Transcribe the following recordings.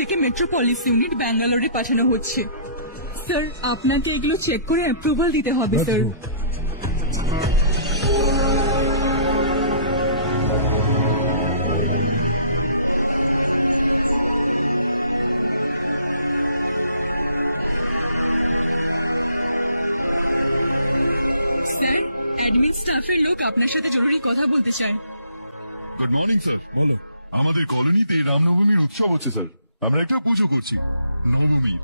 থেকে metropolis unit ব্যাঙ্গালোরে পাঠানো হচ্ছে। স্যার, আপনাকে এগুলো চেক করে অ্যাপ্রুভাল দিতে হবে স্যার। অ্যাডমিন স্টাফের লোক আপনার সাথে জরুরি কথা বলতে চায়। Good morning sir. বলো। আমাদের কলোনিতে রামনবমীর উৎসব হচ্ছে স্যার। আমরা একটা পুজো করছি নবমীর।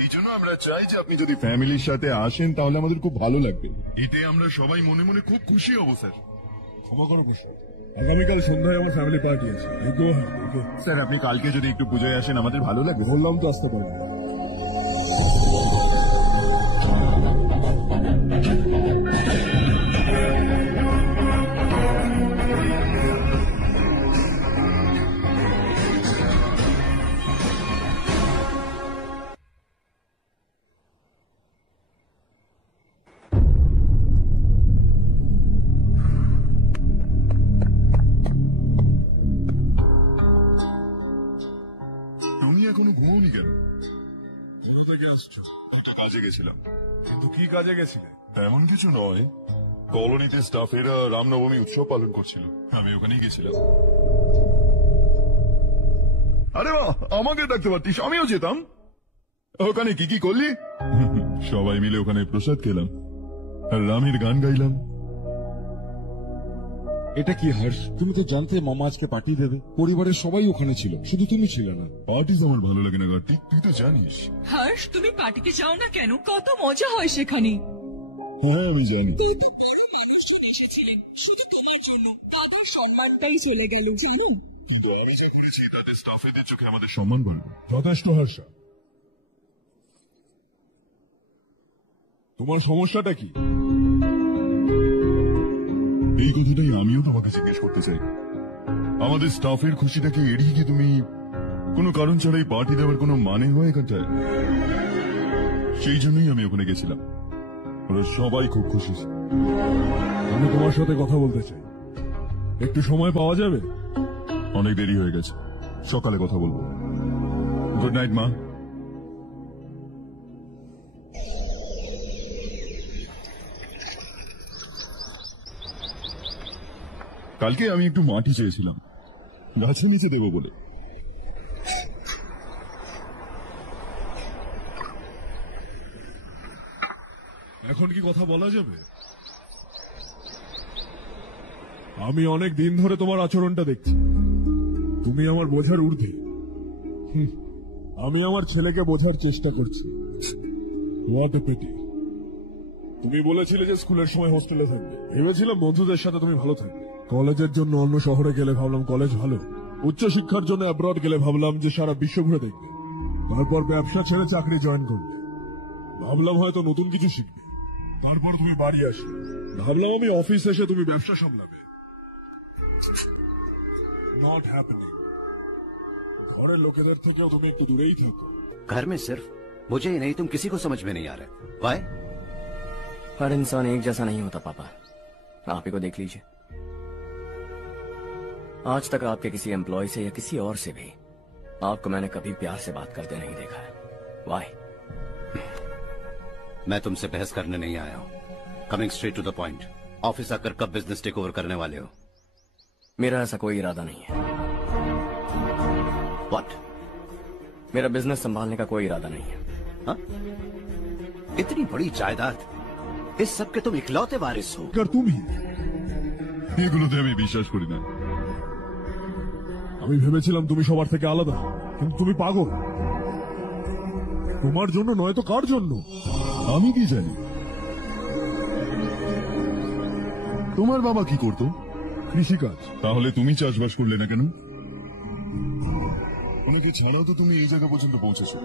এই জন্য আমরা চাই যে আপনি যদি ফ্যামিলির সাথে আসেন তাহলে আমাদের খুব ভালো লাগবে। এতে আমরা সবাই মনে মনে খুব খুশি হব স্যার। ক্ষমা করো প্রসাদ, আগামীকাল সন্ধ্যায় আমার ফ্যামিলি পার্টি আছে। স্যার আপনি কালকে যদি একটু পুজোয় আসেন আমাদের ভালো লাগবে। বললাম তো আসতে পারবো। এখনো ঘুমোনি কেন? একটা কাজে গেছিলাম। কিন্তু কি কাজে গেছিলে? তেমন কিছু নয়, কলোনিতে স্টাফেরা রামনবমী উৎসব পালন করছিল, আমি ওখানেই গেছিলাম। আরে বাহ, আমাকে ডাকতে পারতিস, আমিও যেতাম। ওখানে কি কি করলি? সবাই মিলে ওখানে প্রসাদ খেলাম আর রামের গান গাইলাম। এটা কি হর্ষ? তুমি তো জানতে মামা আজকে পার্টি দেবে, পরিবারের সবাই ওখানে ছিল, শুধু তুমি ছিলে না। পার্টি আমার ভালো লাগে না কার্তিক, তুই তো জানিস। হর্ষ, তুমি পার্টিতে যাও না কেন? কত মজা হয় সেখানে। হ্যাঁ আমি জানি। শুধু তোমার জন্য বাবার সম্মানটাই চলে গেল, জানি। কিন্তু আমি যা করেছি তাতে স্টাফেদের চোখে আমাদের সম্মান বাড়বে। যথেষ্ট হর্ষ। তোমার সমস্যাটা কি? এই কথাটাই আমিও তোমাকে জিজ্ঞেস করতে চাই। আমাদের স্টাফের খুশিটাকে এড়িয়ে কি তুমি কোনো কারণ ছাড়াই পার্টি দেওয়ার কোনো মানে হয় এখানটায়? সেই জন্যই আমি ওখানে গেছিলাম। ওরা সবাই খুব খুশি। আমি তোমার সাথে কথা বলতে চাই, একটু সময় পাওয়া যাবে? অনেক দেরি হয়ে গেছে, সকালে কথা বলবো। গুড নাইট মা। কালকে আমি একটু মাটি চেয়েছিলাম গাছের নিচে দেবো বলে। এখন কি কথা বলা যাবে? আমি অনেক দিন ধরে তোমার আচরণটা দেখছি, তুমি আমার বোঝার ঊর্ধ্বে। আমি আমার ছেলেকে বোঝার চেষ্টা করছি। What a pity. তুমি বলেছিলে যে স্কুলের সময় হোস্টেলে থাকবে, ভেবেছিলাম বন্ধুদের সাথে তুমি ভালো থাকবে। কলেজের জন্য অন্য শহরে গেলে ভাবলাম কলেজ ভালো, উচ্চ শিক্ষার জন্য অ্যাব্রড গেলে ভাবলাম যে সারা বিশ্ব ঘুরে দেখবে। তারপর ব্যবসা ছেড়ে চাকরি জয়েন করবে, ভাবলাম হয়তো নতুন কিছু শিখবে। তারপর তুমি বাড়ি আসলে, ভাবলাম আমি অফিস এসে তুমি ব্যবসা সামলাবে। Not happening. ঘরের লোকেদের থেকেও তুমি একটু দূরেই থাকো। घर में सिर्फ मुझे ही नहीं तुम किसी को समझ में नहीं आ रहे। वाई? हर इंसान एक जैसा नहीं होता पापा, आप ही को देख लीजिए। आज तक आपके किसी एम्प्लॉय से या किसी और से भी आपको मैंने कभी प्यार से बात करते नहीं देखा है। वाई? मैं तुमसे बहस करने नहीं आया हूं। Coming straight to the point, office आकर कब बिजनेस टेक ओवर करने वाले हो? मेरा ऐसा कोई इरादा नहीं है। व्हाट? मेरा बिजनेस संभालने का कोई इरादा नहीं है। हा? इतनी बड़ी जायदाद, इस सब के तुम इकलौते वारिस हो। कर तुम ही। এগুলোতে আমি বিশ্বাস করি না। আমি ভেবেছিলাম তুমি সবার থেকে আলাদা, কিন্তু তুমি পাগল। তোমার জন্য নয় তো কার জন্য? আমি কি জানি। তোমার বাবা কি করতো? কৃষিকাজ। তাহলে তুমি চাষবাস করলে না কেন? ওনাকে ছাড়াও তো তুমি এই জায়গা পর্যন্ত পৌঁছেছো,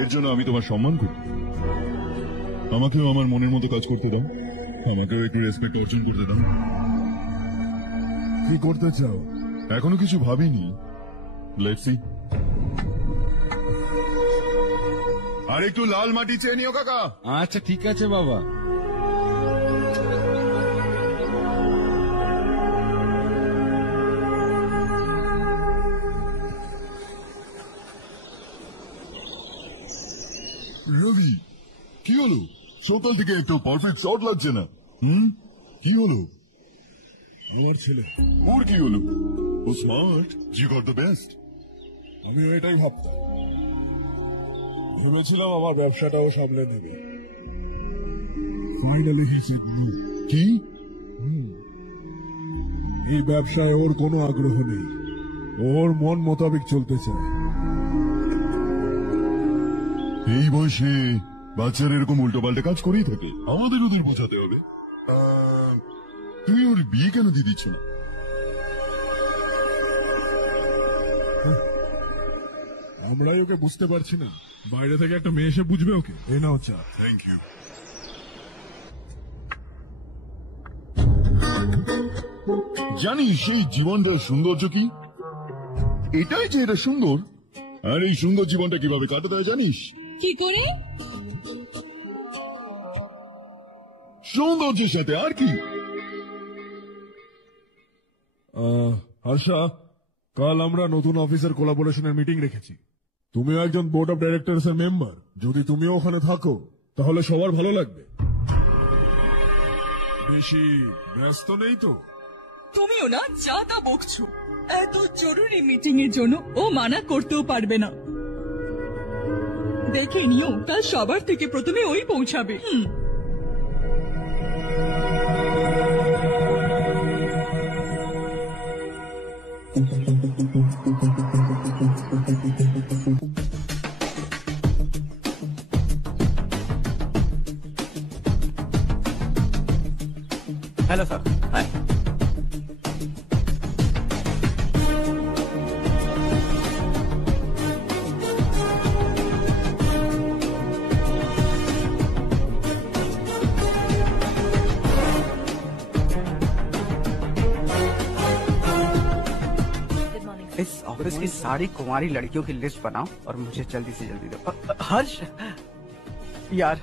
এর জন্য আমি তোমার সম্মান করি। আমাকেও আমার মনের মতো কাজ করতে দাও, আমাকেও একটু রেসপেক্ট অর্জন করতে দাও। কি করতে চাও? এখনো কিছু ভাবিনি, লেটস সি। আর একটু লাল মাটি চেয়ে নিও কাকা। আচ্ছা ঠিক আছে বাবা। সকাল থেকে একটু পারফেক্ট শট লাগছে না। কি হলো? এর ছেলে। ওর কি হলো? ও smart, you got the best. আমি এটাই ভাবতাম, ভেবেছিলাম আমার ব্যবসাটাও সামলে নেবে। Finally he said no. কি? এই ব্যবসায় ওর কোনো আগ্রহ নেই, ওর মন মোতাবেক চলতে চায়। এই বয়সে বাচ্চারা এরকম উল্টো পাল্টা কাজ করেই থাকে, আমাদের ওদের বোঝাতে হবে। তুমি ওর বিয়ে কেন দিয়ে দিচ্ছ না? আমরাই ওকে বুঝতে পারছি না, বাইরে থেকে একটা মেয়ে এসে বুঝবে ওকে। এই নাও চা। Thank you. জানিস সেই জীবনটার সৌন্দর্য কি? এটাই যে এটা সুন্দর, আর এই সুন্দর জীবনটা কিভাবে কাটাতে হয় জানিস? কি করে? সৌন্দর্যের সাথে। আর কি? হর্ষা, কাল আমরা নতুন অফিসের কোলাবোরেশনের মিটিং রেখেছি। তুমিও একজন বোর্ড অফ ডাইরেক্টরস এর মেম্বার। যদি তুমিও ওখানে থাকো তাহলে সবার ভালো লাগবে। বেশি ব্যস্ত নেই তো? তুমিও না যা তা বকছো। এত জরুরি মিটিং এর জন্য ও মানা করতেও পারবে না। দেখে নিও, কাল সবার থেকে প্রথমে ওই পৌঁছাবে। Hello sir. हाय। इस ऑफिस की सारी कुंवारी लड़कियों की लिस्ट बनाओ और मुझे जल्दी से जल्दी दो। हर्ष यार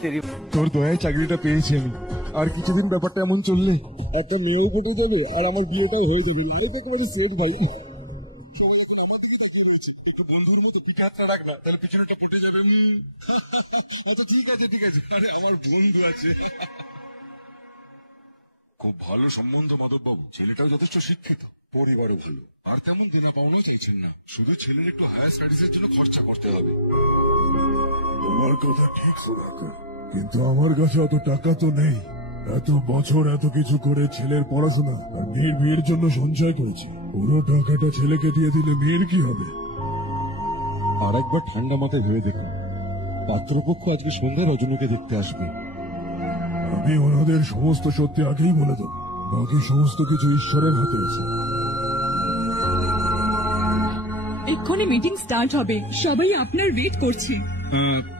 तेरी তোর দয়ায় চাকরিটা পেয়েছি আমি। আর কিছুদিন ব্যাপারটা এমন চললে একটা মেয়েও কেটে যাবে আর আমার বিয়েটাও হয়ে যাবে। এই তো একেবারে সেফ ভাই। বন্ধুর মতো ঠিক হাতটা রাখ না, তাহলে পিছনেটা ফুটে যাবে। ঠিক আছে ঠিক আছে। আরে আমার বন্ধু আছে। খুব ভালো সম্বন্ধ মাধব বাবু, ছেলেটাও যথেষ্ট শিক্ষিত, পরিবারও ভালো, আর তেমন দিনা পাওনাও চাইছেন না। শুধু ছেলের একটু হায়ার স্টাডিজ এর জন্য খরচা করতে হবে। তোমার কথা ঠিক সুধাকর, কিন্তু আমার কাছে অত টাকা তো নেই। এত বছর এত কিছু করে ছেলের পড়াশোনা আর মেয়ের বিয়ের জন্য সঞ্চয় করেছি। পুরো টাকাটা ছেলেকে দিয়ে দিলে মেয়ের কি হবে? আর একবার ঠান্ডা মাথায় ভেবে দেখুন, পাত্রপক্ষ আজকে সন্ধ্যায় রজনীকে দেখতে আসবে। আমি ওনাদের সমস্ত সত্যি আগেই বলে দেব, বাকি সমস্ত কিছু ঈশ্বরের হাতে আছে। এক্ষুনি মিটিং স্টার্ট হবে, সবাই আপনার ওয়েট করছে।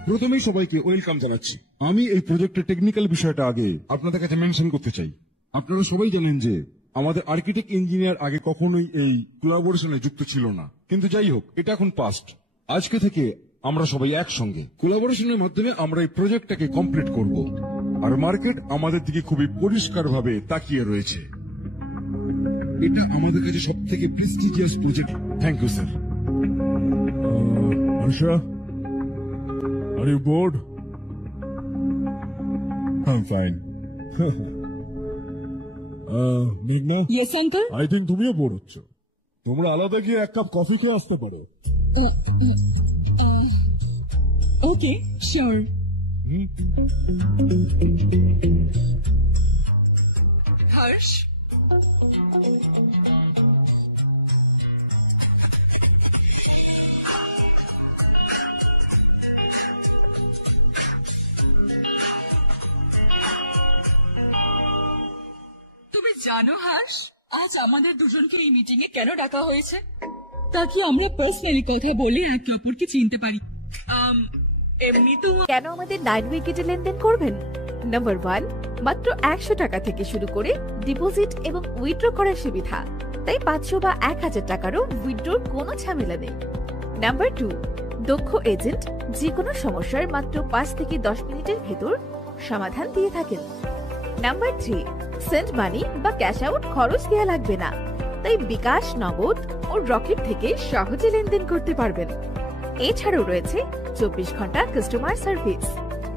প্রথমেই সবাইকে ওয়েলকাম জানাচ্ছি। আমি এই প্রজেক্টের টেকনিক্যাল বিষয়টা আগে আপনাদের কাছে মেনশন করতে চাই। আপনারা সবাই জানেন যে আমাদের আর্কিটেক্ট ইঞ্জিনিয়ার আগে কখনোই এই কোলাবোরেশনে যুক্ত ছিল না, কিন্তু যাই হোক, এটা এখন পাস্ট। আজকে থেকে আমরা সবাই একসঙ্গে কোলাবোরেশনের মাধ্যমে আমরা এই প্রজেক্টটাকে কমপ্লিট করব, আর মার্কেট আমাদের দিকে খুবই পরিষ্কারভাবে তাকিয়ে রয়েছে। এটা আমাদের কাছে সব থেকে prestigious project. Thank you sir. Asha, are you bored? I'm fine. মেঘনা, ইয়েস আঙ্কেল। আই থিঙ্ক তুমিও বোর হচ্ছ। তোমরা আলাদা গিয়ে এক কাপ কফি খেয়ে আসতে পারো। ওকে, শিওর। হর্ষ, তুমি জানো হর্ষ, আজ আমাদের দুজনকে এই মিটিং এ কেন ডাকা হয়েছে? তাকে আমরা পার্সোনালি কথা বলে একে অপরকে চিনতে পারি। এমনি তো কেন আমাদের 9 উইকেটে লেনদেন করবেন? নাম্বার 1, মাত্র 100 টাকা থেকে শুরু করে ডিপোজিট এবং উইথড্র করার সুবিধা, তাই 500 বা 1000 টাকারও উইথড্রর কোনো ঝামেলা নেই। নাম্বার 2, দক্ষ এজেন্ট যে কোনো সমস্যার মাত্র 5 থেকে 10 মিনিটের ভেতর সমাধান দিয়ে থাকেন। নাম্বার 3, সেন্ড মানি বা ক্যাশ আউট খরচ দেওয়া লাগবে না, তাই বিকাশ, নগদ ও রকেট থেকে সহজে লেনদেন করতে পারবেন। এছাড়াও রয়েছে 24 ঘন্টা কাস্টমার সার্ভিস।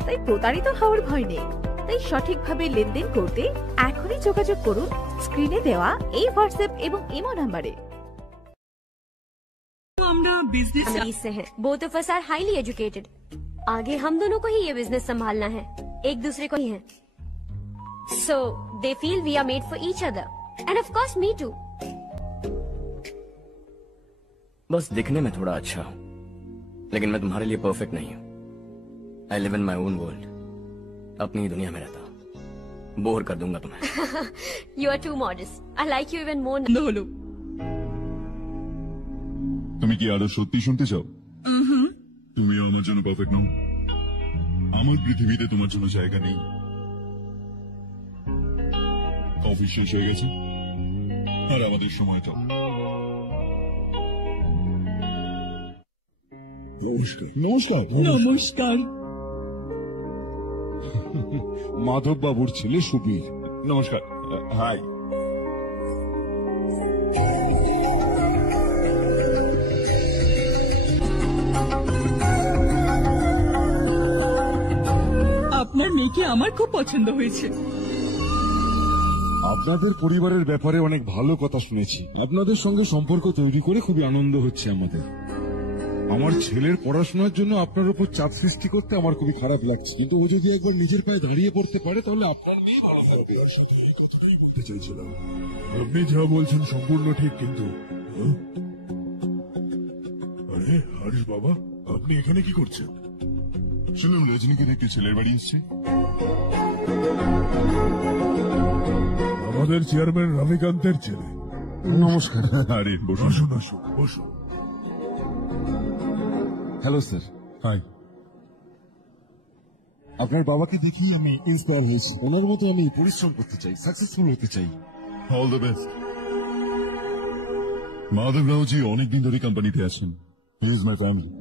তাই প্রতারিত হওয়ার ভয় নেই। তাই সঠিকভাবে লেনদেন করতে এখনই যোগাযোগ করুন স্ক্রিনে দেওয়া এই হোয়াটসঅ্যাপ এবং ইমো নাম্বারে। আমরা বিজনেস अमीर से हैं। Both of us are highly educated. आगे हम दोनों को ही ये बिजनेस संभालना है, एक दूसरे को ही है। So they feel we are made for each other and of course me too. बस दिखने में थोड़ा अच्छा हूं, लेकिन मैं तुम्हारे लिए परफेक्ट नहीं हूं। I live in my own world, अपनी ही दुनिया में रहता हूं। बोर कर दूंगा तुम्हें। You are too modest. I like you even more. হলো তুমি কি আরো সত্যি শুনতে চাও? তুমি আমার জন্য পারফেক্ট নও। আমার পৃথিবীতে তোমার জন্য জায়গা নেই। অফিস শেষ হয়ে গেছে আর আমাদের সময়টা। নমস্কার। নমস্কার। নমস্কার। মাধব বাবুর ছেলে সুবীর। নমস্কার। হাই। আপনার মেয়েকে আমার খুব পছন্দ হয়েছে। আপনাদের পরিবারের ব্যাপারে অনেক ভালো কথা শুনেছি। আপনাদের সঙ্গে সম্পর্ক তৈরি করে খুবই আনন্দ হচ্ছে আমাদের। আমার ছেলের পড়াশোনার জন্য আপনার উপর চাপ সৃষ্টি করতে আমার খুবই খারাপ লাগছে, কিন্তু ও যদি একবার নিজের পায়ে দাঁড়িয়ে পড়তে পারে তাহলে আপনার মেয়ে ভালো থাকবে। তার সাথে এই কথাটাই বলতে চাইছিলাম। আপনি যা বলছেন সম্পূর্ণ ঠিক, কিন্তু আরে হর্ষ বাবা, আপনি এখানে কি করছেন? শুনলাম রজনীকে দেখতে ছেলের বাড়ি এসছে। আমাদের চেয়ারম্যান রবিকান্তের ছেলে। নমস্কার। আরে বসুন। আসুন আসুন বসুন। Hello sir. হাই। আপনার বাবাকে দেখি আমি ইন্সপায়ার হয়েছি। ওনার মতো আমি পরিশ্রম করতে চাই, সাকসেসফুল হতে চাই। All the best. Madhav Raoji অনেকদিন ধরে কোম্পানিতে আছেন। He is my family.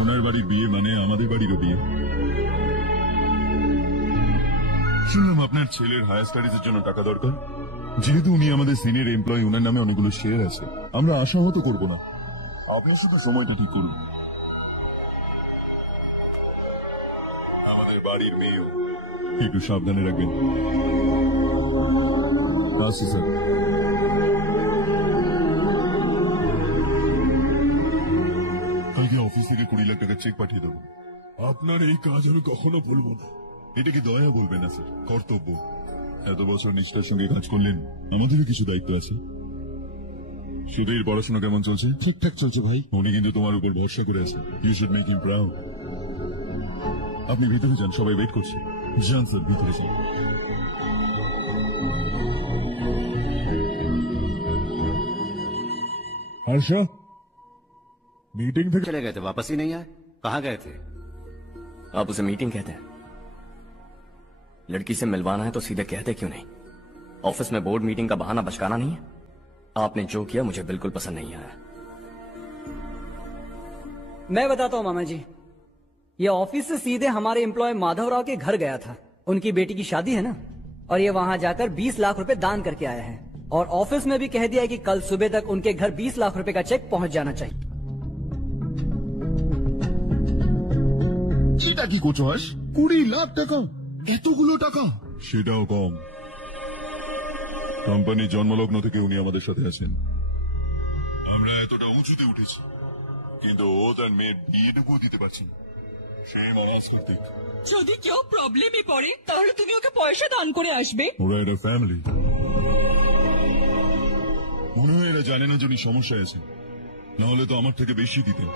ওনার বাড়ির বিয়ে মানে আমাদের বাড়িরও বিয়ে। শুনলাম আপনার ছেলের হায়ার স্টাডিজের জন্য টাকা দরকার। যেহেতু উনি আমাদের সিনিয়র এমপ্লয়ি, ওনার নামে অনেকগুলো শেয়ার আছে। আমরা আশাহত করব না, আপনি শুধু সময়টা ঠিক করুন। আমাদের বাড়ির মেয়েও একটু সাবধানে রাখবেন। আসছি স্যার। কালকে অফিস থেকে 20 লাখ টাকা চেক পাঠিয়ে দেবো। আপনার এই কাজ আমি কখনো ভুলবো না। এটাকে দয়া বলবেন না স্যার, কর্তব্য। এত বছর নিষ্ঠার সঙ্গে কাজ করলেন, আমাদেরও কিছু দায়িত্ব আছে। সুধীর পড়াশোনা কেমন চলছে? ঠিকঠাক চলছে ভাই। উনি কিন্তু তোমার উপর ভরসা করে আছে। You should make him proud. আপনি ভিতরে যান, সবাই ওয়েট করছে। যান স্যার, ভিতরে যান। হর্ষ, मीटिंग থেকে चले गए थे, वापस ही नहीं आए। कहाँ गए थे? आप उसे मीटिंग कहते हैं? लड़की से मिलवाना है तो सीधे कहते क्यों नहीं? ऑफिस में बोर्ड मीटिंग का बहाना बचकाना नहीं है। आपने जो किया मुझे बिल्कुल पसंद नहीं आया। मैं बताता हूँ मामा जी, ये ऑफिस से सीधे हमारे एम्प्लॉय माधव राव के घर गया था। उनकी बेटी की शादी है ना, और ये वहाँ जाकर 20 लाख रुपए दान करके आया है। और ऑफिस में भी कह दिया है कि कल सुबह तक उनके घर 20 लाख रुपए का चेक पहुँच जाना चाहिए। সেটা কি করছো হাস? 20 লাখ টাকা? এতগুলো টাকা? সেটাও কম। কোম্পানির জন্মলগ্ন থেকে উনি আমাদের সাথে আছেন। আমরা এতটা উঁচুতে উঠেছি, কিন্তু ও তার মেয়ের বিয়েটুকু দিতে পারছি না। সেই মহারাজ কার্তিক। যদি কেউ প্রবলেমে পড়ে তাহলে তুমি ওকে পয়সা দান করে আসবে। ওরা একটা ফ্যামিলি। মনে হয় এরা জানে না যে উনি সমস্যায় আছেন, নাহলে তো আমার থেকে বেশি দিতেন।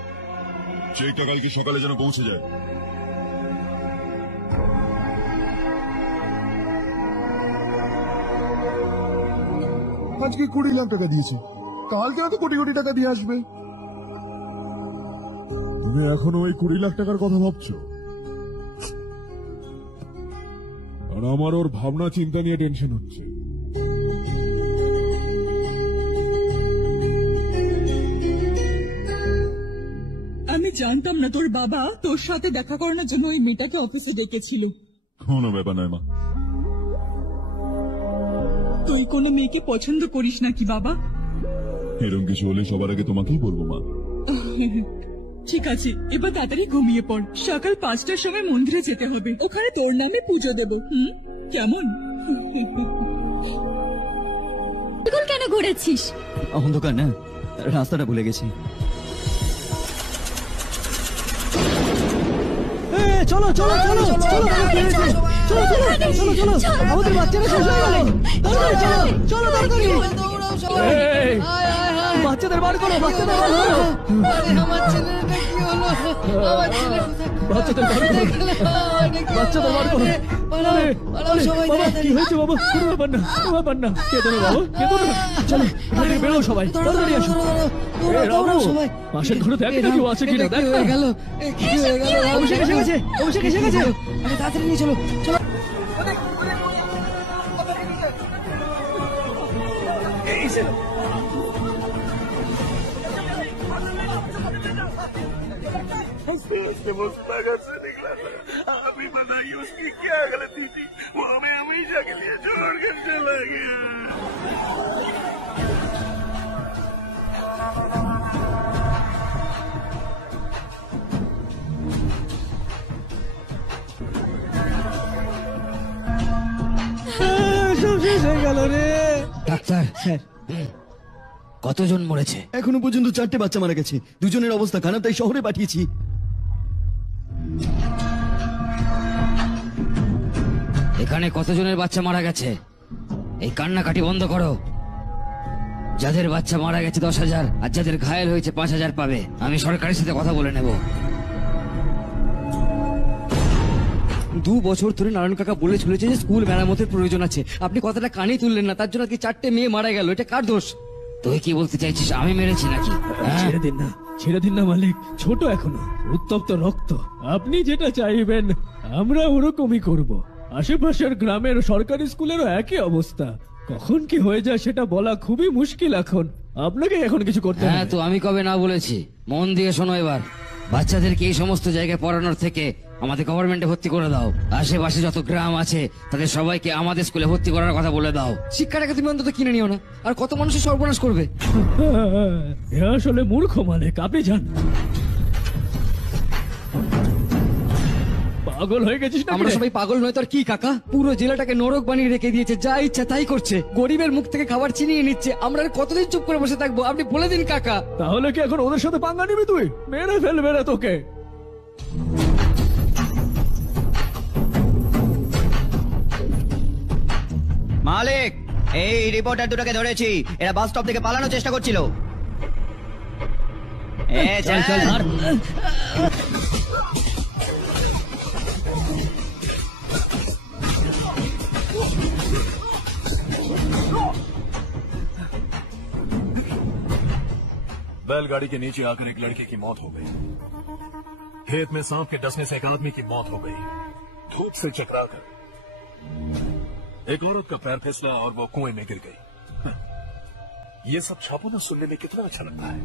চেকটা কালকে সকালে যেন পৌঁছে যায়। আজকে 20 লাখ টাকা দিয়েছে, কালকে হয়তো কোটি কোটি টাকা দিয়ে আসবে। তুমি এখনো ওই 20 লাখ টাকার কথা ভাবছো? আর আমার ওর ভাবনা চিন্তা নিয়ে টেনশন হচ্ছে। আমি জানতাম না তোর বাবা তোর সাথে দেখা করানোর জন্য ওই মেয়েটাকে অফিসে ডেকেছিল। কোনো ব্যাপার নয় মা। তুই কোনো মেয়েকে পছন্দ করিস নাকি বাবা? এরকম কিছু হলে সবার আগে তোমাকেই বলবো মা। ঠিক আছে, এবার তাড়াতাড়ি ঘুমিয়ে পড়। সকাল 5টার সময় মন্দিরে যেতে হবে, ওখানে তোর নামে পুজো দেবো। কেমন? এখন কেন ঘুরেছিস? অন্ধকার না, রাস্তাটা ভুলে গেছি। চলো চলো চলো চলো চলো চলো চলো, আমাদের বাচ্চারা শেষ হয়ে গেল। চলো তাড়াতাড়ি, বাচ্চাদের বার করো, বাচ্চাদের বার করো, বাচ্চাদের বার করো, বাচ্চাদের বার করো। বাবা কি হয়েছে বাবা? কোনো ব্যাপার না, কোনো ব্যাপার না, কেঁদো না বাবা, কেঁদো না। চলো বেরো সবাই, তাড়াতাড়ি আসো। পাশের ঘরে দেখ না কেউ আছে কিনা, দেখ। অভিষেক এসে গেছে, অভিষেক এসে গেছে, তাড়াতাড়ি নিয়ে চলো চলো। से निकला था। आप ही बताइए उसकी क्या गलती थी? वो हमें हमेशा के लिए छोड़ कर चला गया। ডাক্তার কতজন মরেছে? এখনো পর্যন্ত 4টে বাচ্চা মারা গেছে, 2জনের অবস্থা খারাপ, তাই শহরে পাঠিয়েছি। এখানে কতজনের বাচ্চা মারা গেছে? এই কান্নাকাটি বন্ধ করো। যাদের বাচ্চা মারা গেছে 10,000 আর যাদের ঘায়েল হয়েছে 5,000 পাবে। আমি সরকারের সাথে কথা বলে নেব। 2 বছর ধরে নারায়ণ কাকা বলে চলেছে যে স্কুল মেরামতের প্রয়োজন আছে, আপনি কথাটা কানে তুললেন না, তার জন্য কি 4টে মেয়ে মারা গেল। এটা কার দোষ? তুই কি বলতে চাইছিস আমি মেরেছি নাকি? ছেড়ে দিন না, ছেড়ে দিন না মালিক, ছোট এখনো, উত্তপ্ত রক্ত। আপনি যেটা চাইবেন আমরা ওরকমই করব। আশেপাশের গ্রামের সরকারি স্কুলেরও একই অবস্থা, কখন কি হয়ে যায় সেটা বলা খুবই মুশকিল। এখন আপনাকে এখন কিছু করতে হবে। হ্যাঁ তো আমি কবে না বলেছি? মন দিয়ে শোনো এবার। বাচ্চাদেরকে এই সমস্ত জায়গায় পড়ানোর থেকে আমাদের গভর্নমেন্টে ভর্তি করে দাও। আশেপাশে যত গ্রাম আছে তাদের সবাইকে আমাদের স্কুলে ভর্তি করার কথা বলে দাও। শিক্ষাটাকে তুমি অন্তত কিনে নিও না, আর কত মানুষের সর্বনাশ করবে। এ আসলে মূর্খ মালিক, আপনি জান। পাগল হয়ে গেছিস না? আমরা সবাই পাগল নয় তো আর কি কাকা? পুরো জেলাটাকে নরক বানিয়ে রেখে দিয়েছে, যা ইচ্ছা তাই করছে, গরিবের মুখ থেকে খাবার ছিনিয়ে নিচ্ছে। আমরা আর কতদিন চুপ করে বসে থাকবো? আপনি বলে দিন কাকা। তাহলে কি এখন ওদের সাথে পাঙ্গা নিবি? তুই মেরে ফেলবে না তোকে। মালিক, এই রিপোর্টার দুটোকে ধরেছি, এরা বাস স্টপ থেকে পালানোর চেষ্টা করছিল। চল চল ধর। बैलगाड़ी के नीचे आकर एक लड़की की मौत हो गई। खेत में सांप के डसने से एक आदमी की मौत हो गई। धूप से चकराकर एक औरत का पैर फिसला और वो कुएं में गिर गई। ये सब छापो ना सुनने में कितना अच्छा लगता है,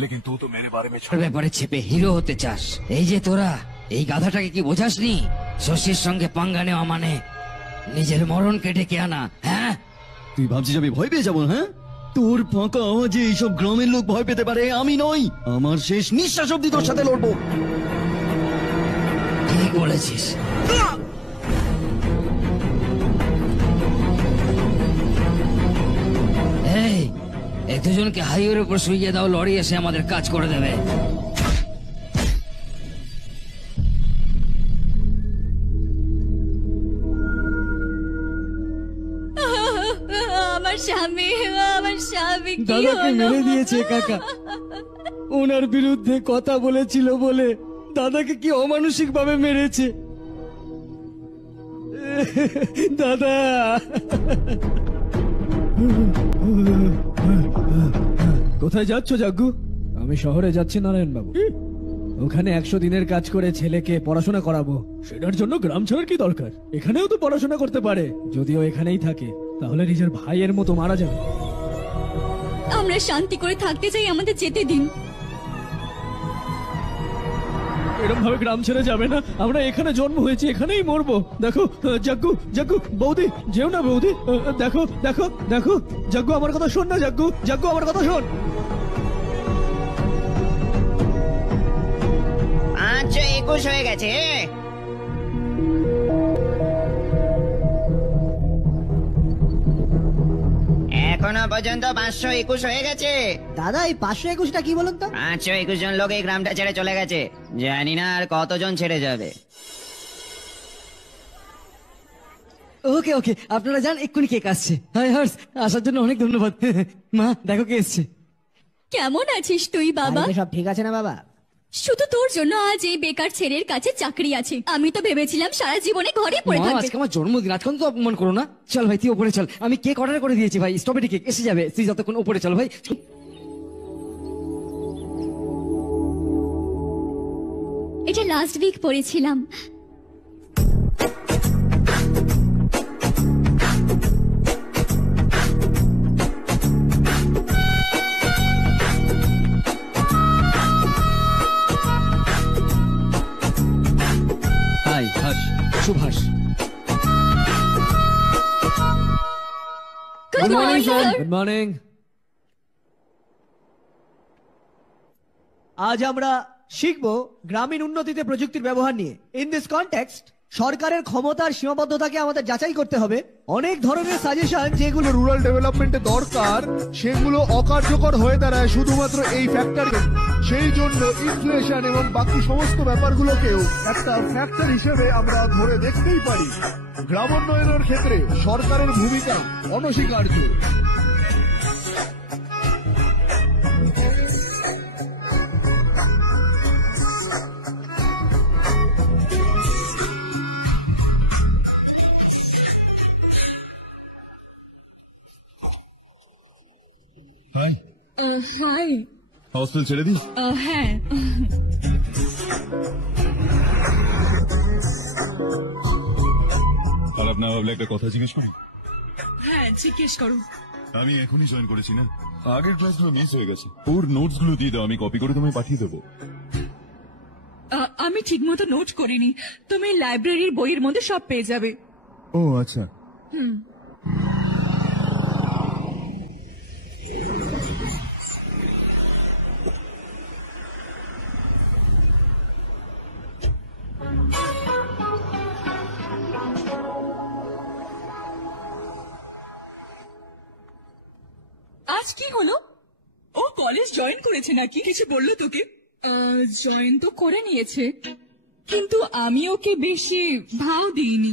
लेकिन तू तो मेरे बारे में ব্যাপারে চেপে হিরো হতে চাস? এই যে তোরা এই গাধাটাকে কি বোঝাসনি? শশীর সঙ্গে পাঙ্গা নেওয়া মানে নিজের মরণকে ডেকে আনা। হ্যাঁ তুই ভাবছিস আমি ভয় পেয়ে যাবো? হ্যাঁ, তোর ফাঁকা আওয়াজে এইসব গ্রামের লোক ভয় পেতে পারে, আমি নই। আমার শেষ নিঃশ্বাস অব্দি তোর সাথে লড়বো। ঠিক বলেছিস। এই দুজনকে হাইওয়ের উপর শুইয়ে দাও, লরি এসে আমাদের কাজ করে দেবে। আমার স্বামী, আমার স্বামী কি দাদাকে হলো? মেরে দিয়েছে কাকা। ওনার বিরুদ্ধে কথা বলেছিল বলে দাদাকে কি অমানসিক ভাবে মেরেছে। দাদা কোথায় যাচ্ছ জাগ্গু? আমি শহরে যাচ্ছি নারায়ণ বাবু। ওখানে 100 দিনের কাজ করে ছেলেকে পড়াশোনা করাবো। সেটার জন্য গ্রাম ছাড়ার কি দরকার? এখানেও তো পড়াশোনা করতে পারে। যদিও এখানেই থাকে তাহলে নিজের ভাইয়ের মতো মারা যাবে। আমরা শান্তি করে থাকতে চাই, আমাদের যেতে দিন। এরকম ভাবে গ্রাম ছেড়ে যাবে না। আমরা এখানে জন্ম হয়েছি, এখানেই মরবো। দেখো জাগ্গু, জাগ্গু বৌদি যেও না বৌদি। দেখো দেখো দেখো জাগ্গু, আমার কথা শোন না জাগ্গু, জাগ্গু আমার কথা শোন। 521 হয়ে গেছে। এখনো পর্যন্ত 521 হয়ে গেছে। দাদা এই 521টা কি বলুন তো? 521 জন লোক এই গ্রামটা ছেড়ে চলে গেছে, জানি না আর কতজন ছেড়ে যাবে। ওকে ওকে, আপনারা যান, এক্ষুনি কেক আসছে। হাই হর্ষ, আসার জন্য অনেক ধন্যবাদ। মা দেখো কে এসছে। কেমন আছিস তুই বাবা? বাড়িতে সব ঠিক আছে না বাবা? শুধু তোর জন্য আজ এই বেকার ছেলের কাছে চাকরি আছে। আমি তো ভেবেছিলাম সারা জীবনে ঘরে পড়ে মা, থাকবে। আজকে আমার জন্মদিন, আজকাল তো অপমান করো না। চল ভাই তুই ওপরে চল, আমি কেক অর্ডার করে দিয়েছি ভাই, স্ট্রবেরি কেক এসে যাবে। তুই যতক্ষণ ওপরে চল ভাই। এটা লাস্ট উইক পড়েছিলাম। Hi Harsh, Subhash. Good morning sir. Good morning. আজ আমরা শিখব গ্রামীণ উন্নতিতে প্রযুক্তির ব্যবহার নিয়ে। ইন দিস কনটেক্সট সরকারের ক্ষমতার সীমাবদ্ধতাকে আমাদের যাচাই করতে হবে। অনেক ধরনের সাজেশন যেগুলো রুরাল ডেভেলপমেন্টে দরকার সেগুলো অকার্যকর হয়ে দাঁড়ায় শুধুমাত্র এই ফ্যাক্টর। সেই জন্য ইনফ্লেশন এবং বাকি সমস্ত ব্যাপারগুলোকেও একটা ফ্যাক্টর হিসেবে আমরা ধরে দেখতেই পারি। গ্রামোন্নয়নের ক্ষেত্রে সরকারের ভূমিকা অনস্বীকার্য। হাই। হস্টেল ছেড়ে দিই? হ্যাঁ। খারাপ না ভাবলে একটা কথা জিজ্ঞেস করি? হ্যাঁ জিজ্ঞেস করো। আমি এখনই জয়েন করেছি না, আগের ক্লাসগুলো মিস হয়ে গেছে। ওর নোটস গুলো দিয়ে দাও, আমি কপি করে তোমায় পাঠিয়ে দেবো। আমি ঠিক মতো নোট করিনি, তুমি লাইব্রেরির বইয়ের মধ্যে সব পেয়ে যাবে। ও আচ্ছা। হুম। আজ কি হলো? ও কলেজ জয়েন করেছে নাকি? কিছু বললো তোকে? জয়েন তো করে নিয়েছে, কিন্তু আমি ওকে বেশি ভাও দিইনি।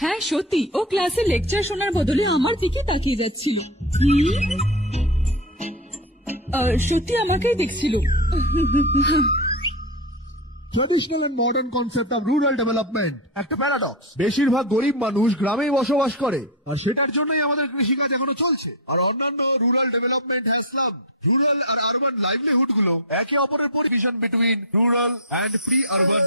হ্যাঁ সত্যি, ও ক্লাসে লেকচার শোনার বদলে আমার দিকে তাকিয়ে যাচ্ছিল। সত্যি আমাকেই দেখছিল। Traditional and modern concept of rural development একটা প্যারাডক্স। বেশিরভাগ গরিব মানুষ গ্রামেই বসবাস করে, আর সেটার জন্যই আমাদের কৃষিকাজ এখনো চলছে। আর অন্যান্য rural development has slum rural আর আরবান লাইভলিহুড গুলো একে অপরের provision between rural and peri urban.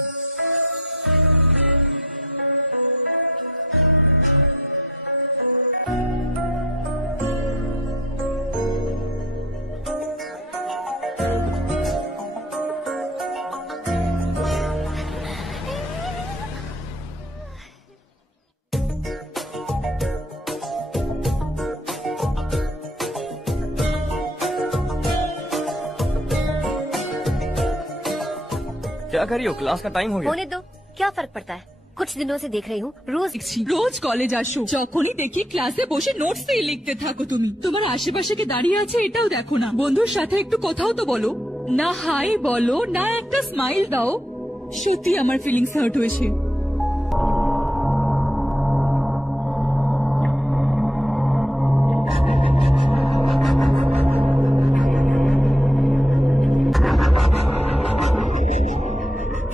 क्या करियो, क्लास का टाइम हो गया। होने दो, क्या फर्क पड़ता है। कुछ दिनों से देख रही हूँ রোজ কলেজ আসো, যখনই দেখি ক্লাসে বসে নোটস দিয়ে লিখতে থাকো। তুমি তোমার আশেপাশে কে দাঁড়িয়ে আছে এটাও দেখো না। বন্ধুর সাথে একটু কথাও তো বলো না, হাই বলো না, একটা স্মাইল দাও। সত্যি আমার ফিলিংস হার্ট হয়েছে।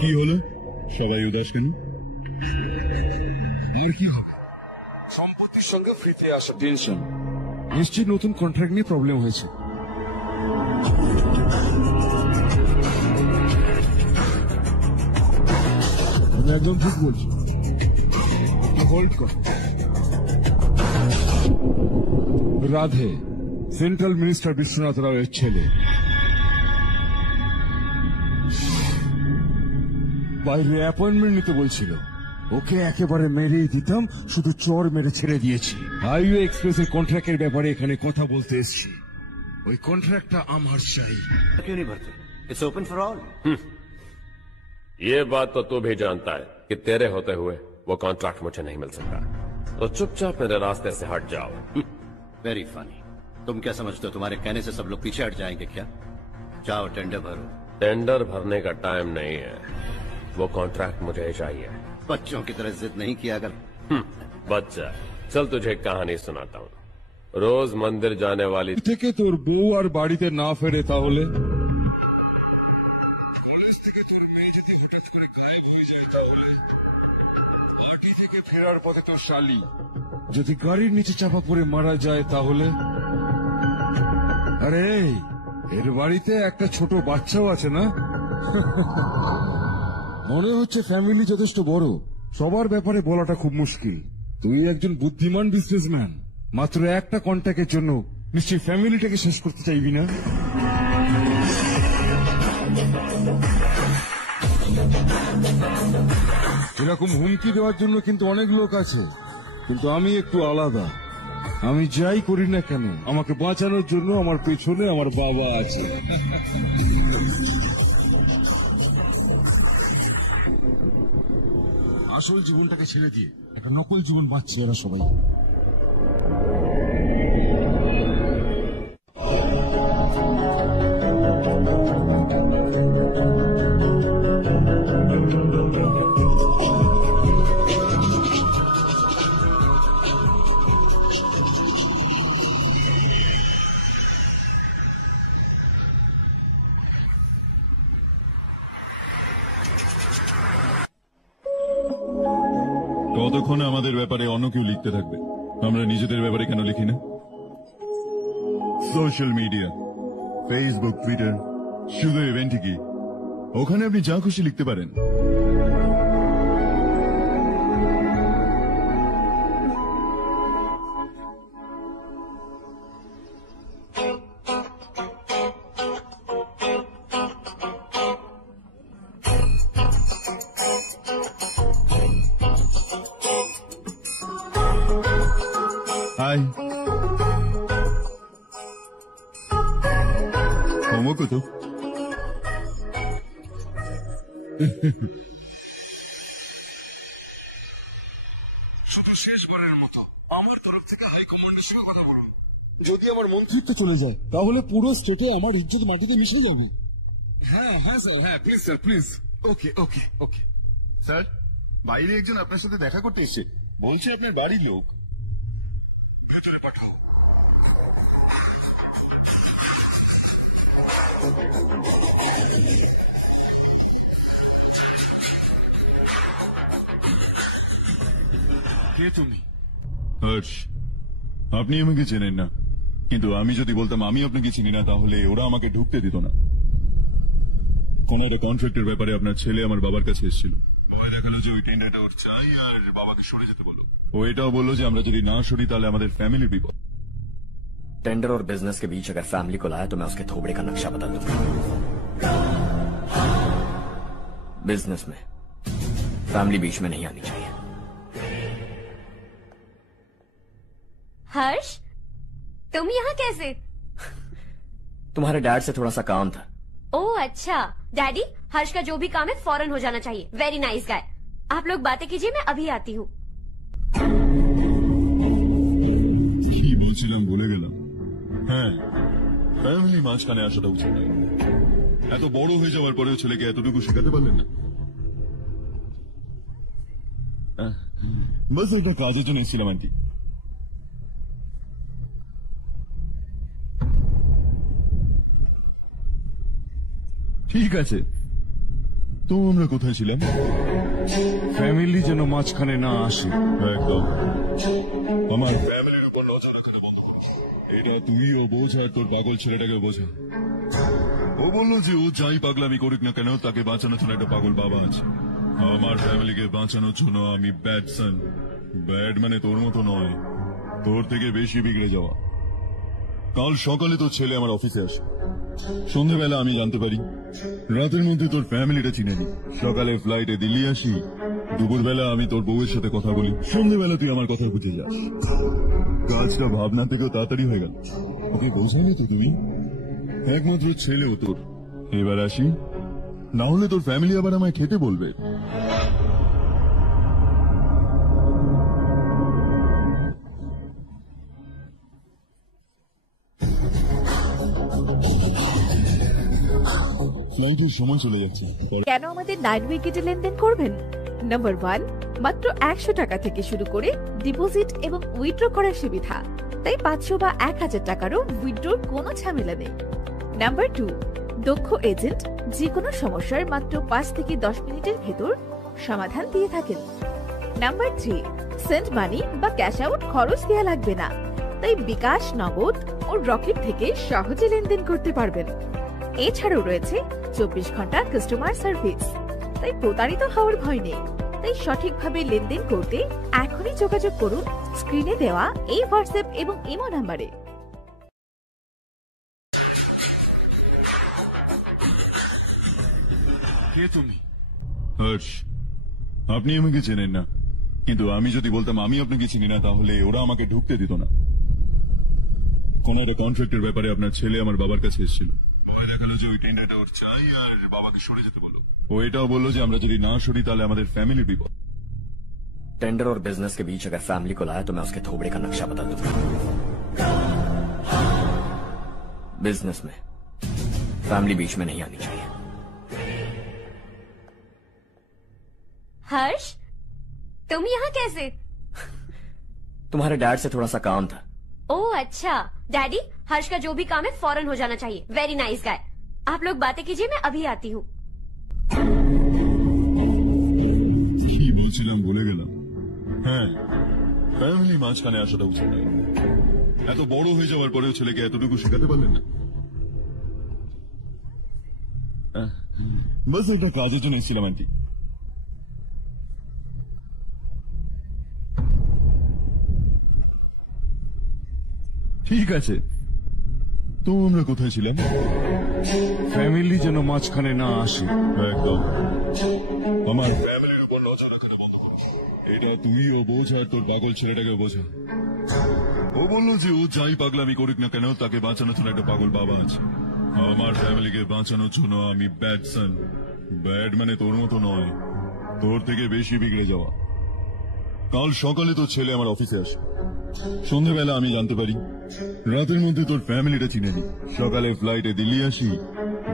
কি হলো, সবাই উদাস কেন? কি হবে? সম্পত্তির সঙ্গে ফ্রিতে আসা টেনশন, নিশ্চয়ই নতুন কন্ট্রাক্ট নিয়ে প্রবলেম হয়েছে। আমি একদম ঠিক বলছি। হোল্ড কর। রাধে সেন্ট্রাল মিনিস্টার বিশ্বনাথ রাওয়ের ছেলে। বাইরে অ্যাপয়েন্টমেন্ট নিতে বলছিল, ওকে একেবারে মেরেই দিতাম, শুধু চর মেরে ছেড়ে দিয়েছি। হাইওয়ে এক্সপ্রেসের কন্ট্রাক্টের ব্যাপারে এখানে কথা বলতে এসেছি। ওই কন্ট্রাক্টটা আমার চাই। क्यों नहीं भरते? It's open for all. ये बात तो तू भी जानता है कि तेरे होते हुए वो कॉन्ट्रैक्ट मुझे नहीं मिल सकता, तो चुपचाप मेरे रास्ते से हट जाओ। Very funny. तुम क्या समझते हो तुम्हारे कहने से सब लोग पीछे हट जाएंगे क्या? जाओ टेंडर भरो। टेंडर भरने का टाइम नहीं है, वो कॉन्ट्रैक्ट मुझे ही चाहिए। बच्चों की तरह जिद नहीं किया अगर। बच्चा, चल तुझे एक कहानी सुनाता हूँ। रोज मंदिर जाने वाली থেকে তোর বউ আর বাড়িতে না ফেরে তাহলে কলেজ থেকে তোর মেয়ে যদি হঠাৎ করে গায়েব হয়ে যায় তাহলে পার্টি থেকে ফেরার পথে তোর শালি যদি গাড়ির নিচে চাপা পড়ে মারা যায় তাহলে আরে এর বাড়িতে একটা ছোট বাচ্চাও আছে না? মনে হচ্ছে ফ্যামিলি যথেষ্ট বড়, সবার ব্যাপারে বলাটা খুব মুশকিল। তুই একজন বুদ্ধিমান বিজনেসম্যান, মাত্র একটা কন্ট্যাক্টের জন্য নিশ্চয়ই ফ্যামিলিটাকে শেষ করতে চাইবি না? এরকম হুমকি দেওয়ার জন্য কিন্তু অনেক লোক আছে, কিন্তু আমি একটু আলাদা। আমি যাই করি না কেন আমাকে বাঁচানোর জন্য আমার পেছনে আমার বাবা আছে। আসল জীবনটাকে ছেড়ে দিয়ে একটা নকল জীবন বাঁচছে এরা সবাই। কতক্ষণ আমাদের ব্যাপারে অন্য কেউ লিখতে থাকবে? আমরা নিজেদের ব্যাপারে কেন লিখি না? সোশ্যাল মিডিয়া, ফেসবুক, টুইটার, শুধু ইভেন্ট কি, ওখানে আপনি যা খুশি লিখতে পারেন। হাই, হোমওয়ার্ক তো শুধু শেষবারের মতো আমার তরফ থেকে হাইকমান্ডের সঙ্গে কথা বলুন। যদি আমার মন্ত্রিত্ব চলে যায় তাহলে পুরো স্টেটে আমার ইজ্জত মাটিতে মিশে যাবে। হ্যাঁ হ্যাঁ স্যার, হ্যাঁ please sir please. Okay okay okay sir, বাইরে একজন আপনার সাথে দেখা করতে এসেছে, বলছে আপনার বাড়ির লোক। ভেতরে পাঠাও। কে তুমি? হর্ষ, আপনি আমাকে চেনেন না, কিন্তু আমি যদি বলতাম আমি আপনাকে চিনি না তাহলে ওরা আমাকে ঢুকতে দিত না। কোন একটা কন্ট্রাক্টের ব্যাপারে আপনার ছেলে আমার বাবার কাছে এসেছিল। বাবা দেখালো যে ওই টেন্ডারটা ওর চাই আর বাবাকে সরে যেতে বলো। ও এটাও বললো যে আমরা যদি না সরি তাহলে আমাদের ফ্যামিলির বিপদ। टेंडर और बिजनेस के बीच अगर फैमिली को लाया तो मैं उसके थोबड़े का नक्शा बदल दूंगा। बिजनेस में फैमिली बीच में नहीं आनी चाहिए। हर्ष, तुम यहाँ कैसे? तुम्हारे डैड से थोड़ा सा काम था। ओह अच्छा, डैडी, हर्ष का जो भी काम है फौरन हो जाना चाहिए। Very nice guy. आप लोग बातें कीजिए, मैं अभी आती हूँ। কি বলছিলাম ভুলে গেলাম। হ্যাঁ, ফ্যামিলি মাঝখানে আসাটা উচিত নয়। এত বড় হয়ে যাওয়ার পরেও ছেলেকে এতটুকু শেখাতে পারলেন না। বাস একটা কাজের জন্য এসেছিলাম আন্টি। ঠিক আছে, তো আমরা কোথায় ছিলাম? ফ্যামিলি যেন মাঝখানে না আসে। একদম। আমার ফ্যামিলির উপর নজর রাখা বন্ধ কর। এটা তুই ও বোঝা আর তোর পাগল ছেলেটাকে বোঝা। ও বললো যে ও যাই পাগলামি করুক না কেন তাকে বাঁচানোর জন্য একটা পাগল বাবা আছে। আমার ফ্যামিলিকে বাঁচানোর জন্য আমি ব্যাড সান। ব্যাড মানে তোর মতো নয়, তোর থেকে বেশি বিগড়ে যাওয়া। কাল সকালে তোর ছেলে আমার অফিসে আসে। সন্ধ্যাবেলা আমি জানতে পারি রাতের মধ্যে তোর ফ্যামিলিটা চিনে নি। সকালে ফ্লাইটে দিল্লি আসি, দুপুরবেলা আমি তোর বউয়ের সাথে কথা বলি, সন্ধ্যাবেলা তুই আমার কথা বুঝে যাস। কাজটা ভাবনা থেকেও তাড়াতাড়ি হয়ে গেল। ওকে বোঝানি তো তুমি? একমাত্র ছেলেও তোর, এবার আসি, না হলে তোর ফ্যামিলি আবার আমায় খেতে বলবে। ফ্লাইটের সময় চলে যাচ্ছে। কেন আমাদের 9 উইকেটে লেনদেন করবেন? নাম্বার 1, মাত্র 100 টাকা থেকে শুরু করে ডিপোজিট এবং উইথড্র করার সুবিধা, তাই 500 বা 1000 টাকারও উইথড্রর কোনো ঝামেলা নেই। নাম্বার 2, দক্ষ এজেন্ট যে কোনো সমস্যার মাত্র 5 থেকে 10 মিনিটের ভেতর সমাধান দিয়ে থাকেন। নাম্বার 3, সেন্ড মানি বা ক্যাশ আউট খরচ দেওয়া লাগবে না, তাই বিকাশ, নগদ ও রকেট থেকে সহজে লেনদেন করতে পারবেন। এছাড়াও রয়েছে 24 ঘন্টা কাস্টমার সার্ভিস, তাই প্রতারিত হওয়ার ভয় নেই। তাই সঠিকভাবে লেনদেন করতে এখনই যোগাযোগ করুন স্ক্রিনে দেওয়া এই হোয়াটসঅ্যাপ এবং ইমো নাম্বারে। কে তুমি? হর্ষ, আপনি আমাকে চেনেন না, কিন্তু আমি যদি বলতাম আমি আপনাকে চিনি না তাহলে ওরা আমাকে ঢুকতে দিত না। কোন একটা কন্ট্রাক্টের ব্যাপারে আপনার ছেলে আমার বাবার কাছে এসেছিল। বাবা দেখালো যে ওই টেন্ডারটা ওর চাই আর বাবাকে সরে যেতে বলো। ও এটাও বললো যে আমরা যদি না সরি তাহলে আমাদের ফ্যামিলি বিপদ। टेंडर और बिजनेस के बीच अगर फैमिली को लाया तो मैं उसके थोबड़े का नक्शा बदल दूंगा। बिजनेस में फैमिली बीच में नहीं आनी चाहिए। हर्ष, तुम यहाँ कैसे? तुम्हारे डैड से थोड़ा सा काम था। ओह अच्छा। डैडी, हर्ष का जो भी काम है फौरन हो जाना चाहिए। Very nice guy. आप लोग बातें कीजिए, मैं अभी आती हूँ। কি বলছিলাম ভুলে গেলাম। হ্যাঁ, ফ্যামিলি মাঝখানে আসাটা উচিত নয়। এত বড় হয়ে যাওয়ার পরেও ছেলেকে এতটুকু শেখাতে পারলেন না। বাস একটা কাজের জন্য এসেছিলাম আন্টি। ঠিক আছে, তো আমরা কোথায় ছিলাম? ফ্যামিলি যেন মাঝখানে না আসে। একদম। আমার ফ্যামিলির উপর নজর রাখাটা বন্ধ কর। এটা তুই ও বোঝ আর তোর পাগল ছেলেটাকে বোঝা। ও বললো যে ও যাই পাগলামি করুক না কেন তাকে বাঁচানোর জন্য একটা পাগল বাবা আছে। আমার ফ্যামিলিকে বাঁচানোর জন্য আমি ব্যাড সান। ব্যাড মানে তোর মতো নয়, তোর থেকে বেশি বিগড়ে যাওয়া। কাল সকালে তোর ছেলে আমার অফিসে আসে। সন্ধ্যেবেলা আমি জানতে পারি, রাতের মধ্যে তোর ফ্যামিলিটা চিনে নি। সকালে ফ্লাইটে দিল্লি আসি,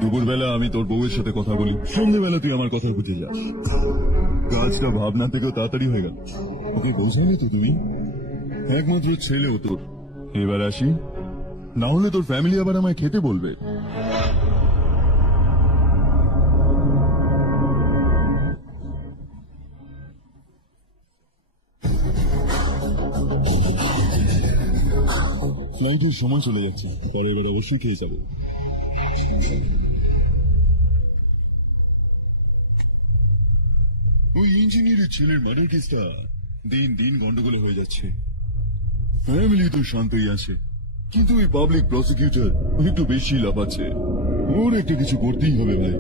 দুপুরবেলা আমি তোর বউয়ের সাথে কথা বলি, সন্ধ্যেবেলা তুই আমার কথা বুঝে যাস। কাজটা ভাবনা থেকেও তাড়াতাড়ি হয়ে গেল। ওকে বোঝানি তো তুমি? একমাত্র ছেলেও তোর। এবার আসি, না হলে তোর ফ্যামিলি আবার আমায় খেতে বলবে। ফ্লাইটের সময় চলে যাচ্ছে, পরে এবার অবশ্যই খেয়ে যাবে। ওই ইঞ্জিনিয়ারের ছেলের মার্ডার কেসটা দিন দিন গন্ডগোল হয়ে যাচ্ছে। ফ্যামিলি তো শান্তই আছে, কিন্তু ওই পাবলিক প্রসিকিউটর একটু বেশি লাফাচ্ছে। ওর একটা কিছু করতেই হবে ভাই।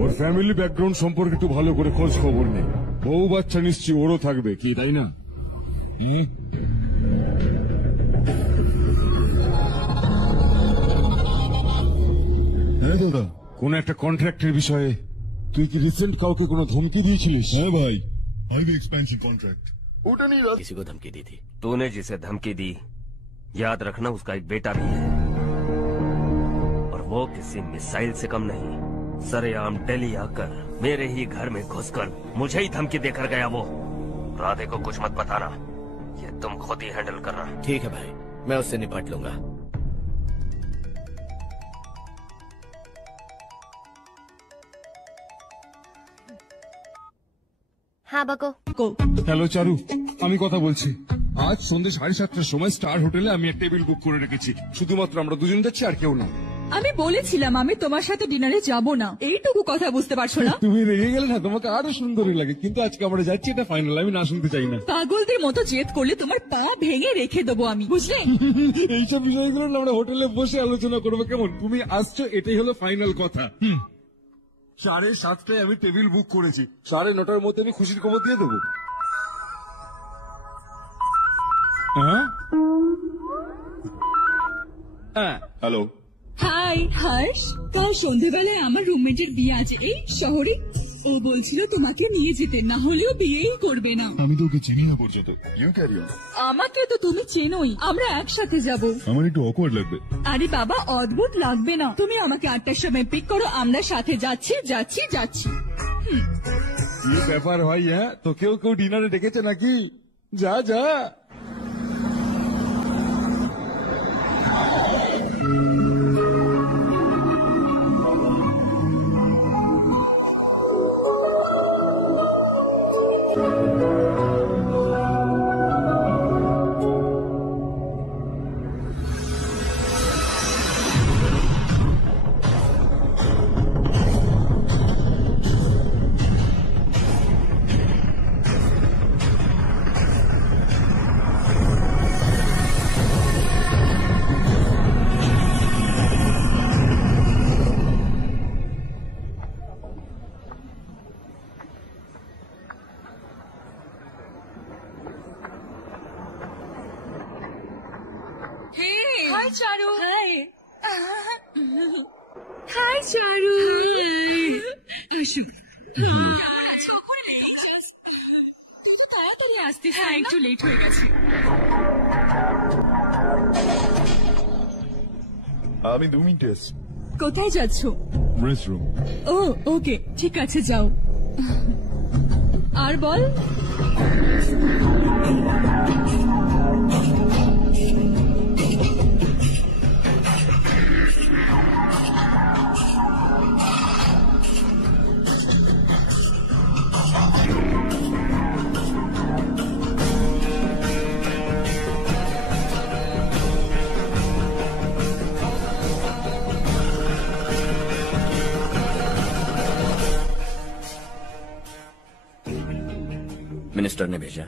ওর ফ্যামিলি ব্যাকগ্রাউন্ড সম্পর্কে একটু ভালো করে খোঁজ খবর নেই। বউ বাচ্চা নিশ্চয়ই ওরও থাকবে, কি তাই না? হ্যাঁ দাদা, কোন একটা কন্ট্রাক্টের বিষয়ে তুই কি রিসেন্ট কাউকে কোনো ধমকি দিয়েছিলিস? হ্যাঁ ভাই, হাইওয়ে এক্সপেন্সিভ কন্ট্রাক্ট। ওটা নিয়ে किसी को धमकी दी थी? तूने जिसे धमकी दी, याद रखना उसका एक बेटा भी है, और वो किसी मिसाइल से कम नहीं। सरेआम दिल्ली आकर मेरे ही घर में घुसकर मुझे ही धमकी देकर गया वो। राधे को कुछ मत बताना, ये तुम खुद ही हैंडल करना। ठीक है भाई, मैं उससे निपट लूंगा। हाँ बको। হ্যালো চারু, আমি কথা বলছি। আজ সন্ধ্যে 7:30টার সময় স্টার হোটেলে আমি একটা টেবিল বুক করে রেখেছি। শুধুমাত্র আমরা দুজন যাচ্ছি, আর কেউ না। আমি বলেছিলাম আমি তোমার সাথে ডিনারে যাব না, এইটুকু কথা বুঝতে পারছো না? তুমি রেগে গেলে না, তোমাকে আরো সুন্দরই লাগে, কিন্তু আজকে আমরা যাচ্ছি, এটা ফাইনাল। আমি না শুনতে চাই না। পাগলদের মতো জেদ করলে তোমার পা ভেঙে রেখে দেবো আমি, বুঝলে? এইসব বিষয়গুলো না আমরা হোটেলে বসে আলোচনা করবো, কেমন? তুমি আসছো, এটাই হলো ফাইনাল কথা। 7:30টায় আমি টেবিল বুক করেছি, 9:30টার মধ্যে আমি খুশির খবর দিয়ে দেবো। হ্যালো। হাই। হাই হর্ষ, কাল সন্ধেবেলায় আমার রুমমেটের বিয়ে আছে এই শহরে। ও বলছিল তোমাকে নিয়ে যেতে, না হলেও বিয়েই করবে না। আমি তো ওকে চিনি না পর্যন্ত। You carry on. আমাকে তো তুমি চেনোই, আমরা একসাথে যাব। আমার একটু অকওয়ার্ড লাগবে। আরে বাবা, অদ্ভুত লাগবে না। তুমি আমাকে 8টার সময় পিক করো, আমরা সাথে যাচ্ছি যাচ্ছি যাচ্ছি। কি ব্যাপার ভাই? হ্যাঁ, তো কেউ ডিনারে ডেকেছে নাকি? যা যা। হাই চারু। হাই হাই চারু। তাড়াতাড়ি আসতে, হ্যাঁ একটু লেট হয়ে গেছে। আমি 2 মিনিটে আসছি। কোথায় যাচ্ছ? রেস্টরুম। ও ওকে, ঠিক আছে যাও। আর বল। मिनिस्टर ने भेजा।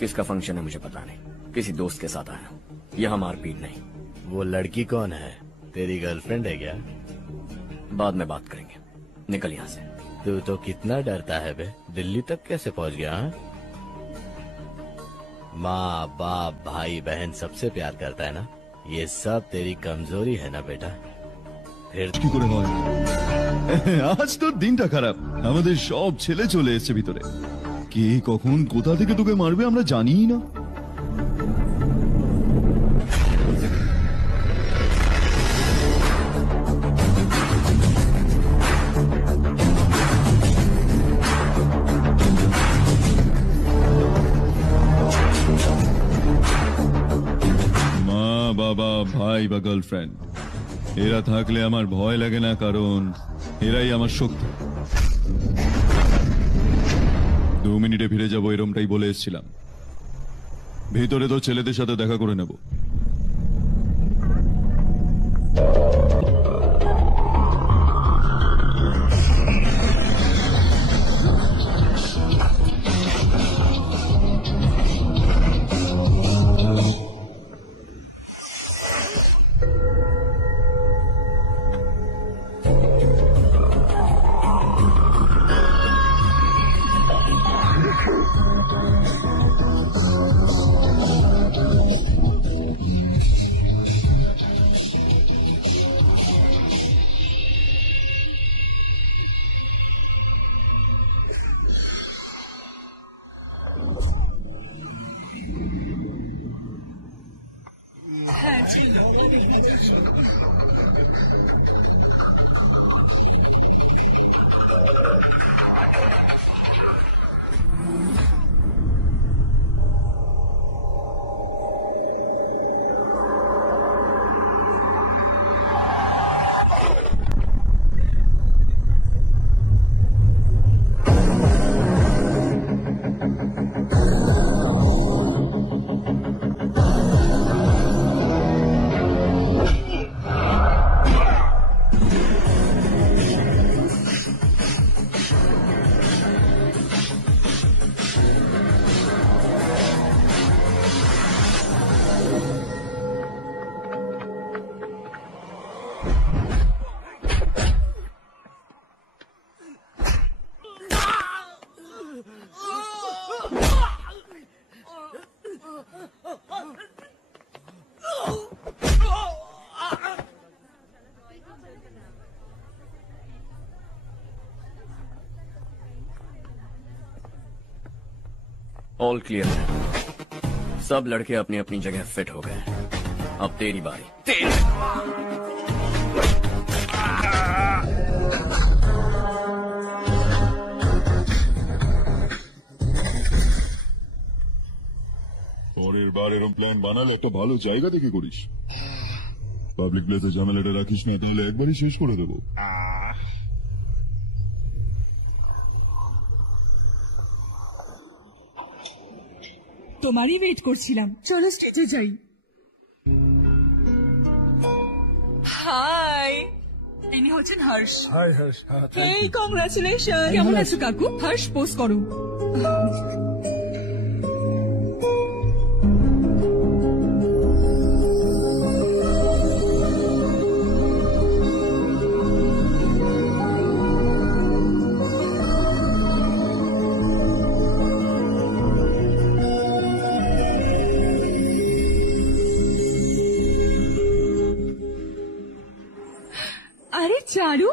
किसका फंक्शन है मुझे पता नहीं, किसी दोस्त के साथ आया। यहाँ मारपीट नहीं। वो लड़की कौन है? तेरी गर्लफ्रेंड है क्या? बाद में बात करेंगे, निकल यहाँ से। तू तो कितना डरता है बे, दिल्ली तक कैसे पहुँच गया? हाँ? माँ बाप भाई बहन सबसे प्यार करता है ना, ये सब तेरी कमजोरी है ना बेटा। फिर কি করে হয়? আজ তো দিনটা খারাপ, আমাদের সব ছেলে চলে এসেছে ভিতরে। কে কখন কোথা থেকে তোকে মারবে আমরা জানিই না। মা বাবা ভাই বা গার্লফ্রেন্ড এরা থাকলে আমার ভয় লাগে না, কারণ এরাই আমার শক্তি। 2 মিনিটে ফিরে যাবো এরমটাই বলে এসেছিলাম। ভিতরে তো ছেলেদের সাথে দেখা করে নেব। ऑल क्लियर है। सब लड़के अपनी अपनी जगह फिट हो गए। अब तेरी बारी। পরের বার এরকম প্ল্যান বানালে একটা ভালো জায়গা দেখে করিস। পাবলিক প্লেসে ঝামেলাটা রাখিস না, তাহলে একবারই শেষ করে দেবো। তোমারই ওয়েট করছিলাম, চলো স্ট্রিটে যাই। হাই, ইনি হচ্ছেন হর্ষ। হাই হর্ষ। এই কংগ্রাচুলেশন। কেমন আছো কাকু? হর্ষ পোজ করো। আরে চারু,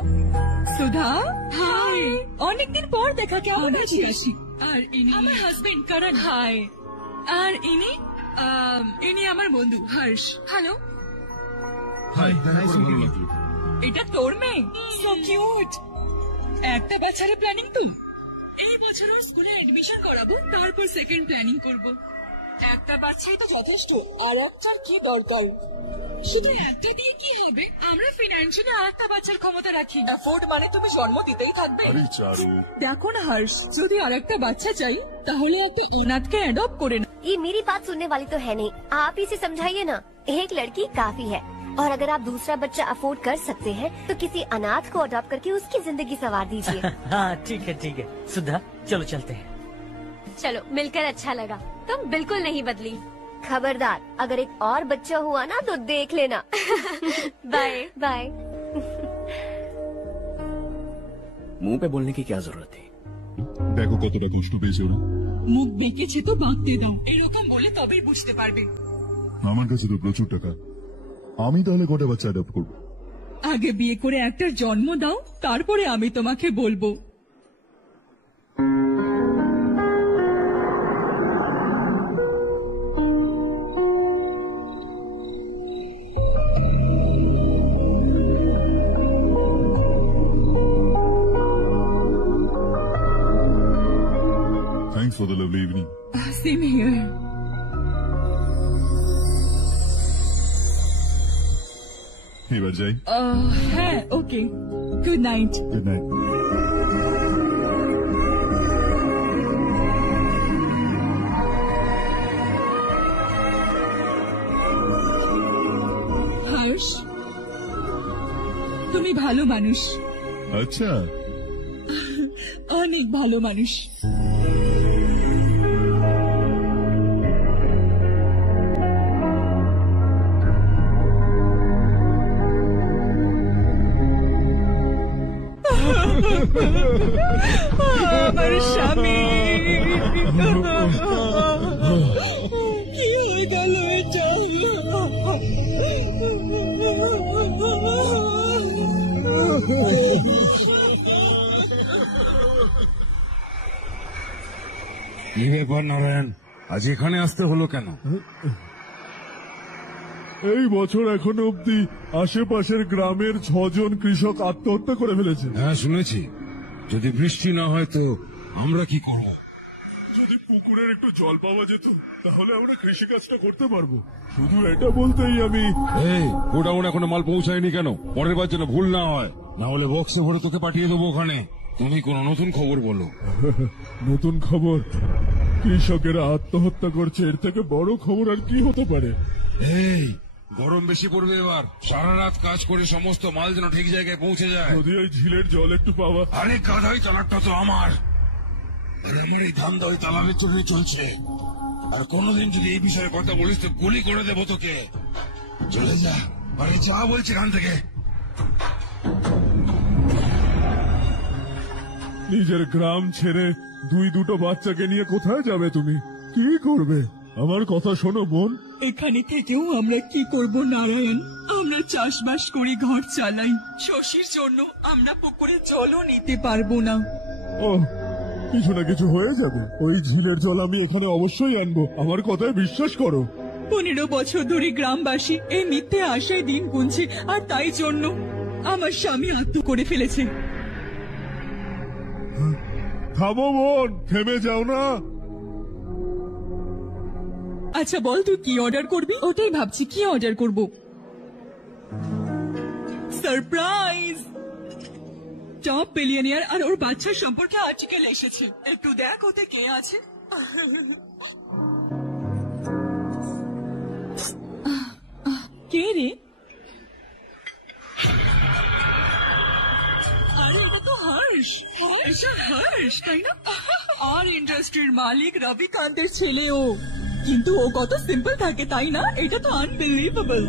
সুধা, হাই, অনেকদিন পর দেখা, কেমন আছিস? আর ইনি আমার হাজবেন্ড করণ। হাই। আর ইনি আমার বন্ধু হর্ষ। হ্যালো। হাই, এটা তোর মেয়ে? So cute. একটা বাচ্চারে প্ল্যানিং তো? এই বছর ওর স্কুলে এডমিশন করাবো, তারপর সেকেন্ড প্ল্যানিং করব। একটা বাচ্চাই তো যথেষ্ট, আর একটার কি দরকার? শুধু একটা দিয়ে কি হবে? আমরা ফিনান্সিয়ালি আর একটা বাচ্চার ক্ষমতা রাখি। অ্যাফোর্ড মানে তুমি জন্ম দিতেই থাকবে। আরে চারু, দেখো না হর্ষ, যদি আর একটা বাচ্চা চাই তাহলে একটা অনাথকে অ্যাডপ্ট করে না। ये मेरी बात सुनने वाली तो है नहीं, आप इसे समझाइए ना। एक लड़की काफी है, और अगर आप दूसरा बच्चा अफोर्ड कर सकते हैं तो किसी अनाथ को अडॉप्ट करके उसकी जिंदगी संवार दीजिए। हाँ ठीक है सुधा, चलो चलते हैं। चलो, मिलकर अच्छा लगा। तुम बिल्कुल नहीं बदली। खबरदार, अगर एक और बच्चा हुआ ना तो देख लेना। Bye bye. मुंह पे बोलने की क्या जरूरत थी? দেখো কতটা কষ্ট পেয়েছে ওরা। মুখ বেঁকেছে তো বাঁকতে দাও, এরকম বলে তবেই বুঝতে পারবে। আমার কাছে তো প্রচুর টাকা, আমি তাহলে কটা বাচ্চা অ্যাডপ্ট করবো? আগে বিয়ে করে একটার জন্ম দাও, তারপরে আমি তোমাকে বলবো। Thanks for the lovely evening. Same here. এবার যাই। হ্যাঁ, okay, good night. Good night. Harsh, তুমি ভালো মানুষ। আচ্ছা, অনেক ভালো মানুষ। আমার স্বামী কি হয়ে গেল এটা? কি ব্যাপার নারায়ণ, আজ এখানে আসতে হলো কেন? এই বছর এখনো অব্দি আশেপাশের গ্রামের 6 জন কৃষক আত্মহত্যা করে ফেলেছে। হ্যাঁ শুনেছি। যদি বৃষ্টি না হয় তো আমরা কি করব? যদি পুকুরের একটু জল পাওয়া যেত তাহলে আমরা কৃষি কাজটা করতে পারবো। শুধু এটা বলতেই আমি। এই গোডাউন এখনো মাল পৌঁছায়নি কেন? পরের বার যেন ভুল না হয়, না হলে বক্সে ভরে তোকে পাঠিয়ে দেবো ওখানে। তুমি কোনো নতুন খবর বলো। নতুন খবর? কৃষকেরা আত্মহত্যা করছে, এর থেকে বড় খবর আর কি হতে পারে? এই গরম বেশি পড়বে এবার, সারা রাত কাজ করে সমস্ত মাল যেন ঠিক জায়গায় পৌঁছে যায়। যদি ওই ঝিলের জল একটু পাওয়া। আরে গাধাই, তালাকটা তো আমার, আমার এই ধান্দা ওই তালাবের জন্য চলছে। আর কোনোদিন যদি এই বিষয়ে কথা বলিস তো গুলি করে দেবো তোকে। চলে যা, আরে যা বলছি এখান থেকে। নিজের গ্রাম ছেড়ে দুটো বাচ্চাকে নিয়ে কোথায় যাবে তুমি? কি করবে? আমার কথা শোনো বোন। এখানে থেকেও আমরা কি করব নারায়ণ? আমরা চাষবাস করি, ঘর চালাই। শশীর জন্য আমরা পুকুরে জলও নিতে পারবো না। ও কিছু না কিছু হয়ে যাবে। ওই ঝিলের জল আমি এখানে অবশ্যই আনবো, আমার কথায় বিশ্বাস করো। 15 বছর ধরে গ্রামবাসী এই মিথ্যে আশায় দিন গুনছে, আর তাই জন্য আমার স্বামী আত্মহত্যা করে ফেলেছে। থামো বোন, থেমে যাও না। আচ্ছা বল, তুই কি অর্ডার করবি? ওটাই ভাবছি কি অর্ডার করব। সারপ্রাইজ! টপ বিলিয়নিয়ার আর ওর বাচ্চার সম্পর্কে আর্টিকেল এসেছে, একটু দেখ ওতে কে আছে। কে রে? আরে ওটা তো হর্ষ। এটা হর্ষ, তাই না? আর ইন্ডাস্ট্রির মালিক রবিকান্তের ছেলে ও। কিন্তু ও কত সিম্পল থাকে, তাই না? এটা তো unbelievable.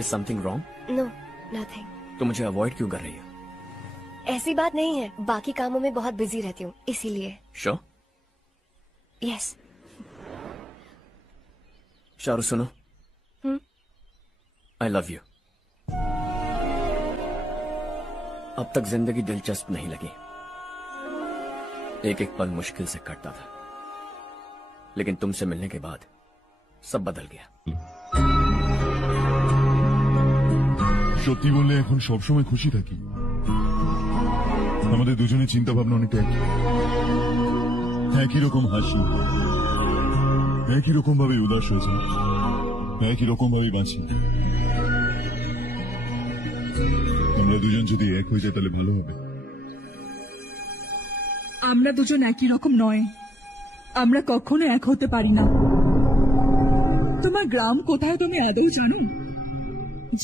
Is something wrong? No nothing. तो मुझे अवॉइड क्यों कर रही है? ऐसी बात नहीं है, बाकी कामों में बहुत बिजी रहती हूँ इसीलिए। श्योर? यस। शारू सुनो, आई लव यू। अब तक जिंदगी दिलचस्प नहीं लगी, एक एक पल मुश्किल से कटता था, लेकिन तुमसे मिलने के बाद सब बदल गया। সত্যি বললে এখন সবসময় খুশি থাকি। আমাদের দুজনের চিন্তা ভাবনা অনেকটা একই রকম হাসি, একই রকম ভাবে উদাস হয়ে যায়, একই রকম ভাবে বাঁচি। আমরা দুজন যদি এক হয়ে যায় তাহলে ভালো হবে। আমরা দুজন একই রকম নয়, আমরা কখনো এক হতে পারি না। তোমার গ্রাম কোথায় তুমি আদৌ জানো?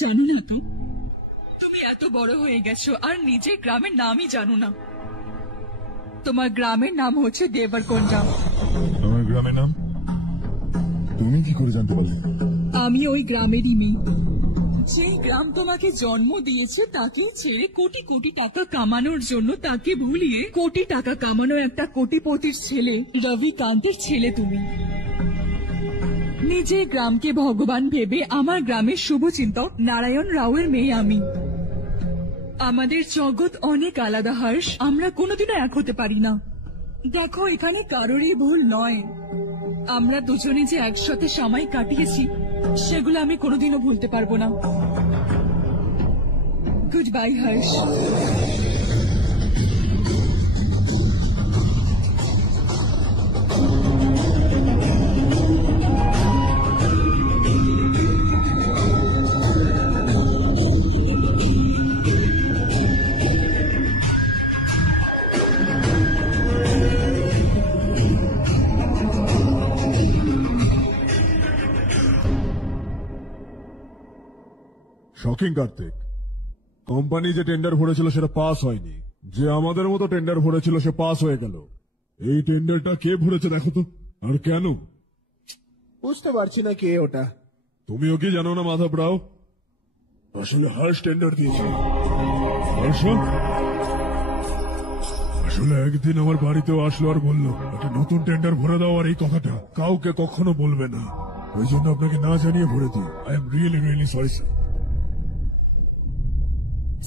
জানো না তো? তুমি এত বড় হয়ে গেছো আর নিজের গ্রামের নামই জানো না। তোমার গ্রামের নাম হচ্ছে দেবরকোন্ডা। আমার গ্রামের নাম তুমি কি করে জানতে পারলে? আমি ওই গ্রামেরই মেয়ে। যে গ্রাম তোমাকে জন্ম দিয়েছে তাকে ছেড়ে কোটি কোটি টাকা কামানোর জন্য তাকে ভুলিয়ে কোটি টাকা কামানো একটা কোটিপতির ছেলে রবিকান্তের ছেলে তুমি। নিজের গ্রামকে ভগবান ভেবে আমার গ্রামের শুভচিন্তক নারায়ণ রাওয়ের মেয়ে আমি। আমাদের জগৎ অনেক আলাদা হর্ষ, আমরা কোনোদিনও এক হতে পারি না। দেখো এখানে কারোরই ভুল নয়, আমরা দুজনে যে একসাথে সময় কাটিয়েছি সেগুলো আমি কোনোদিনও ভুলতে পারবো না। Goodbye Harsh. Shocking Kartik, company যে টেন্ডার ভরেছিল সেটা পাস হয়নি, যে আমাদের মতো টেন্ডার ভরেছিল সে পাস হয়ে গেল। এই টেন্ডারটা কে ভরেছে দেখো তো, আর কেন? বুঝতে পারছি না কে ওটা। তুমিও কি জানো না মাধব রাও? আসলে হর্ষ টেন্ডার দিয়েছিল। হর্ষ আসলে একদিন আমার বাড়িতেও আসলো আর বললো একটা নতুন টেন্ডার ভরে দাও, আর এই কথাটা কাউকে কখনো বলবে না। ওই জন্য আপনাকে না জানিয়ে ভরে দিই। I am really really sorry sir.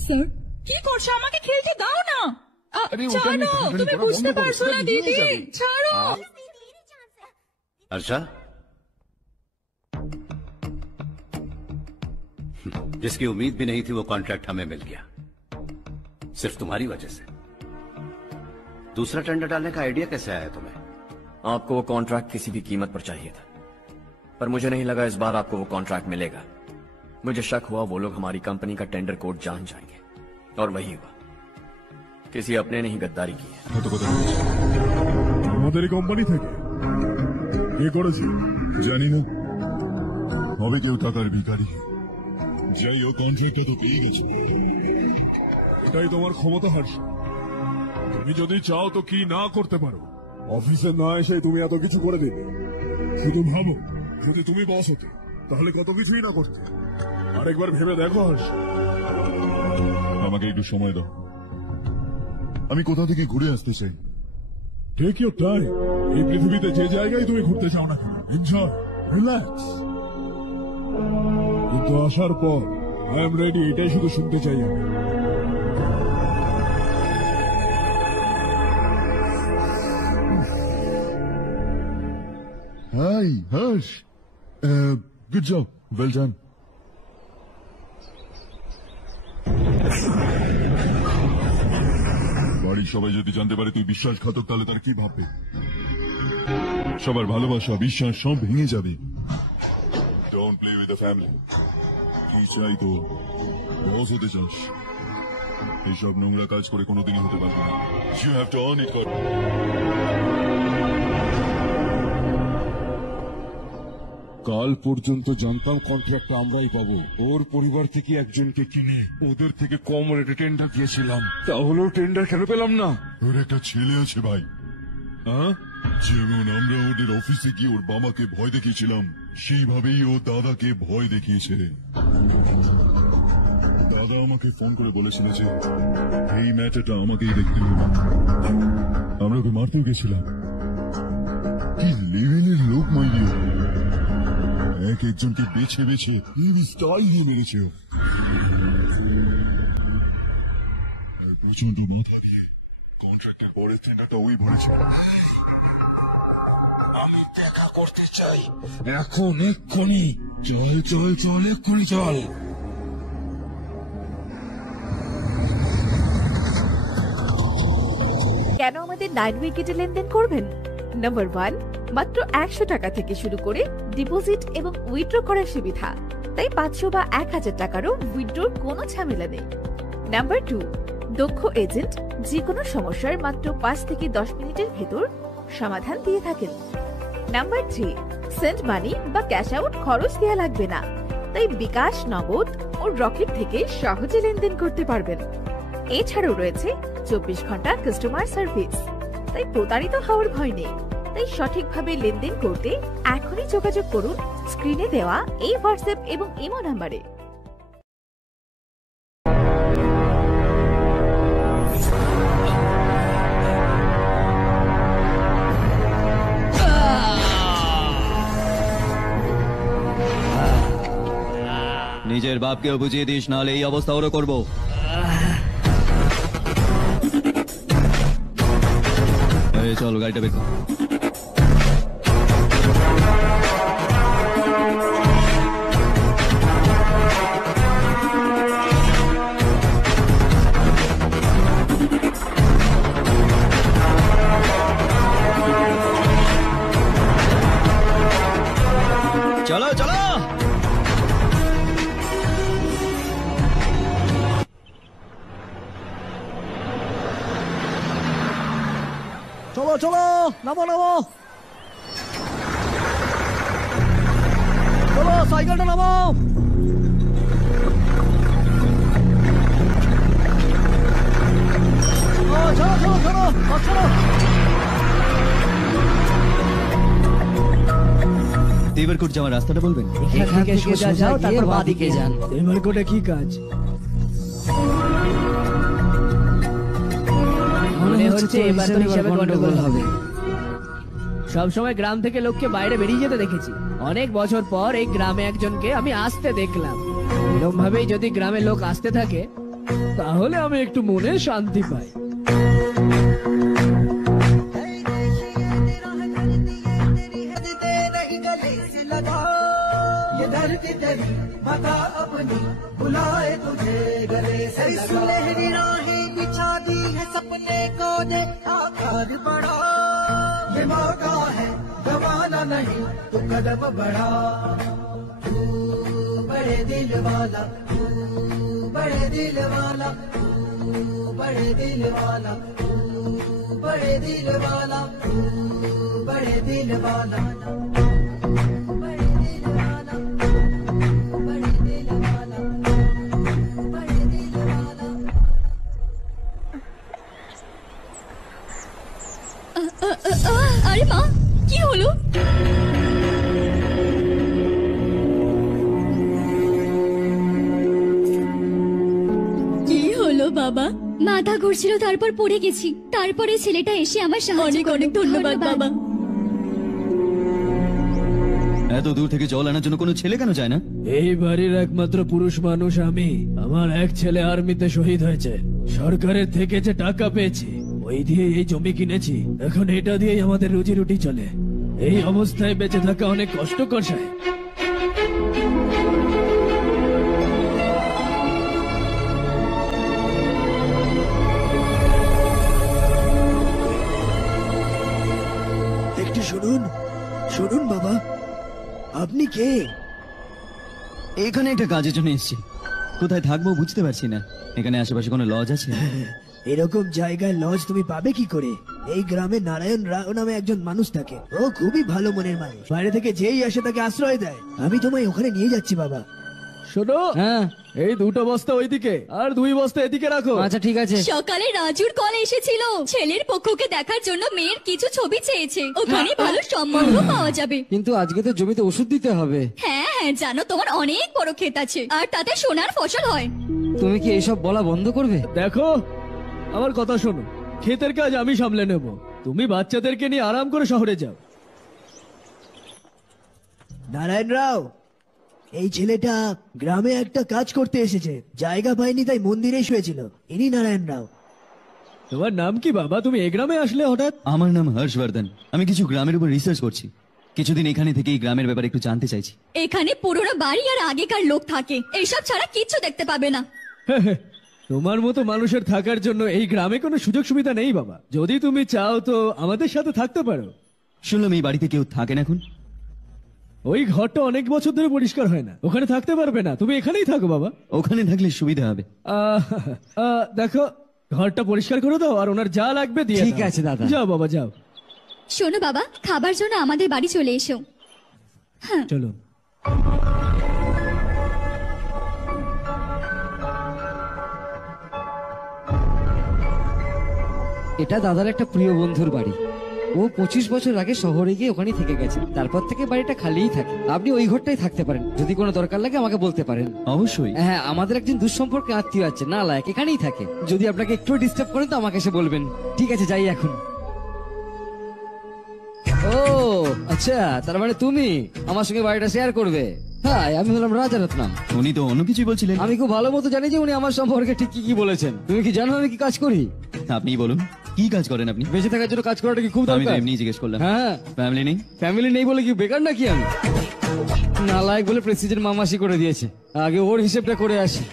Sir কি করছো? আমাকে খেলতে দাও না। ছাড়ো, তুমি বুঝতে পারছো না দিদি, ছাড়ো। আচ্ছা जिसकी उम्मीद भी नहीं थी वो कॉन्ट्रैक्ट हमें मिल गया, सिर्फ तुम्हारी वजह से। दूसरा टेंडर डालने का आइडिया कैसे आया तुम्हें? आपको वो कॉन्ट्रैक्ट किसी भी कीमत पर चाहिए था, पर मुझे नहीं लगा इस बार आपको वो कॉन्ट्रैक्ट मिलेगा। मुझे शक हुआ वो लोग हमारी कंपनी का टेंडर कोड जान जाएंगे, और वही हुआ। किसी अपने ने ही गद्दारी की है। আমাদের কোম্পানি থেকে কে করেছে জানি না, হবে কেউ টাকার ভিখারি। যাই হোক, কন্ট্রাক্টটা তো পেয়ে গেছে। এটাই তোমার ক্ষমতা হর্ষ। তুমি যদি চাও তো কি না করতে পারো। অফিসে না এসে তুমি এত কিছু করে দিলে। শুধু ভাবো, যদি তুমি বস হতে তাহলে কত কিছুই না করতে। আরেকবার ভেবে দেখো হর্ষ। আমাকে একটু সময় দাও, আমি কোথা থেকে ঘুরে আসতে চাই। Take your time. এই পৃথিবীতে যে জায়গায় তুমি ঘুরতে চাও না কেন, এনজয়, রিল্যাক্স। কিন্তু আসার পর আই এম রেডি, এটাই শুধু শুনতে চাই আমি। Hi Harsh, good job, well done. বাড়ির সবাই যদি জানতে পারে তুই বিশ্বাসঘাতক, তাহলে তার কি ভাববে? সবার ভালোবাসা, বিশ্বাস সব ভেঙে যাবে। Don't play with the family. তুই চাই তো বস হতে চাস, এইসব নোংরা কাজ করে কোনোদিনই হতে পারবে না। You have to earn it. কাল পর্যন্ত জানতাম কন্ট্রাক্ট আমরাই পাবো। ওর পরিবার থেকে একজনকে কিনে ওদের থেকে কম রেটে টেন্ডার দিয়েছিলাম, তাহলেও টেন্ডার কেন পেলাম না? ওর একটা ছেলে আছে ভাই, হ্যাঁ? যেমন আমরা ওদের অফিসে গিয়ে ওর বাবাকে ভয় দেখিয়েছিলাম, সেইভাবেই ও দাদাকে ভয় দেখিয়েছে। দাদা আমাকে ফোন করে বলেছিল যে এই ম্যাটারটা আমাকেই দেখতে হবে। আমরা ওকে মারতেও গেছিলাম। কি লেভেলের লোক মাইরি! এক একজনকে বেছে বেছে স্টাইল দিয়ে মেরেছে। প্রচন্ড মাথা দিয়ে কন্ট্রাক্টের পরের টেন্ডারটা ওই ভরেছে। আমি দেখা করতে চাই এখন, এক্ষুনি। চল চল চল, এক্ষুনি চল। কেন আমাদের 9 উইকেটে লেনদেন করবেন? নাম্বার 1, মাত্র 100 টাকা থেকে শুরু করে ডিপোজিট এবং উইথড্র করার সুবিধা, তাই 500 বা 1000 টাকারও উইথড্রর কোনো ঝামেলা নেই। নাম্বার 2, দক্ষ এজেন্ট যে কোনো সমস্যার মাত্র 5 থেকে 10 মিনিটের ভেতর সমাধান দিয়ে থাকেন। নাম্বার 3, সেন্ড মানি বা ক্যাশ আউট খরচ দেওয়া লাগবে না, তাই বিকাশ, নগদ ও রকেট থেকে সহজে লেনদেন করতে পারবেন। এছাড়াও রয়েছে 24 ঘন্টা কাস্টমার সার্ভিস, তাই প্রতারিত হওয়ার ভয় নেই। তাই সঠিকভাবে লেনদেন করতে এখনই যোগাযোগ করুন স্ক্রিনে দেওয়া এই হোয়াটসঅ্যাপ এবং ইমো নাম্বারে। নিজের বাপকেও বুঝিয়ে দিস, নাহলে এই অবস্থা ওরও করবো। চল গাড়িটা বের কর। চলো চলো। চলো চলো, নামো নামো, চলো সাইকেলটা নামো। চলো চলো চলো চলো। দেবরকোট যাওয়ার রাস্তাটা বলবেন? এখান থেকে সোজা যাও, তারপর বাঁদিকে যান। দেবরকোটে কি কাজ? মনে হচ্ছে এবার তো হিসাবে গন্ডগোল হবে। সবসময় গ্রাম থেকে লোককে বাইরে বেরিয়ে যেতে দেখেছি, অনেক বছর পর এই গ্রামে একজনকে আমি আসতে দেখলাম। এরকম ভাবেই যদি গ্রামে লোক আসতে থাকে তাহলে আমি একটু মনে শান্তি পাই। अदा अपनी बुलाए तुझे गले से लगा। सुनहरी राहें बिछा दी है सपने को दे आकार बढ़ा। ये मौका है गवाना नहीं तू कदम बढ़ा। तू बड़े दिल वाला, तू बड़े दिल वाला, तू बड़े दिल वाला, तू बड़े दिल वाला, तू बड़े दिल वाला, बड़े दिल वाला, बड़े दिल वाला, बड़े दिल वाला। আরে মা, কি হলো? কি হলো বাবা? মাথা ঘুরছিল, তারপর পড়ে গেছি। তারপরে ছেলেটা এসে আমার সাহায্য করলো। অনেক অনেক ধন্যবাদ বাবা। এত দূর থেকে জল আনার জন্য কোনো ছেলে কেন যায় না? এই বাড়ির একমাত্র পুরুষ মানুষ আমি। আমার এক ছেলে আর্মিতে শহীদ হয়েছে। সরকারের থেকে যে টাকা পেয়েছি ওই দিয়ে এই জমি কিনেছি। এখন এটা দিয়েই আমাদের রুজি রুটি চলে। এই অবস্থায় বেঁচে থাকা অনেক কষ্টকর সাহেব। একটু শুনুন, শুনুন বাবা, আপনি কে? এখানে একটা কাজের জন্য এসেছি। কোথায় থাকবো বুঝতে পারছি না। এখানে আশেপাশে কোনো লজ আছে? এরকম জায়গায় লজ তুমি পাবে কি করে? এই গ্রামে নারায়ণ রাও নামে একজন মানুষ থাকে। ও খুবই ভালো মনের মানুষ। বাইরে থেকে যেই আসে তাকে আশ্রয় দেয়। আমি তোমায় ওখানে নিয়ে যাচ্ছি বাবা। শোনো, হ্যাঁ, এই 2টো বস্তা ওইদিকে আর 2 বস্তা এদিকে রাখো। আচ্ছা ঠিক আছে। সকালে রাজুর কল এসেছিল। ছেলের পক্ষকে দেখার জন্য মেয়ের কিছু ছবি চেয়েছে। ওখানে ভালো সম্বন্ধ পাওয়া যাবে। কিন্তু আজকে তো জমিতে ওষুধ দিতে হবে। হ্যাঁ হ্যাঁ, জানো তোমার অনেক বড় ক্ষেত আছে আর তাতে সোনার ফসল হয়। তুমি কি এইসব বলা বন্ধ করবে? দেখো, আমার কথা শোনো। ক্ষেতের কাজ আমি সামলে নেব। তুমি বাচ্চাদেরকে নিয়ে আরাম করে শহরে যাও। নারায়ণ রাও, এই ছেলেটা গ্রামে একটা কাজ করতে এসেছে। জায়গা পায়নি তাই মন্দিরে শুয়েছিল। ইনি নারায়ণ রাও। তোমার নাম কি বাবা? তুমি এই গ্রামে আসলে হঠাৎ? আমার নাম হর্ষবর্ধন। আমি কিছু গ্রামের উপর রিসার্চ করছি। কিছুদিন এখানে থেকে এই গ্রামের ব্যাপারে একটু জানতে চাইছি। এখানে পুরোনো বাড়ি আর আগেকার লোক থাকে। এইসব ছাড়া কিচ্ছু দেখতে পাবে না। তোমার মতো মানুষের থাকার জন্য এই গ্রামে কোনো সুযোগ সুবিধা নেই বাবা। যদি তুমি চাও তো আমাদের সাথে থাকতে পারো। শুনলাম এই বাড়িতে কেউ থাকেন এখন? ওই ঘরটা অনেক বছর ধরে পরিষ্কার হয় না। ওখানে থাকতে পারবে না। তুমি এখানেই থাকো বাবা। ওখানে থাকলে সুবিধা হবে। দেখো, ঘরটা পরিষ্কার করে দাও আর ওনার যা লাগবে দিয়ে ঠিক আছে দাদা। যাও বাবা যাও। শোনো বাবা, খাবার জন্য আমাদের বাড়ি চলে এসো। হ্যাঁ চলো। এটা দাদার একটা প্রিয় বন্ধুর বাড়ি। ও 25 বছর আগে শহরে গিয়ে ওখানেই থেকে গেছে। তারপর থেকে বাড়িটা খালিই থাকে। আপনি ওই ঘরটাই থাকতে পারেন। যদি কোনো দরকার লাগে আমাকে বলতে পারেন। অবশ্যই। হ্যাঁ, আমাদের একজন দুঃসম্পর্কে আত্মীয় আছে, না লায়ক, এখানেই থাকে। যদি আপনাকে একটু ডিস্টার্ব করেন তো আমাকে এসে বলবেন। ঠিক আছে, যাই এখন। ও আচ্ছা, তার মানে তুমি আমার সঙ্গে বাড়িটা শেয়ার করবে? হ্যাঁ, আমি হলাম রাজারত্নম। উনি তো অন্য কিছুই বলছিলেন। আমি খুব ভালো মতো জানি যে উনি আমার সম্পর্কে ঠিক কি কি বলেছেন। তুমি কি জানো আমি কি কাজ করি? আপনি বলুন, কি কাজ করেন আপনি? বেঁচে থাকার জন্য কাজ করাটা কি খুব আমি তো দরকার? এমনি জিজ্ঞেস করলাম। হ্যাঁ। ফ্যামিলি নেই? ফ্যামিলি নেই বলে কি বেকার নাকি আমি? নালায়ক বলে প্রেসিডেন্ট মামাসি করে দিয়েছে। আগে ওর হিসেবটা করে আসি।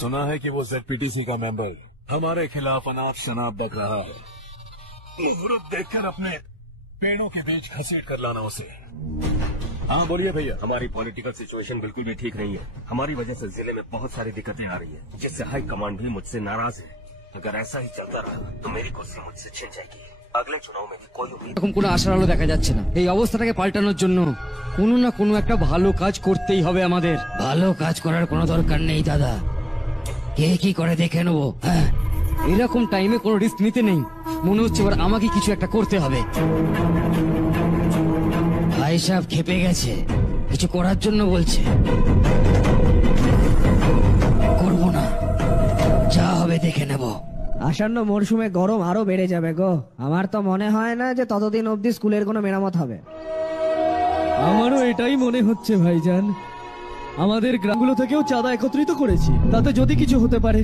सुना है कि वो ZPTC का मेंबर हमारे खिलाफ अनाप शनाप बक रहा है। मुहूर्त देखकर अपने पेड़ों के बीच घसीट कर लाना उसे। हाँ बोलिए भैया। हमारी पॉलिटिकल सिचुएशन बिल्कुल भी ठीक नहीं है। हमारी वजह से जिले में बहुत सारी दिक्कतें आ रही है, जिससे हाई कमांड भी मुझसे नाराज है। अगर ऐसा ही चलता रहा तो मेरी कुर्सी मुझसे छिन जाएगी। अगले चुनाव में भी कोई उम्मीद। এরকম কোনো আশার আলো দেখা যাচ্ছে না। এই অবস্থাটাকে পাল্টানোর জন্য কোনো না কোনো একটা ভালো কাজ করতেই হবে আমাদের। ভালো কাজ করার কোনো দরকার নেই দাদা, কে কি করে দেখে নেবো। হ্যাঁ, এরকম টাইমে কোনো রিস্ক নিতে নেই। মনে হচ্ছে এবার আমাকে কিছু একটা করতে হবে। ভাই সাহেব খেপে গেছে, কিছু করার জন্য বলছে। করবো না, যা হবে দেখে নেব। আসন্ন মরশুমে গরম আরো বেড়ে যাবে গো। আমার তো মনে হয় না যে ততদিন অবধি স্কুলের কোনো মেরামত হবে। আমারও এটাই মনে হচ্ছে ভাইজান। আমাদের গ্রামগুলো থেকেও চাঁদা একত্রিত করেছি, তাতে যদি কিছু হতে পারে।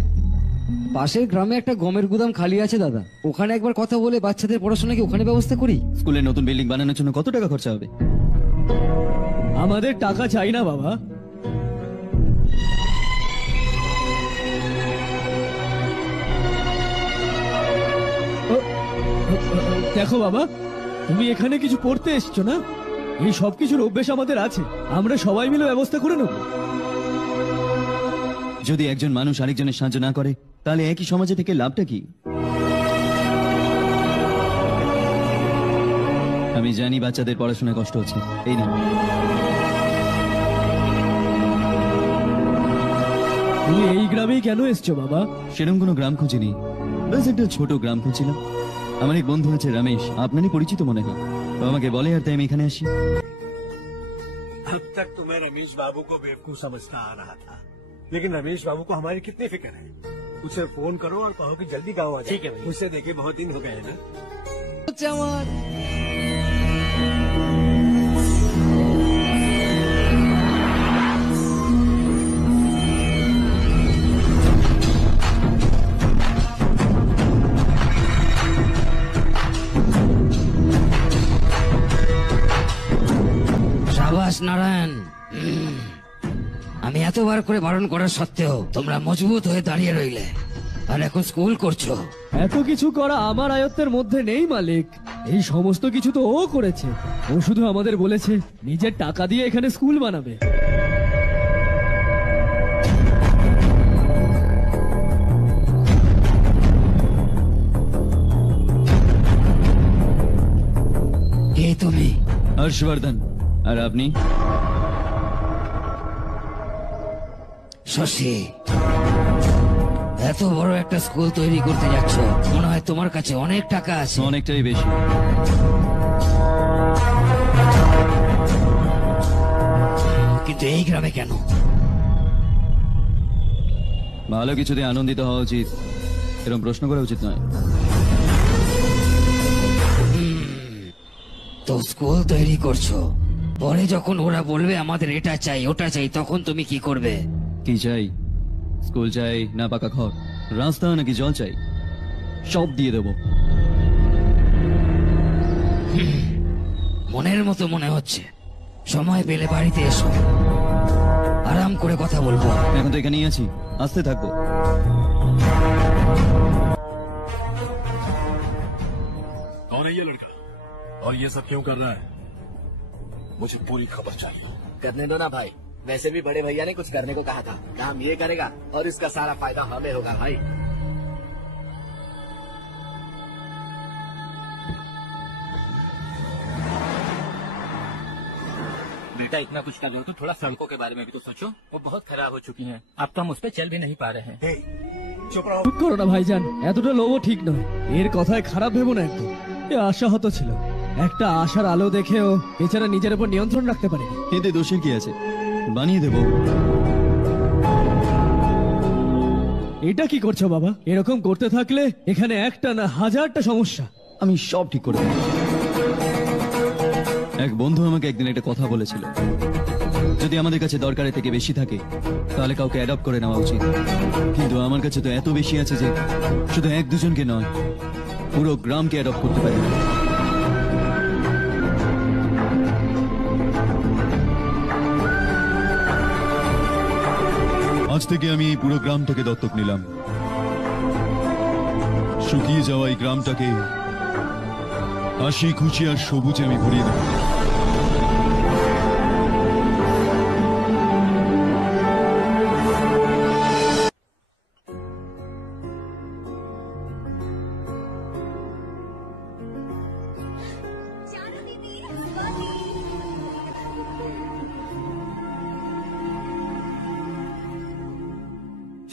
পাশের গ্রামে একটা গমের গুদাম খালি আছে দাদা, ওখানে একবার কথা বলে বাচ্চাদের পড়াশোনা কি ওখানে ব্যবস্থা করি? স্কুলের নতুন বিল্ডিং বানানোর জন্য কত টাকা খরচা হবে? আমাদের টাকা চাই না বাবা। দেখো বাবা, তুমি এখানে কিছু পড়তে এসছো না? এই সব কিছুর অভ্যেস আমাদের আছে, আমরা সবাই মিলে ব্যবস্থা করে নেব। যদি একজন মানুষ আরেকজনের সাহায্য না করে তাহলে একই সমাজে থেকে লাভটা কি? আমি জানি বাচ্চাদের পড়াশোনায় কষ্ট হচ্ছে, এই না তুমি এই গ্রামেই কেন এসছো বাবা? সেরকম কোনো গ্রাম খুঁজিনি, ব্যাস একটা ছোট গ্রাম খুঁজছিলাম। আমার এক বন্ধু আছে রমেশ, আপনারই পরিচিত মনে হয়, তো আমাকে বলে আর তাই আমি এখানে আসি। अब तक तो मैं रमेश बाबू को बेवकूफ समझता आ रहा था, लेकिन रमेश बाबू को हमारी कितनी फिक्र है। उसे फोन करो और कहो कि जल्दी गाँव आ जाए। ठीक है, मुझसे देखे बहुत दिन हो गए ना। সাবাস নারায়ণ, আমি এতবার করে বারণ করার সত্ত্বেও তোমরা মজবুত হয়ে দাঁড়িয়ে রইলে আর এখন স্কুল করছো। এত কিছু করা আমার আয়ত্তের মধ্যে নেই মালিক, এই সমস্ত কিছু তো ও করেছে। ও শুধু আমাদের বলেছে নিজের টাকা দিয়ে এখানে স্কুল বানাবে। কে তুমি? হর্ষবর্ধন। আর আপনি? শশী, এত বড় একটা স্কুল তৈরি করতে যাচ্ছ, মনে হয় তোমার কাছে অনেক টাকা আছে। অনেকটাই বেশি। কিন্তু এই গ্রামে কেন? ভালো কিছুতে আনন্দিত হওয়া উচিত, এরকম প্রশ্ন করা উচিত নয়। তো স্কুল তৈরি করছো, পরে যখন ওরা বলবে আমাদের এটা চাই ওটা চাই, তখন তুমি কি করবে? কি চাই? স্কুল চাই না পাকা ঘর, রাস্তা নাকি জল চাই, সব দিয়ে দেবো। মনের মতো মনে হচ্ছে, সময় পেলে বাড়িতে এসো, আরাম করে কথা বলবো। এখন তো এখানেই আছি, আসতে থাকবো। कौन है ये लड़का और ये सब क्यों कर रहा है? मुझे पूरी खबर चाहिए। करने दो ना भाई, वैसे भी बड़े भैया ने कुछ करने को कहा था, काम ये करेगा और इसका सारा फायदा हमें होगा भाई। बेटा इतना कुछ कर रहे हो तो थोड़ा सड़कों के बारे में भी तो सोचो, वो बहुत खराब हो चुकी हैं। अब तो हम उस पर चल भी नहीं पा रहे हैं। चुप रहो। চুপ করো না ভাইজান, এতটা লোভও ঠিক নয়। এর কথায় খারাপ ভেবো না একদম। এ আশাহত ছিল, একটা আশার আলো দেখেও বেচারা নিজের উপর নিয়ন্ত্রণ রাখতে পারেনি। এতে দোষের কি আছে? বানিয়ে দেবো। এটা কি করছো বাবা? এরকম করতে থাকলে এখানে একটা না হাজারটা সমস্যা। আমি সব ঠিক করে দেবো। এক বন্ধু আমাকে একদিন একটা কথা বলেছিল, যদি আমাদের কাছে দরকারের থেকে বেশি থাকে তাহলে কাউকে অ্যাডপ্ট করে নেওয়া উচিত। কিন্তু আমার কাছে তো এত বেশি আছে যে শুধু এক দুজনকে নয়, পুরো গ্রামকে অ্যাডপ্ট করতে পারি। আজ থেকে আমি এই পুরো গ্রামটাকে দত্তক নিলাম। শুকিয়ে যাওয়া এই গ্রামটাকে হাসি খুশি আর সবুজে আমি ভরিয়ে দেব।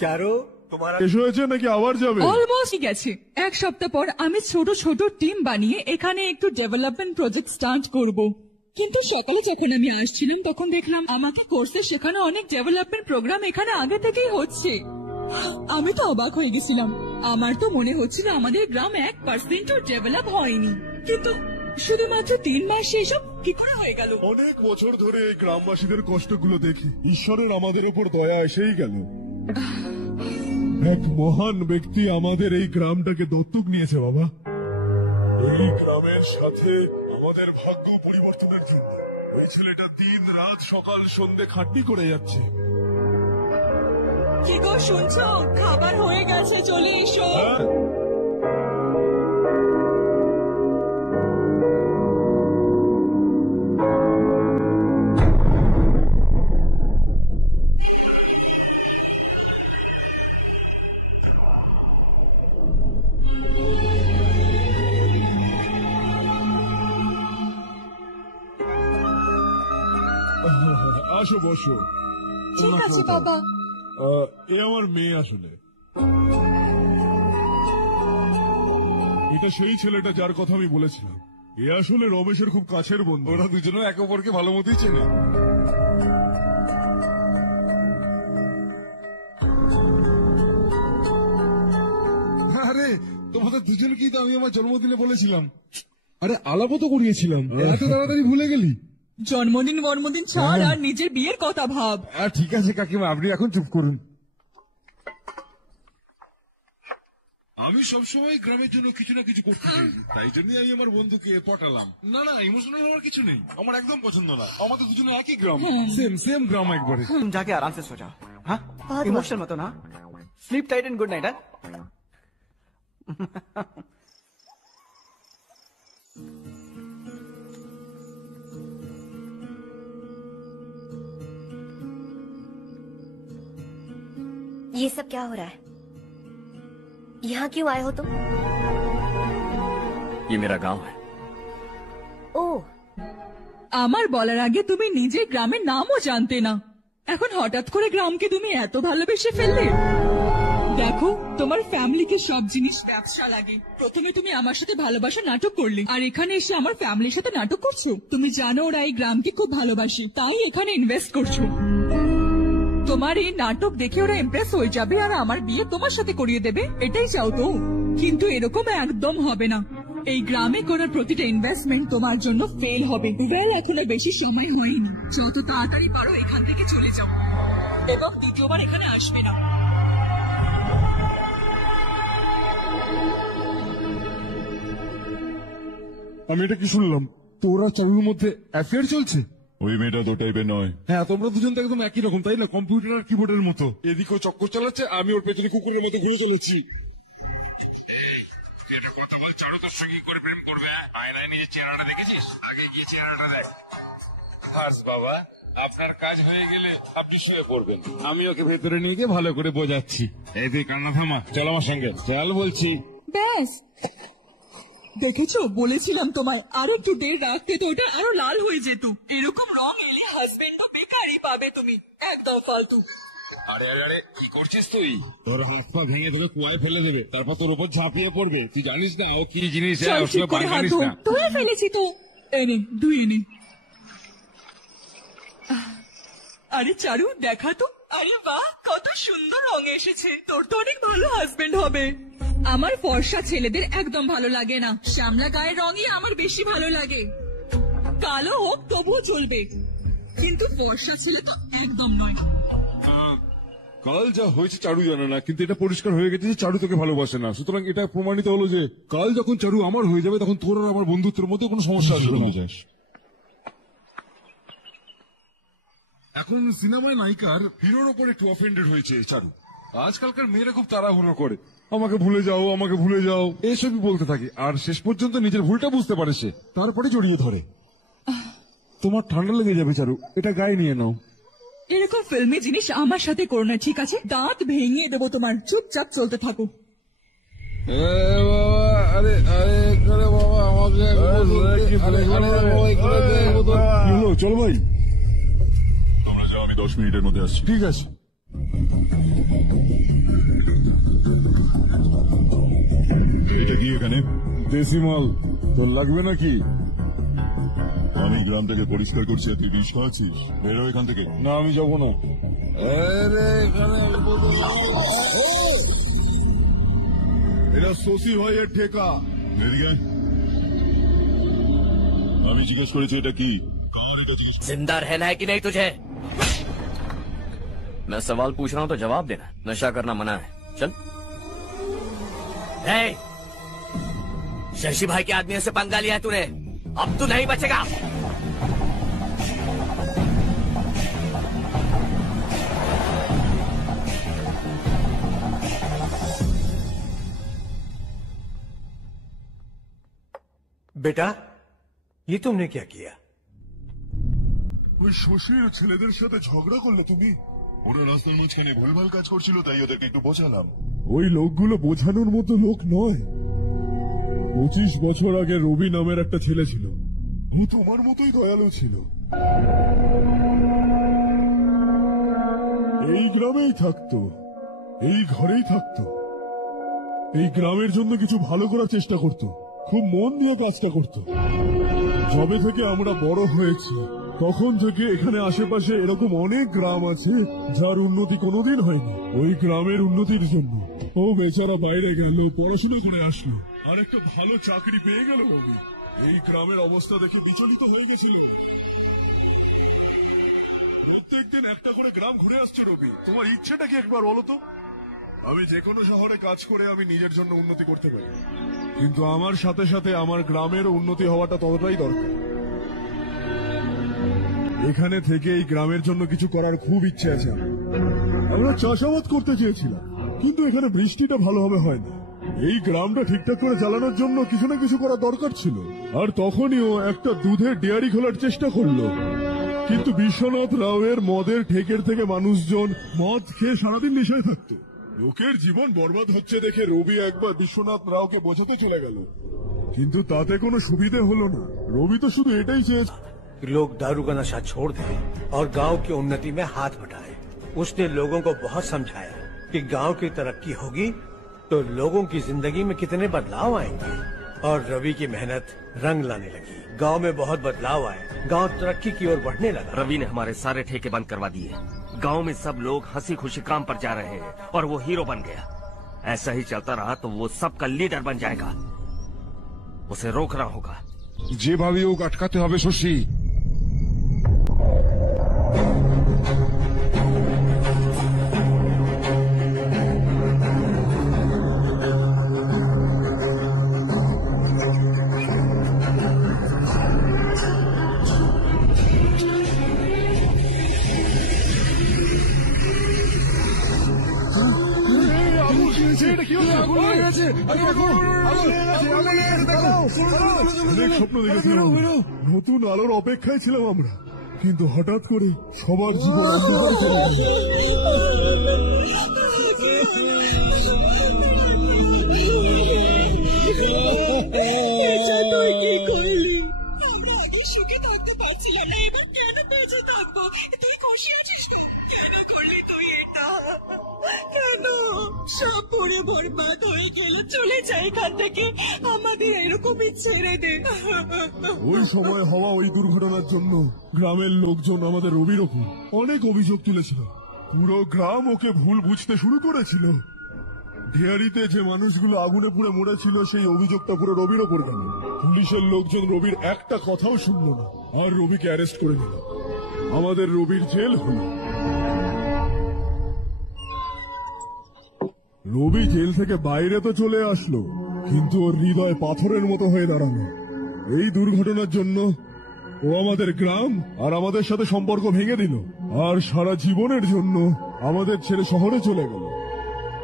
चारो तुम्हारा শেষ হয়েছে নাকি আবার যাবে? অলমোস্ট গেছে। এক সপ্তাহ পর আমি ছোট ছোট টিম বানিয়ে এখানে একটু ডেভেলপমেন্ট প্রজেক্ট স্টার্ট করব। কিন্তু সকালে যখন আমি আসছিলাম তখন দেখলাম আমাকে কোর্সে শেখানো অনেক ডেভেলপমেন্ট প্রোগ্রাম এখানে আগে থেকেই হচ্ছে। আমি তো অবাক হয়ে গেছিলাম। আমার তো মনে হচ্ছিল আমাদের গ্রাম 1%ও ডেভেলপ হয়নি, কিন্তু শুধুমাত্র 3 মাসে এসব কি করে হয়ে গেল? অনেক বছর ধরে এই গ্রামবাসীদের কষ্টগুলো দেখি ঈশ্বরের আমাদের উপর দয়া এসেই গেল। এক মহান ব্যক্তি আমাদের এই গ্রামটাকে দত্তক নিয়েছে বাবা। এই গ্রামের সাথে আমাদের ভাগ্য পরিবর্তনের জন্য ওই ছেলেটা দিন রাত সকাল সন্ধে খাটনি করে যাচ্ছে। কি গো শুনছো? খাবার হয়ে গেছে, চলে এসো। আসো বসো। ঠিক আছে বাবা। এ আমার মেয়ে আসলে। এটা সেই ছেলেটা যার কথা আমি বলেছিলাম। এ আসলে রমেশের খুব কাছের বন্ধু। ওরা দুজনে একে অপরকে ভালো মতোই চেনে। আরে তোমাদের দুজনকেই তো আমি আমার জন্মদিনে বলেছিলাম। আরে আলাপও তো করিয়েছিলাম, এত তাড়াতাড়ি ভুলে গেলি? জন্মদিন মর্মদিন ছাড় আর নিজের বিয়ের কথা ভাব। ঠিক আছে কাকিমা, আপনি এখন চুপ করুন। আমি সবসময় গ্রামের জন্য কিছু না কিছু করতে চাই, তাই জন্যই আমি আমার বন্ধুকে পটালাম। না না, ইমোশনাল হওয়ার কিছু নেই, আমার একদম পছন্দ না। আমাদের দুজনে একই গ্রাম, সেম গ্রাম একবারে। जाके आराम से सो जाओ। हाँ इमोशनल मत हो ना। Sleep tight and good night. ये सब क्या हो रहा है? यहाँ क्यों आए हो तुम? ये मेरा गांव है। ओ, আমার বলার আগে তুমি নিজে গ্রামের নামও জানতে না, এখন হঠাৎ করে গ্রামকে তুমি এত ভালোবেসে ফেললে। দেখো, তোমার ফ্যামিলিকে সব জিনিস ব্যবসা লাগে। প্রথমে তুমি আমার সাথে ভালোবাসা নাটক করলে, আর এখানে এসে আমার ফ্যামিলির সাথে নাটক করছো। তুমি জানো ওরা এই গ্রামকে খুব ভালোবাসে, তাই এখানে ইনভেস্ট করছো। তোমার এই নাটক দেখে ওরা ইমপ্রেস হয়ে যাবে আর আমার বিয়ে তোমার সাথে করিয়ে দেবে, এটাই চাও তো? কিন্তু এরকম একদম হবে না। এই গ্রামে করার প্রতিটা ইনভেস্টমেন্ট তোমার জন্য ফেল হবে। ওয়েল, এখনো বেশি সময় হয়নি, যত তাড়াতাড়ি পারো এখান থেকে চলে যাও এবং দ্বিতীয়বার এখানে আসবে না। আমি এটা কি শুনলাম? তোরা চারুর মধ্যে অ্যাফেয়ার চলছে? ওই মেয়েটা তো টাইপের নয়। হ্যাঁ, তোমরা দুজন তো একদম একই রকম, তাই না? কম্পিউটার আর কিবোর্ডের মতো। এদিকেও চক্কর চালাচ্ছে, আমি ওর পেছনে কুকুরের মতো ঘুরে চলেছি। চারু তার সঙ্গে করে প্রেম করবে? আয়নায় নিজের চেহারাটা দেখেছিস? আগে গিয়ে চেহারাটা দেখ। বাবা, আপনার কাজ হয়ে গেলে আপনি শুয়ে পড়বেন, আমি ওকে ভেতরে নিয়ে গিয়ে ভালো করে বোঝাচ্ছি। এই তুই কান্না থামা, চল আমার সঙ্গে চল বলছি। ব্যাস, দেখেছো, বলেছিলাম তোমায় আর একটু দেড় রাখতে তো ওটা আরো লাল হয়ে যেত। এরকম রং এলে হাজবেন্ডও বেকারই পাবে তুমি, একদম ফালতু। আরে আরে আরে, কি করছিস তুই? তোর হাত পা ভেঙে তোকে কুয়ায় ফেলে দেবে, তারপর তোর উপর ঝাঁপিয়ে পড়বে। তুই জানিস না ও কি জিনিস? জানিস না? তুলে ফেলেছি তো। এনে দুই এনে। আরে চারু, দেখা তো। আরে বাহ, কত সুন্দর রং এসেছে। তোর তো অনেক ভালো হাজবেন্ড হবে। আমার ফর্সা ছেলেদের একদম ভালো লাগে না, শ্যামলা গায়ের রঙই আমার বেশি ভালো লাগে। কালো হোক তবুও চলবে, কিন্তু ফর্সা ছেলে তো একদম নয়। কাল যা হয়েছে চারু জানে না, কিন্তু এটা পরিষ্কার হয়ে গেছে যে চারু তোকে ভালোবাসে না। সুতরাং এটা প্রমাণিত হলো যে কাল যখন চারু আমার হয়ে যাবে তখন তোর আর আমার বন্ধুত্বের মধ্যে কোনো সমস্যা আসবে না। এখন সিনেমায় নায়িকার হিরোর ওপর একটু অফেন্ডেড হয়েছে চারু। আজকালকার মেয়েরা খুব তাড়াহুড়ো করে, আমাকে ভুলে যাও আমাকে ভুলে যাও এসবই বলতে থাকে, আর শেষ পর্যন্ত নিজের ভুলটা বুঝতে পারে সে, তারপরে জড়িয়ে ধরে। তোমার ঠান্ডা লেগে যাবে চারু, এটা গায়ে নিয়ে নাও। এরকম ফিল্মি জিনিস আমার সাথে করো না, ঠিক আছে? দাঁত ভেঙে দেবো তোমার, চুপচাপ চলতে থাকো। আরে আরে বাবা, আমাকে চল ভাই, তোমরা যাও, আমি 10 মিনিটের মধ্যে আসছি। ঠিক আছে। এটা কি এখানে? দেশি মাল, তোর লাগবে নাকি? আমি গ্রামটাকে পরিষ্কার করছি, তুই বিষ খাওয়াচ্ছিস? বেরো এখান থেকে। না, আমি যাবো না। এটা শশী ভাইয়ের ঠেকা। এদিকে আমি জিজ্ঞেস করেছি এটা কি? जिंदा रहना है कि नहीं तुझे? मैं सवाल पूछ रहा हूँ तो जवाब देना। नशा करना मना है। चल। ए, शशि भाई के आदमियों से पंगा लिया है तूने, अब तू नहीं बचेगा। बेटा, ये तुमने क्या किया? ওই শশীর ছেলেদের সাথে ঝগড়া করলে তুমি? ওরা রাস্তার মাঝখানে ভুলভাল কাজ করছিল, তাই ওদেরকে একটু বোঝালাম। ওই লোকগুলো বোঝানোর মতো লোক নয়। 25 বছর আগে রবি নামের একটা ছেলে ছিল, ও তোমার মতোই দয়ালু ছিল। এই গ্রামেই থাকতো, এই ঘরেই থাকতো, এই গ্রামের জন্য কিছু ভালো করার চেষ্টা করত, খুব মন দিয়ে কাজটা করত। যবে থেকে আমরা বড় হয়েছি তখন থেকে এখানে আশেপাশে এরকম অনেক গ্রাম আছে যার উন্নতি কোনোদিন হয়নি। ওই গ্রামের উন্নতির জন্য ও বেচারা বাইরে গেল, পড়াশোনা করে আসলো, আর একটা ভালো চাকরি পেয়ে গেল। রবি এই গ্রামের অবস্থা দেখে বিচলিত হয়ে গেছিল। প্রত্যেকদিন একটা করে গ্রাম ঘুরে আসছে। রবি, তোমার ইচ্ছেটা কি একবার বলো তো? আমি যে কোনো শহরে কাজ করে আমি নিজের জন্য উন্নতি করতে পারি, কিন্তু আমার সাথে সাথে আমার গ্রামের উন্নতি হওয়াটা ততটাই দরকার। এখানে থেকে এই গ্রামের জন্য কিছু করার খুব ইচ্ছে আছে। আমরা চাষাবাদ করতে চেয়েছিলাম, কিন্তু এখানে বৃষ্টিটা ভালোভাবে হয় না। এই গ্রামটা ঠিকঠাক করে চালানোর জন্য কিছু না কিছু করা দরকার ছিল। আর তখনই ও একটা দুধের ডেয়ারি খোলার চেষ্টা করলো, কিন্তু বিশ্বনাথ রাওয়ের মদের ঠেকের থেকে মানুষজন মদ খেয়ে সারাদিন নেশায় থাকতো। লোকের জীবন বরবাদ হচ্ছে দেখে রবি একবার বিশ্বনাথ রাওকে বোঝাতে চলে গেল, কিন্তু তাতে কোনো সুবিধে হলো না। রবি তো শুধু এটাই চেয়েছে लोग दारू का नशा छोड़ दें और गांव की उन्नति में हाथ बटाएं। उसने लोगों को बहुत समझाया कि गांव की तरक्की होगी तो लोगों की जिंदगी में कितने बदलाव आएंगे, और रवि की मेहनत रंग लाने लगी। गांव में बहुत बदलाव आए, गांव तरक्की की ओर बढ़ने लगा। रवि ने हमारे सारे ठेके बंद करवा दिए। गांव में सब लोग हंसी खुशी काम पर जा रहे हैं और वो हीरो बन गया। ऐसा ही चलता रहा तो वो सबका लीडर बन जाएगा। उसे रोकना होगा। যেভাবে ও আটকাতে হবে শশী। অনেক স্বপ্ন দেখেছিলাম, নতুন আলোর অপেক্ষায় ছিলাম আমরা, কিন্তু হঠাৎ করে সবার জীবন অন্ধকারে চলে গেল। সুখে থাকতে পারছিলাম না, এবার কেন বেঁচে থাকবো? তুই খুশি আছিস? কেন করলি তুই এটা? কেন সব পুরো বরবাদ হয়ে গেল? চলে যাই এখান থেকে, আমাদের এরকমই ছেড়ে দে। ওই সময় হওয়া ওই দুর্ঘটনার জন্য গ্রামের লোকজন আমাদের রবির ওপর অনেক অভিযোগ তুলেছিল। পুরো গ্রাম ওকে ভুল বুঝতে শুরু করেছিল। ডেয়ারিতে যে মানুষগুলো আগুনে পুড়ে মরেছিল সেই অভিযোগটা পুরো রবির ওপর গেল। পুলিশের লোকজন রবির একটা কথাও শুনল না, আর রবিকে অ্যারেস্ট করে নিল। আমাদের রবির জেল হলো। রবি জেল থেকে বাইরে তো চলে আসলো, কিন্তু ওর হৃদয় পাথরের মতো হয়ে দাঁড়ালো। এই দুর্ঘটনার জন্য ও আমাদের গ্রাম আর আমাদের সাথে সম্পর্ক ভেঙে দিল, আর সারা জীবনের জন্য আমাদের ছেড়ে শহরে চলে গেল।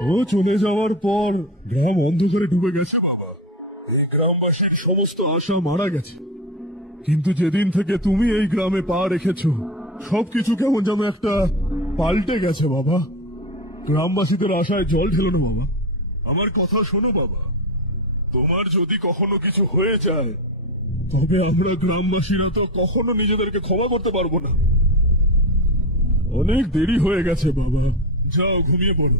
ও চলে যাওয়ার পর গ্রাম অন্ধকারে ডুবে গেছে বাবা। এই গ্রামবাসীর সমস্ত আশা মারা গেছে। কিন্তু যেদিন থেকে তুমি এই গ্রামে পা রেখেছো, সবকিছু কেমন যেন একটা পাল্টে গেছে বাবা। গ্রামবাসীদের আশায় জল ঢেলো না বাবা। আমার কথা শোনো বাবা, তোমার যদি কখনো কিছু হয়ে যায় তবে আমরা গ্রামবাসীরা তো কখনো নিজেদেরকে ক্ষমা করতে পারবো না। অনেক দেরি হয়ে গেছে বাবা, যাও ঘুমিয়ে পড়ো।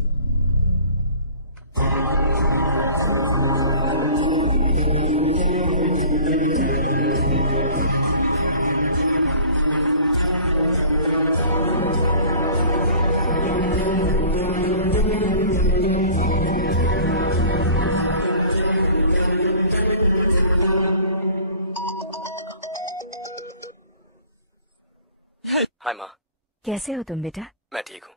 हाय माँ। कैसे हो तुम बेटा? मैं ठीक हूँ।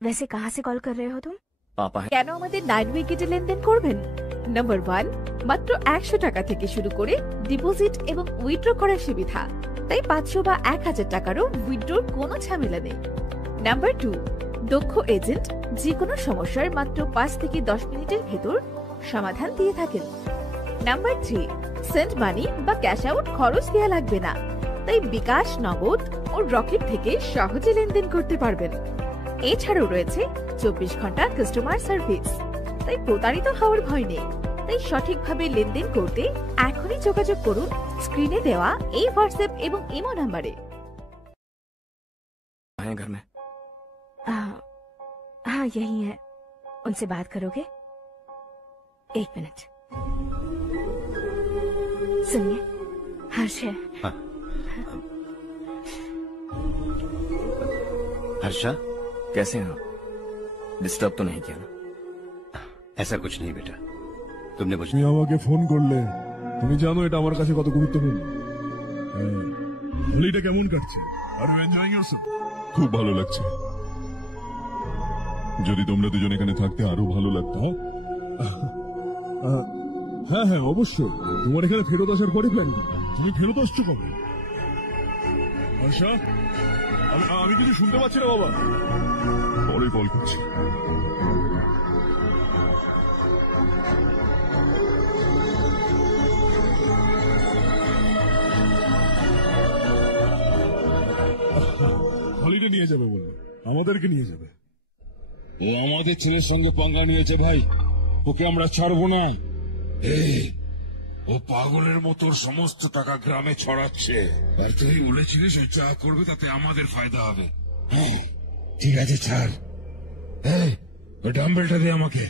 वैसे कहाँ से कॉल कर रहे हो तुम? पापा है। কেন আমাদের 9 উইকেটে লেনদেন করবেন? নাম্বার 1, মাত্র 100 টাকা থেকে শুরু করে ডিপোজিট এবং উইথড্র করার সুবিধা, তাই 500 বা 1000 টাকারও উইথড্রর কোনো ঝামেলা নেই। নাম্বার 2, দক্ষ এজেন্ট যে কোনো সমস্যার মাত্র 5 থেকে 10 মিনিটের ভেতর সমাধান দিয়ে থাকেন। নাম্বার 3, সেন্ড মানি বা ক্যাশ আউট খরচ দেওয়া লাগবে না, তাই বিকাশ, নগদ ও রকেট থেকে সহজে লেনদেন করতে পারবেন। এছাড়াও রয়েছে 24 ঘন্টা কাস্টমার সার্ভিস, তাই প্রতারিত হওয়ার ভয় নেই। তাই সঠিকভাবে লেনদেন করতে এখনই যোগাযোগ করুন স্ক্রিনে দেওয়া এই হোয়াটসঅ্যাপ এবং ইমো নাম্বারে। घर में हाँ यही है, उनसे बात करोगे? 1 मिनट सुनिए, हर्ष है। हर्षा, कैसे हैं आप? डिस्टर्ब तो नहीं किया ना? ऐसा कुछ नहीं बेटा, तुमने मुझे তুমি আমাকে ফোন করলে, তুমি জানো এটা আমার কাছে কত গুরুত্বপূর্ণ। হোলিটা কেমন কাটছে? Are enjoying yourself? খুব ভালো লাগছে। যদি তোমরা দুজন এখানে থাকতে আরো ভালো লাগতো। হ্যাঁ হ্যাঁ অবশ্যই। তোমার এখানে ফেরত আসার পরে প্ল্যান কি? তুমি ফেরত আসছো কবে? আশা, আমি কিছু শুনতে পাচ্ছি না বাবা। পরে কল করছি। হলিডে নিয়ে যাবে বলবে, আমাদেরকে নিয়ে যাবে। ও আমাদের ছেলের সঙ্গে পাঙ্গা নিয়েছে ভাই, ওকে আমরা ছাড়বো না। ও পাগলের মতো সমস্ত টাকা গ্রামে ছড়াচ্ছে, আর তুই বলেছিলিস ও যা করবে তাতে আমাদের ফায়দা হবে। হ্যাঁ ঠিক আছে ছাড়। ওই ডাম্বেলটা দে আমাকে।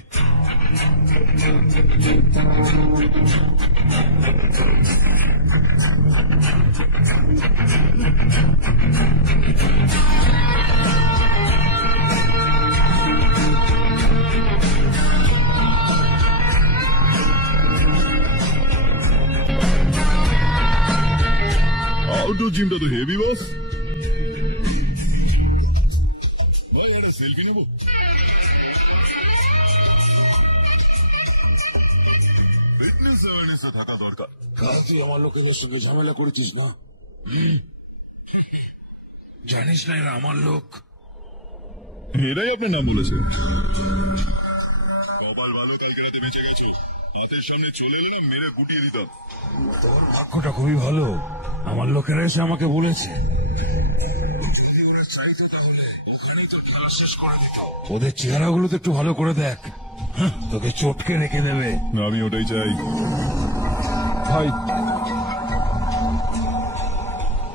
আউটডোর জিমটা তো হেভি বস। সেলফি নেব? ফিটনেস অ্যাওয়ারনেসে থাকা দরকার। কাল তুই আমার লোকেদের সঙ্গে ঝামেলা করেছিস না? জানিস না এরা আমার লোক। এরাই আপনার নাম বলেছে। কপাল ভাবে কালকে রাতে বেঁচে গেছে, হাতের সামনে চলে এলে না মেরে গুটিয়ে দিতাম। ভাগ্যটা খুবই ভালো, আমার লোকেরা এসে আমাকে বলেছে ওদের চেহারাগুলো তো একটু ভালো করে দেখ, তোকে চটকে রেখে দেবে। আমি ওটাই চাই ভাই।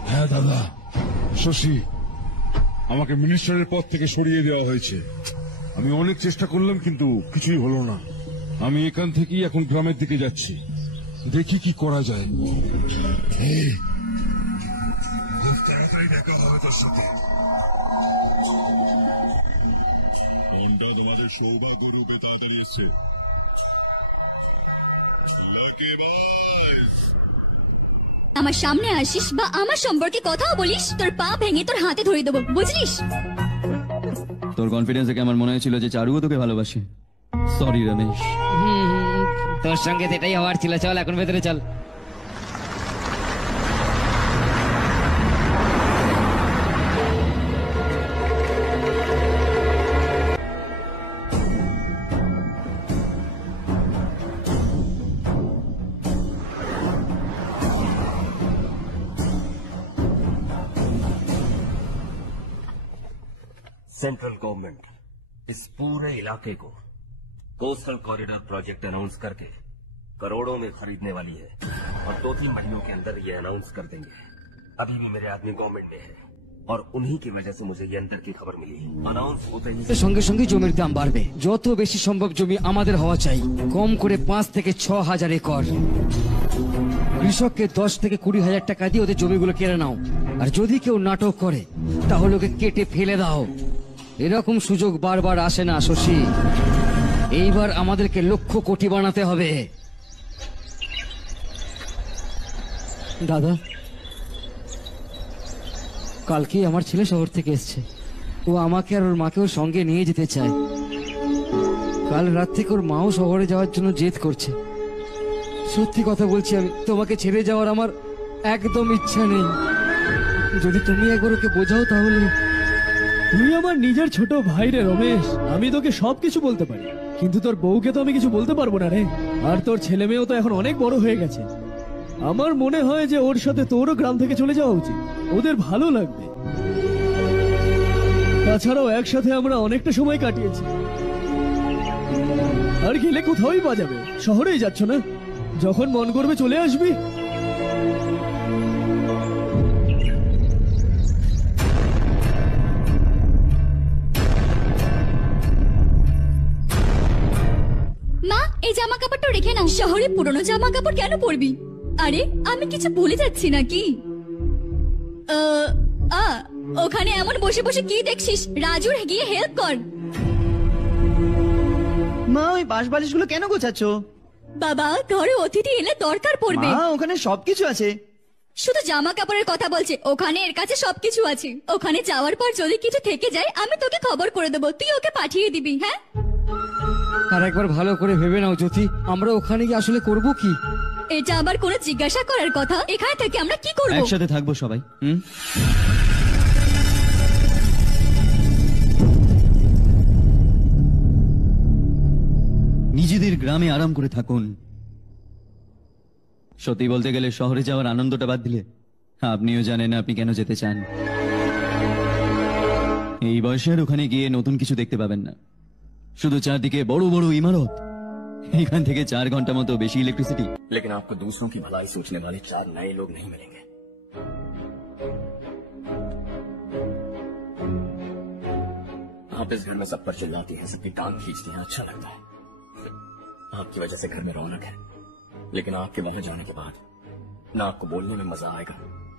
হ্যাঁ দাদা, শশী আমাকে মিনিস্টারের পদ থেকে সরিয়ে দেওয়া হয়েছে। আমি অনেক চেষ্টা করলাম কিন্তু কিছুই হলো না। আমি এখান থেকেই এখন গ্রামের দিকে যাচ্ছি, দেখি কি করা যায়। খুব তাড়াতাড়ি দেখা হবে তোর সাথে। কোনটা তোমাদের সৌভাগ্য রূপে তাড়াতাড়ি এসছে। আমার সামনে আসিস বা আমার সম্পর্কে কথাও বলিস, তোর পা ভেঙে তোর হাতে ধরে দেবো, বুঝলিস? তোর কনফিডেন্স দেখে আমার মনে হয়েছিল যে চারুও তোকে ভালোবাসে। সরি রমেশ। তোর সঙ্গে সেটাই হওয়ার ছিল। চল এখন ভেতরে চল। सेंट्रल गवर्नमेंट इस पूरे इलाके को कोस्टल कॉरिडोर प्रोजेक्ट अनाउंस करके करोड़ों में खरीदने वाली है और 2-3 महीनों के अंदर ये अनाउंस कर देंगे। अभी भी मेरे आदमी गवर्नमेंट में है और उन्हीं की वजह से मुझे ये अंदर की खबर मिली। अनाउंस होते ही সঙ্গে সঙ্গে জমির দাম বাড়বে। যত বেশি সম্ভব জমি আমাদের হওয়া চাই, কম করে 5 থেকে 6 হাজার একর। কৃষককে 10 থেকে 20 হাজার টাকা দিয়ে ওদের জমিগুলো কেড়ে নাও, আর যদি কেউ নাটক করে তাহলে ওকে কেটে ফেলে দাও। এরকম সুযোগ বারবার আসে না শশী, এইবার আমাদেরকে লক্ষ কোটি বানাতে হবে। দাদা, কালকেই আমার ছেলে শহর থেকে এসছে, ও আমাকে আর ওর মাকে ওর সঙ্গে নিয়ে যেতে চায়। কাল রাত থেকে ওর মাও শহরে যাওয়ার জন্য জেদ করছে। সত্যি কথা বলছি, আমি তোমাকে ছেড়ে যাওয়ার আমার একদম ইচ্ছা নেই। যদি তুমি একবার ওকে বোঝাও তাহলে। তুই আমার নিজের ছোট ভাই রে রমেশ, আমি তোকে সবকিছু বলতে পারি, কিন্তু তোর বউকে তো আমি কিছু বলতে পারবো না রে। আর তোর ছেলে মেয়েও তো এখন অনেক বড় হয়ে গেছে। আমার মনে হয় যে ওর সাথে তোরও গ্রাম থেকে চলে যাওয়া উচিত, ওদের ভালো লাগবে। তাছাড়াও একসাথে আমরা অনেকটা সময় কাটিয়েছি। আর গেলে কোথাওই বাজাবে, শহরেই যাচ্ছ না? যখন মন করবে চলে আসবি। মা, এই জামা কাপড়টা রেখে নাও। শহরে পুরনো জামা কাপড় কেন পরবি? আরে আমি কিছু ভুলে যাচ্ছি নাকি? ওখানে এমন বসে বসে কি দেখছিস? রাজুর গিয়ে হেল্প কর। মা, ওই বাঁশ বালিশগুলো কেন গোছাচ্ছ? বাবা, ঘরে অতিথি এলে দরকার পড়বে। মা, ওখানে সবকিছু আছে। শুধু জামা কাপড়ের কথা বলছে, ওখানে এর কাছে সবকিছু আছে। ওখানে যাওয়ার পর যদি কিছু থেকে যায় আমি তোকে খবর করে দেবো, তুই ওকে পাঠিয়ে দিবি। হ্যাঁ, আর একবার ভালো করে ভেবে নাও জ্যোতি, আমরা ওখানে গিয়ে আসলে করব কি? এটা আবার কোনো জিজ্ঞাসা করার কথা? এখানে থেকে আমরা কি করব? একসাথে থাকবো সবাই। নিজেদের গ্রামে আরাম করে থাকুন। সত্যি বলতে গেলে শহরে যাওয়ার আনন্দটা বাদ দিলে আপনিও জানেন আপনি কেন যেতে চান। এই বয়সের ওখানে গিয়ে নতুন কিছু দেখতে পাবেন না, শুধু চারদিকে বড় বড় ইমারত। এখান থেকে 4 ঘন্টা মতো বেশি ইলেक्ट्रिसिटी। लेकिन आपको दूसरों की भलाई सोचने वाले 4 नए लोग नहीं मिलेंगे। आप इस घर में सब पर चिल्लाती हैं, सबकी टांग खींचती हैं, अच्छा लगता है। आपकी वजह से घर में रौनक है, लेकिन आपके बाहर जाने के बाद ना आपको बोलने में मजा आएगा,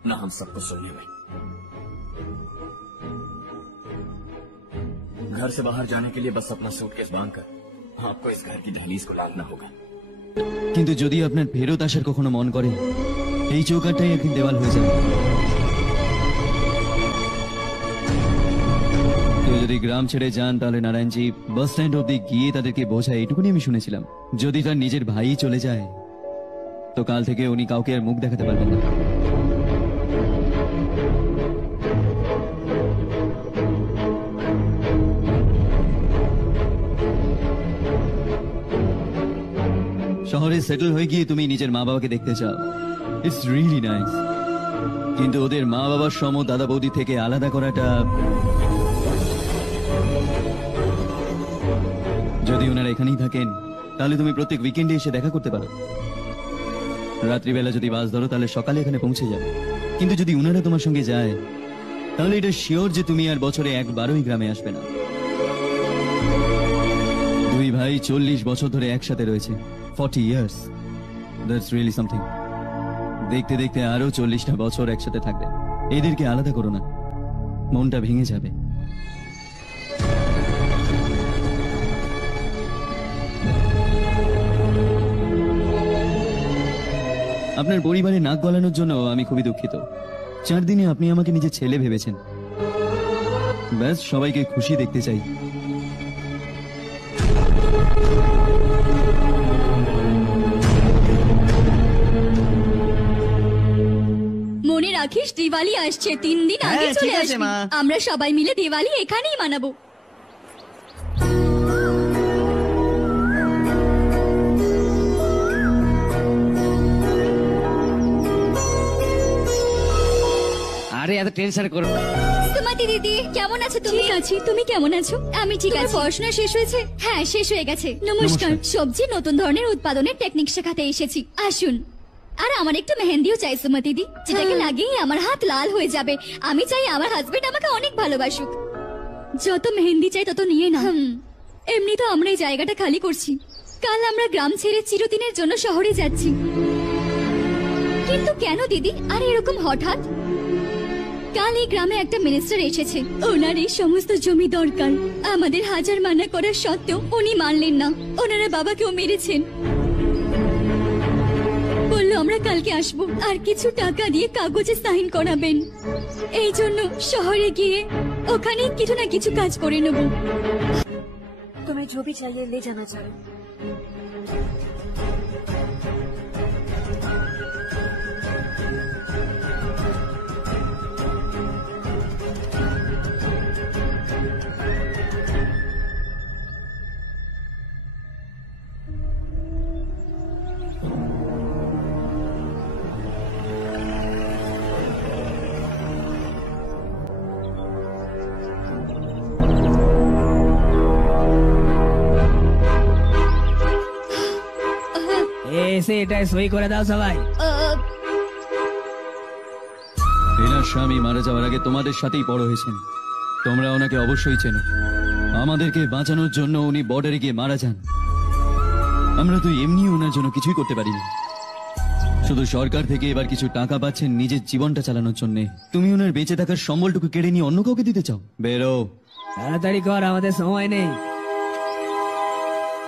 ना हम सबको सुनने में। घर से बाहर जाने के लिए बस अपना सूटकेस बांधकर आपको इस घर की दहलीज को लांघना होगा। কিন্তু যদি আপনার ফেরত আসার কখনো মন করে, এই চৌকাটটাই একদিন দেওয়াল হয়ে যাবে। কেউ যদি গ্রাম ছেড়ে যান তাহলে নারায়ণজি বাস স্ট্যান্ড অব্দি গিয়ে তাদেরকে বোঝায়, এটুকুনি আমি শুনেছিলাম। যদি তার নিজের ভাই চলে যায় তো কাল থেকে উনি কাউকে আর মুখ দেখাতে পারবেন না। শহরে সেটেল হয়ে গিয়ে তুমি নিজের মা বাবাকে দেখতে চাও, ইটস রিয়েলি নাইস। কিন্তু ওদের মা বাবার সম দাদা বৌদি থেকে আলাদা করাটা, যদি ওনারা এখানেই থাকেন তাহলে তুমি প্রত্যেক উইকেন্ডে এসে দেখা করতে পারো। রাত্রিবেলা যদি বাস ধরো তাহলে সকালে এখানে পৌঁছে যাবে। কিন্তু যদি ওনারা তোমার সঙ্গে যায় তাহলে এটা শিওর যে তুমি আর বছরে একবারই গ্রামে আসবে না। 2 ভাই 40 বছর ধরে একসাথে রয়েছে, 40 years, that's really something. দেখতে দেখতে আরো 40টা বছর একসাথে থাকবে। এদেরকে আলাদা করো না, মনটা ভেঙে যাবে। আপনার পরিবারে নাক গলানোর জন্য আমি খুবই দুঃখিত। 4 দিনে আপনি আমাকে নিজের ছেলে ভেবেছেন। ব্যাস, সবাইকে খুশি দেখতে চাই। মনে রাখিস দিওয়ালি আসছে, 3 দিন আগে চলে আসবি। আমরা সবাই মিলে দিওয়ালি এখানেই মানাবো। আরে এত টেনশন করো না। সুমতি দিদি, কেমন আছো তুমি? ঠিক আছি, তুমি কেমন আছো? আমি ঠিক আছি। পড়াশোনা শেষ হয়েছে? হ্যাঁ, শেষ হয়ে গেছে। নমস্কার। সবজি নতুন ধরনের উৎপাদনের টেকনিক শেখাতে এসেছি, আসুন। আর আমার একটু মেহেন্দিও চাই সুমতি দিদি, যেটাকে লাগিয়ে আমার হাত লাল হয়ে যাবে। আমি চাই আমার হাজবেন্ড আমাকে অনেক ভালোবাসুক। যত মেহেন্দি চাই তত নিয়ে না। এমনি তো আমরা এই জায়গাটা খালি করছি। কাল আমরা গ্রাম ছেড়ে চিরদিনের জন্য শহরে যাচ্ছি। কিন্তু কেন দিদি? আর এরকম হঠাৎ? কাল এই গ্রামে একটা মিনিস্টার এসেছে, ওনার এই সমস্ত জমি দরকার। আমাদের হাজার মানা করার সত্ত্বেও উনি মানলেন না। ওনারা বাবাকেও মেরেছেন। বললো আমরা কালকে আসবো আর কিছু টাকা দিয়ে কাগজে সাইন করাবেন। এই জন্য শহরে গিয়ে ওখানে কিছু না কিছু কাজ করে নেব। तुम्हें जो भी चाहिए ले जाना चाहे। এসে এটা সই করে দাও সবাই। এনার স্বামী মারা যাওয়ার আগে তোমাদের সাথেই বড় হয়েছেন, তোমরা ওনাকে অবশ্যই চেনো। আমাদেরকে বাঁচানোর জন্য উনি বর্ডারে গিয়ে মারা যান। আমরা তো এমনি ওনার জন্য কিছুই করতে পারিনি, শুধু সরকার থেকে এবার কিছু টাকা পাচ্ছেন নিজের জীবনটা চালানোর জন্য। তুমি ওনার বেঁচে থাকার সম্বলটুকু কেড়ে নিয়ে অন্য কাউকে দিতে চাও? বেরো, তাড়াতাড়ি কর, আমাদের সময় নেই।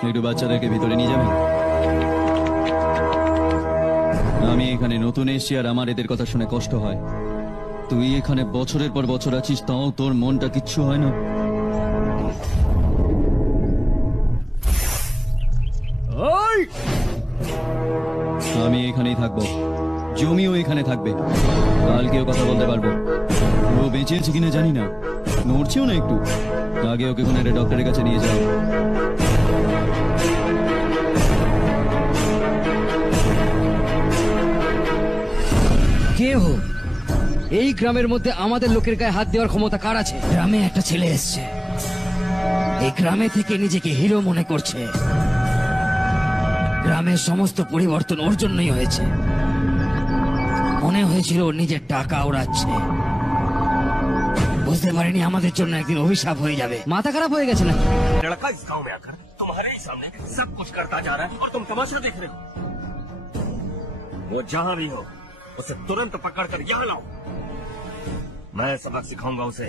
একটু বাচ্চাদেরকে ভিতরে নিয়ে যাবেন। আমি এখানে নতুন এসেছি আর আমার এদের কথা শুনে কষ্ট হয়। তুই এখানে বছরের পর বছর আছিস, তাও তোর মনটা কিচ্ছু হয় না। আমি এখানেই থাকবো, জমিও এখানে থাকবে, কালকেও কথা বলতে পারবো। ও বেঁচে আছে কিনা জানি না, নড়ছেও না একটু। আগে ওকে কোনো একটা ডক্টরের কাছে নিয়ে যাও। কে হো? এই গ্রামের মধ্যে আমাদের লোকের গায়ে হাত দেওয়ার ক্ষমতা কার আছে? গ্রামে একটা ছেলে এসছে, এই গ্রামে থেকে নিজেকে হিরো মনে করছে। গ্রামের সমস্ত পরিবর্তন ওর জন্যই হয়েছে। মনে হয়েছিল ওর নিজের টাকা ওড়াচ্ছে, বুঝতে পারিনি আমাদের জন্য একদিন অভিশাপ হয়ে যাবে। মাথা খারাপ হয়ে গেছে না? लड़का इस गांव में आकर तुम्हारे ही सामने सब कुछ करता जा रहा है और तुम तमाशा देख रहे हो। वो जहां भी हो उसे तुरंत पकड़कर यहाँ लाओ, मैं सबक सिखाऊंगा उसे।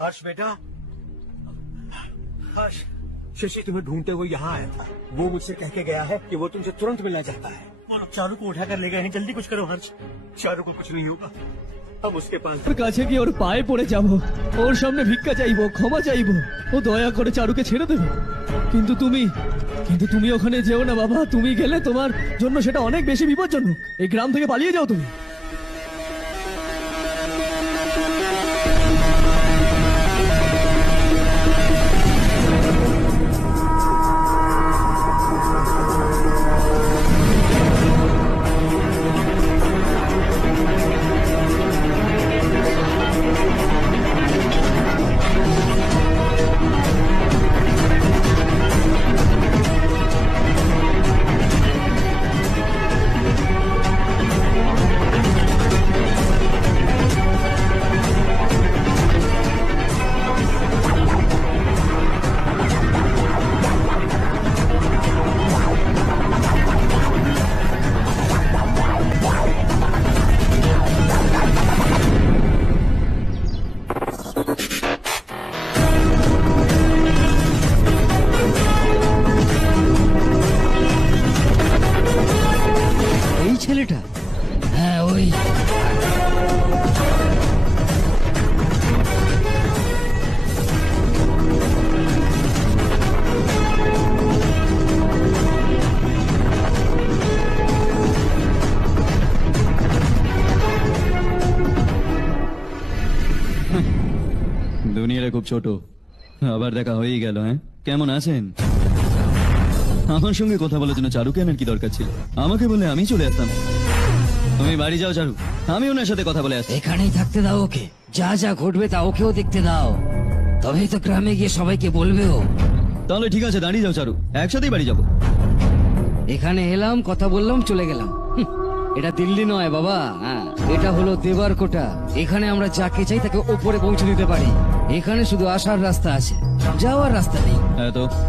हर्ष बेटा, हर्ष, शशि तुम्हें ढूंढते हुए यहाँ आया था। वो मुझसे कह के गया है कि वो तुमसे तुरंत मिलना चाहता है। वो लोग चारू को उठाकर ले गए हैं, जल्दी कुछ करो हर्ष। चारू को कुछ नहीं होगा, हम उसके पास ওর কাছে গিয়ে ওর পায়ে পড়ে যাব, ওর সামনে ভিক্ষা চাইবো, ক্ষমা চাইবো। ও দয়া করে চারুকে ছেড়ে দেবে। কিন্তু তুমি ওখানে যেও না বাবা। তুমি গেলে তোমার জন্য সেটা অনেক বেশি বিপজ্জনক। এই গ্রাম থেকে পালিয়ে যাও তুমি। ছেলেটা? হ্যাঁ ওই। দুনিয়াটা খুব ছোট, আবার দেখা হয়েই গেল। হ্যাঁ, কেমন আছেন? আমার সঙ্গে কথা বলার জন্য চারুকে আনার কি দরকার ছিল? আমাকে বলে আমি চলে আসতাম। তুমি বাড়ি যাও চারু, আমি ওনার সাথে কথা বলে আসছি। এখানেই থাকতে দাও ওকে, যা যা ঘটবে তা ওকেও দেখতে দাও, তবেই তো গ্রামে গিয়ে সবাইকে বলবেও। তাহলে ঠিক আছে, দাঁড়িয়ে যাও চারু, একসাথেই বাড়ি যাবো। এখানে এলাম, কথা বললাম, চলে গেলাম। এটা দিল্লি নয় বাবা, হ্যাঁ এটা হলো দেবারকোটা। এখানে আমরা যাকে চাই তাকে ওপরে পৌঁছে দিতে পারি। এখানে শুধু আসার রাস্তা আছে, যাওয়ার রাস্তা নেই।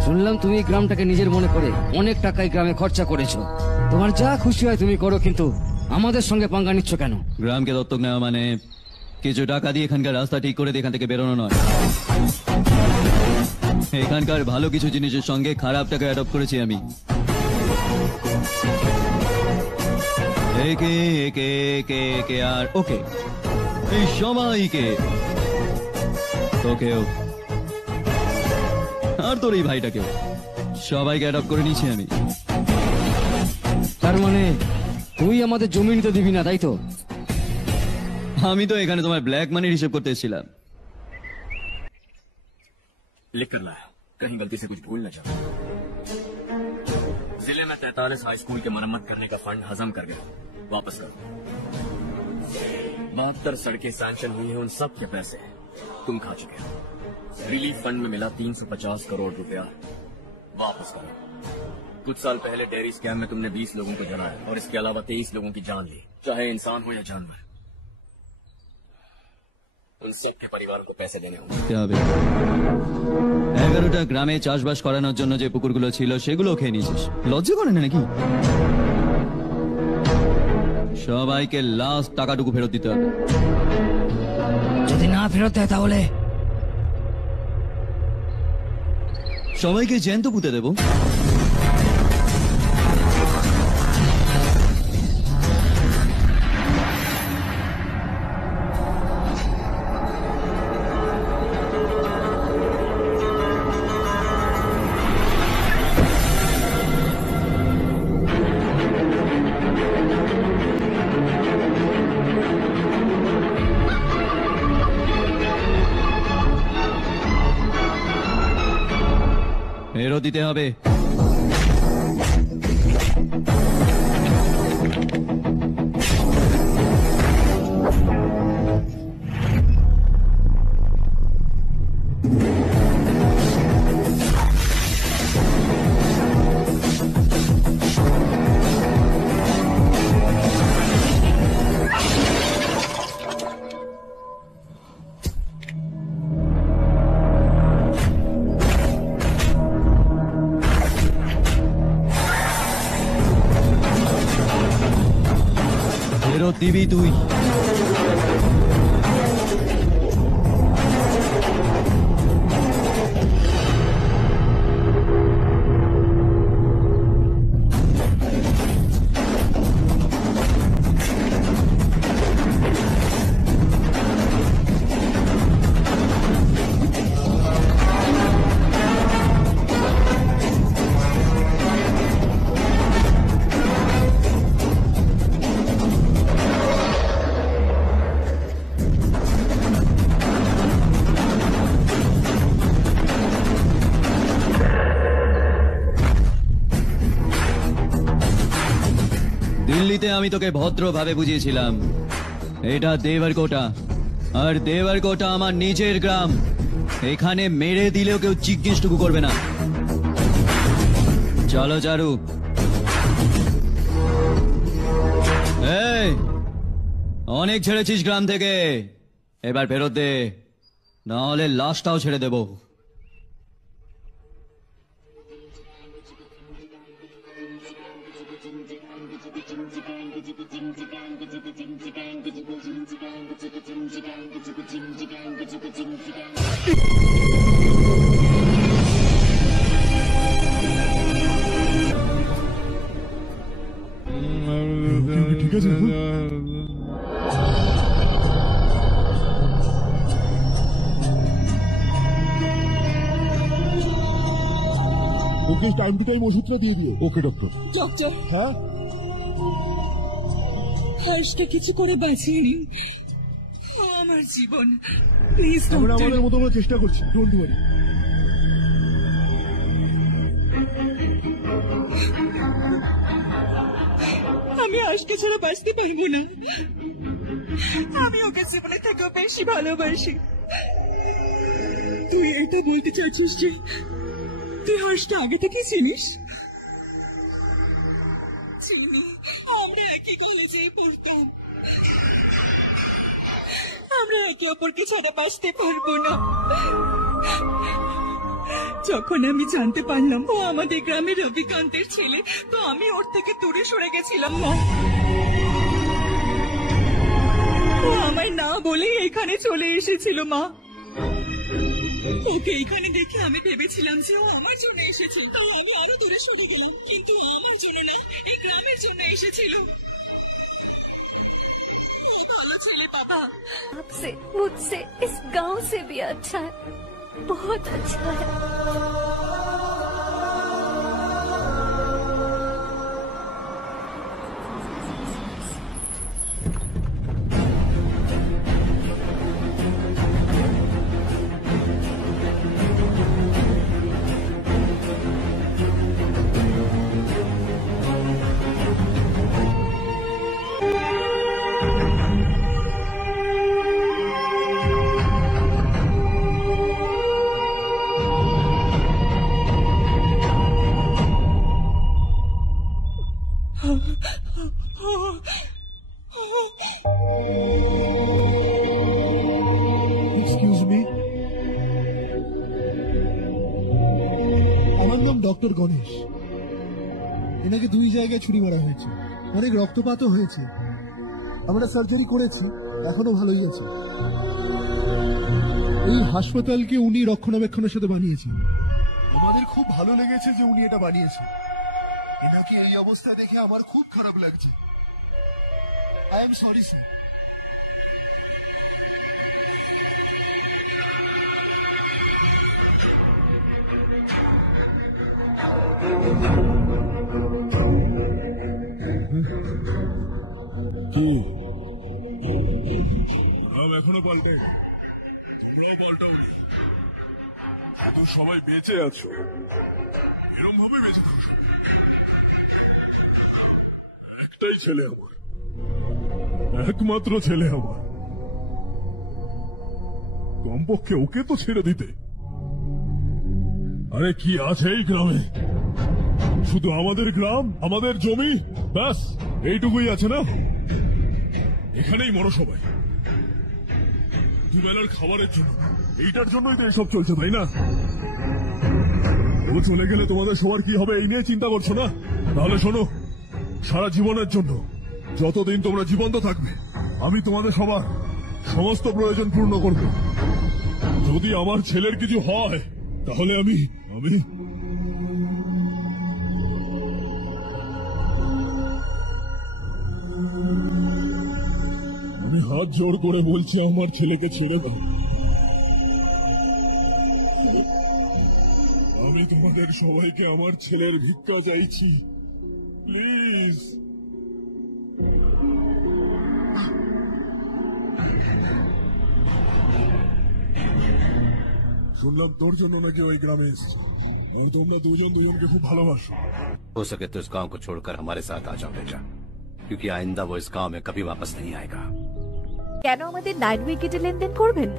শুনলাম তুমি এই গ্রামটাকে নিজের মনে করে অনেক টাকায় গ্রামে খরচা করেছো। তোমার যা খুশি হয় তুমি করো, কিন্তু আমাদের সঙ্গে পাঙ্গা নিচ্ছ কেন? গ্রামকে দত্তক নেওয়া মানে কিছু টাকা দিয়ে এখানকার রাস্তা ঠিক করে এখান থেকে বেরোনো নয়। এখানকার ভালো কিছু জিনিসের সঙ্গে খারাপটাকে অ্যাডপ্ট করেছি আমি। একে একে একে একে আর ওকে, এই সবাইকে তোকেও আর তোর এই ভাইটাকেও সবাইকে অ্যাডপ্ট করে নিয়েছি আমি। তার মানে তুই আমাদের জমি নিতে দিবি না, তাই তো? আমি তো এখানে তোমার ব্ল্যাক মানির হিসেব করতে এসেছিলাম। लिख कर लाया, कहीं गलती से कुछ भूल न जाओ। जिले में 43 हाई स्कूल के मरम्मत करने का फंड हजम कर गया, वापस करो। 72 सड़कें सैंक्शन हुई हैं, उन सब के पैसे तुम खा चुके हो। रिलीफ फंड में मिला 350 करोड़ रुपया, वापस करो। कुछ साल पहले डेयरी स्कैम में तुमने 20 लोगों को जलाया और इसके अलावा 23 लोगों की जान ली, चाहे इंसान हो या जानवर। उन सब के परिवार को पैसे देने होंगे। 11টা গ্রামে চাষবাস করানোর জন্য যে পুকুরগুলো ছিল সেগুলো খেয়ে নিয়েছিস, লজ্জা করে না নাকি? সবাইকে লাস্ট টাকাটুকু ফেরত দিতে হবে। যদি না ফেরত দেয় তাহলে সবাইকে জ্যান্ত পুঁতে দেবো। ফেরত দিতে হবে। ফেরত দিবি তুই। দিল্লিতে আমি তোকে ভদ্রভাবে বুঝিয়েছিলাম এটা দেবরকোটা, আর দেবরকোটা আমার নিজের গ্রাম। এখানে মেরে দিলেও কেউ জিজ্ঞেসটুকু করবে না। চলো চারু। এই, অনেক ছেড়েছিস গ্রাম থেকে, এবার ফেরত দে, নাহলে লাশটাও ছেড়ে দেবো। ঠিক আছে, ওকে টাইম টু টাইম ওষুধটা দিয়ে দিও। ওকে ডক্টর। ডক্টর, হ্যাঁ, হর্ষকে কিছু করে বাঁচিয়ে নিন। আমার জীবন, প্লিজ আমরা ডক্টর। আমাদের মতো আমরা চেষ্টা করছি, ডোন্ট ওয়ারি। আমি আজকে ছাড়া বাঁচতে পারবো না। আমি ওকে জীবনে থেকেও বেশি ভালোবাসি। তুই এটা বলতে চাচ্ছিস যে তুই হর্ষকে আগে থেকে চিনিস? আমরা একই কলেজে পড়তাম, আমরা একে অপরকে ছাড়া বাঁচতে পারবো না। যখন আমি জানতে পারলাম ও আমাদের গ্রামের রবিকান্তের ছেলে, তো আমি ওর থেকে দূরে সরে গেছিলাম। মা, ও আমায় না বলেই এখানে চলে এসেছিল। মা, ওকে এখানে দেখে আমি ভেবেছিলাম যে ও আমার জন্য এসেছে, তাই আমি আরো দূরে সরে গেলাম। কিন্তু ও আমার জন্য না, এই গ্রামের জন্য এসেছিল। ও चलिए पापा। आपसे मुझसे इस गांव से भी अच्छा है, बहुत अच्छा है। এক্সকিউজ মি, আমার নাম ডক্টর গণেশ। এনাকে 2 জায়গায় ছুরি মারা হয়েছে, অনেক রক্তপাতও হয়েছে। আমরা সার্জারি করেছি, এখনো ভালোই আছে। এই হাসপাতালকে উনি রক্ষণাবেক্ষণের সাথে বানিয়েছেন। আমাদের খুব ভালো লেগেছে যে উনি এটা বানিয়েছেন। এনাকে এই অবস্থা দেখে আমার খুব খারাপ লাগছে। I am sorry sir. নাম এখনো পাল্টে, তোমরাও পাল্টাও, শুধু সবাই বেঁচে আছো, এরম ভাবে বেঁচে থাকো। একটাই ছেলে আমার, একমাত্র ছেলে আমার, কমপক্ষে ওকে তো ছেড়ে দিতে। আরে কি আছে এই গ্রামে? শুধু আমাদের গ্রাম, আমাদের জমি, ব্যাস এইটুকুই আছে না? এখানেই মরো সবাই, দুবেলার খাবারের জন্য। এইটার জন্যই তো এসব চলছে, তাই না? ও চলে গেলে তোমাদের সবার কি হবে এই নিয়ে চিন্তা করছো না? তাহলে শোনো, সারা জীবনের জন্য যতদিন তোমরা জীবন্ত থাকবে, আমি তোমাদের সবার সমস্ত প্রয়োজন পূর্ণ করব। যদি আমার ছেলের কিছু হয় তাহলে আমি হাত জোড় করে বলছি, আমার ছেলেকে ছেড়ে দাও। আমি তোমাদের সবাইকে আমার ছেলের ভিক্ষা চাইছি, প্লিজ। শুনলাম তোর জন্য নাকি ওই গ্রামে এসেছে, আর তোমরা দুজন দুজনকে খুব ভালোবাসো। हो सके तो इस गांव को छोड़कर हमारे साथ आ जाओ बेटा, क्योंकि आइंदा वो इस गांव में कभी वापस नहीं आएगा। কেন আমাদের 9 উইকেটে লেনদেন করবেন?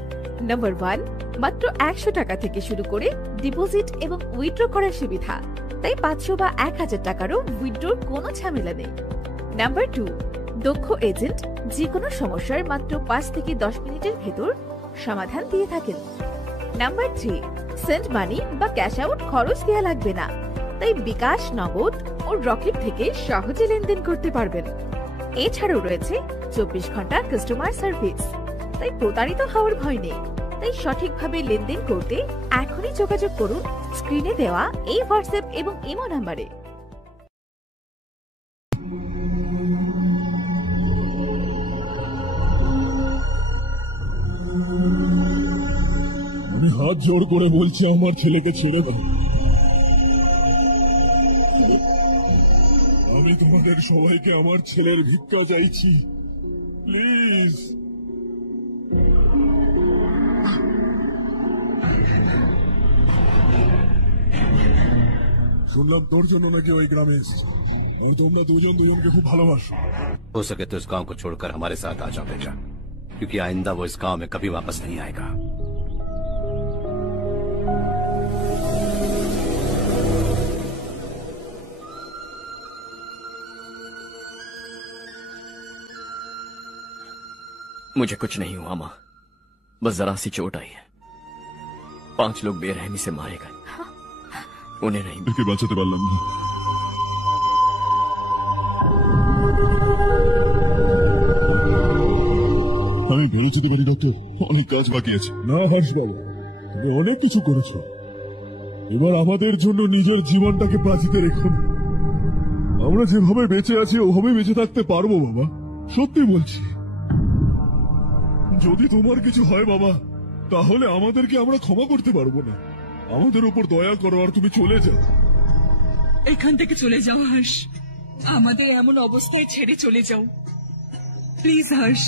নাম্বার 1, মাত্র 100 টাকা থেকে শুরু করে ডিপোজিট এবং উইথড্র করার সুবিধা, তাই 500 বা 1000 টাকারও উইথড্রর কোনো ঝামেলা নেই। নাম্বার 2, দক্ষ এজেন্ট যে কোনো সমস্যার মাত্র 5 থেকে 10 মিনিটের ভেতর সমাধান দিয়ে থাকেন। নাম্বার 3, সেন্ড মানি বা ক্যাশ আউট খরচ দেওয়া লাগবে না, তাই বিকাশ, নগদ ও রকেট থেকে সহজে লেনদেন করতে পারবেন। এছাড়াও রয়েছে 24 ঘন্টা কাস্টমার সার্ভিস, তাই প্রতারিত হওয়ার ভয় নেই। তাই সঠিকভাবে লেনদেন করতে এখনই যোগাযোগ করুন স্ক্রিনে দেওয়া এই হোয়াটসঅ্যাপ এবং ইমো নাম্বারে। আমি হাত জোড় করে বলছি, আমার ছেলেকে ছেড়ে দাও। আমি তোমাদের সবাইকে আমার ছেলের ভিক্ষা চাইছি, প্লিজ। শুনলাম তোর জন্য নাকি ওই গ্রামে এসেছে, আর তোমরা দুজন দুজনকে খুব ভালোবাসো। हो सके तो इस गांव को छोड़कर हमारे साथ आ जाओ बेटा, क्योंकि आइंदा वो इस गांव में कभी वापस नहीं आएगा। मुझे कुछ नहीं हुआ माँ, बस जरा सी चोट आई है। 5 लोग बेरहमी से मारे गए, उन्हें नहीं। একে বাঁচাতে পারলাম না। আমি ঘরে যেতে পারি ডক্টর, অনেক কাজ বাকি আছে। না হর্ষ বাবু, তুমি অনেক কিছু করেছো, এবার আমাদের জন্য নিজের জীবনটাকে বাঁচিতে রেখুন। আমরা যেভাবে বেঁচে আছি ওভাবে বেঁচে থাকতে পারবো বাবা, সত্যি বলছি। যদি তোমার কিছু হয় বাবা, তাহলে আমাদেরকে আমরা ক্ষমা করতে পারবো না। আমাদের উপর দয়া করো আর তুমি চলে যাও। এখান থেকে চলে যাও হর্ষ, আমাদের এমন অবস্থায় ছেড়ে চলে যাও প্লিজ হর্ষ।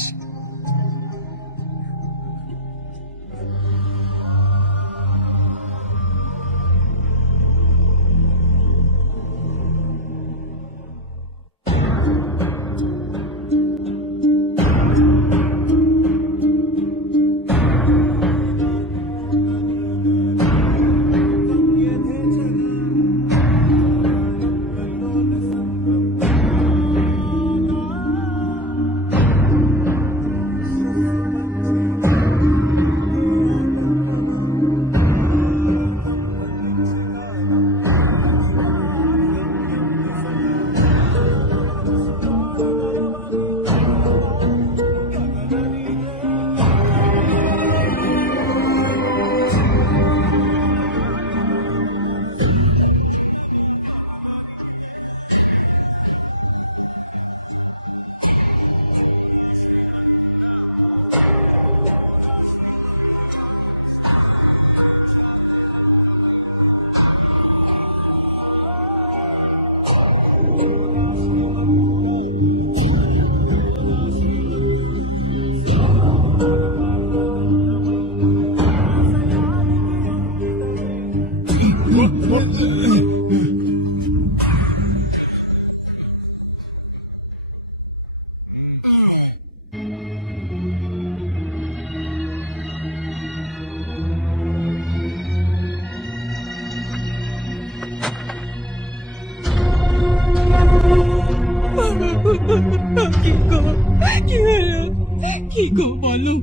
কি গো বলো।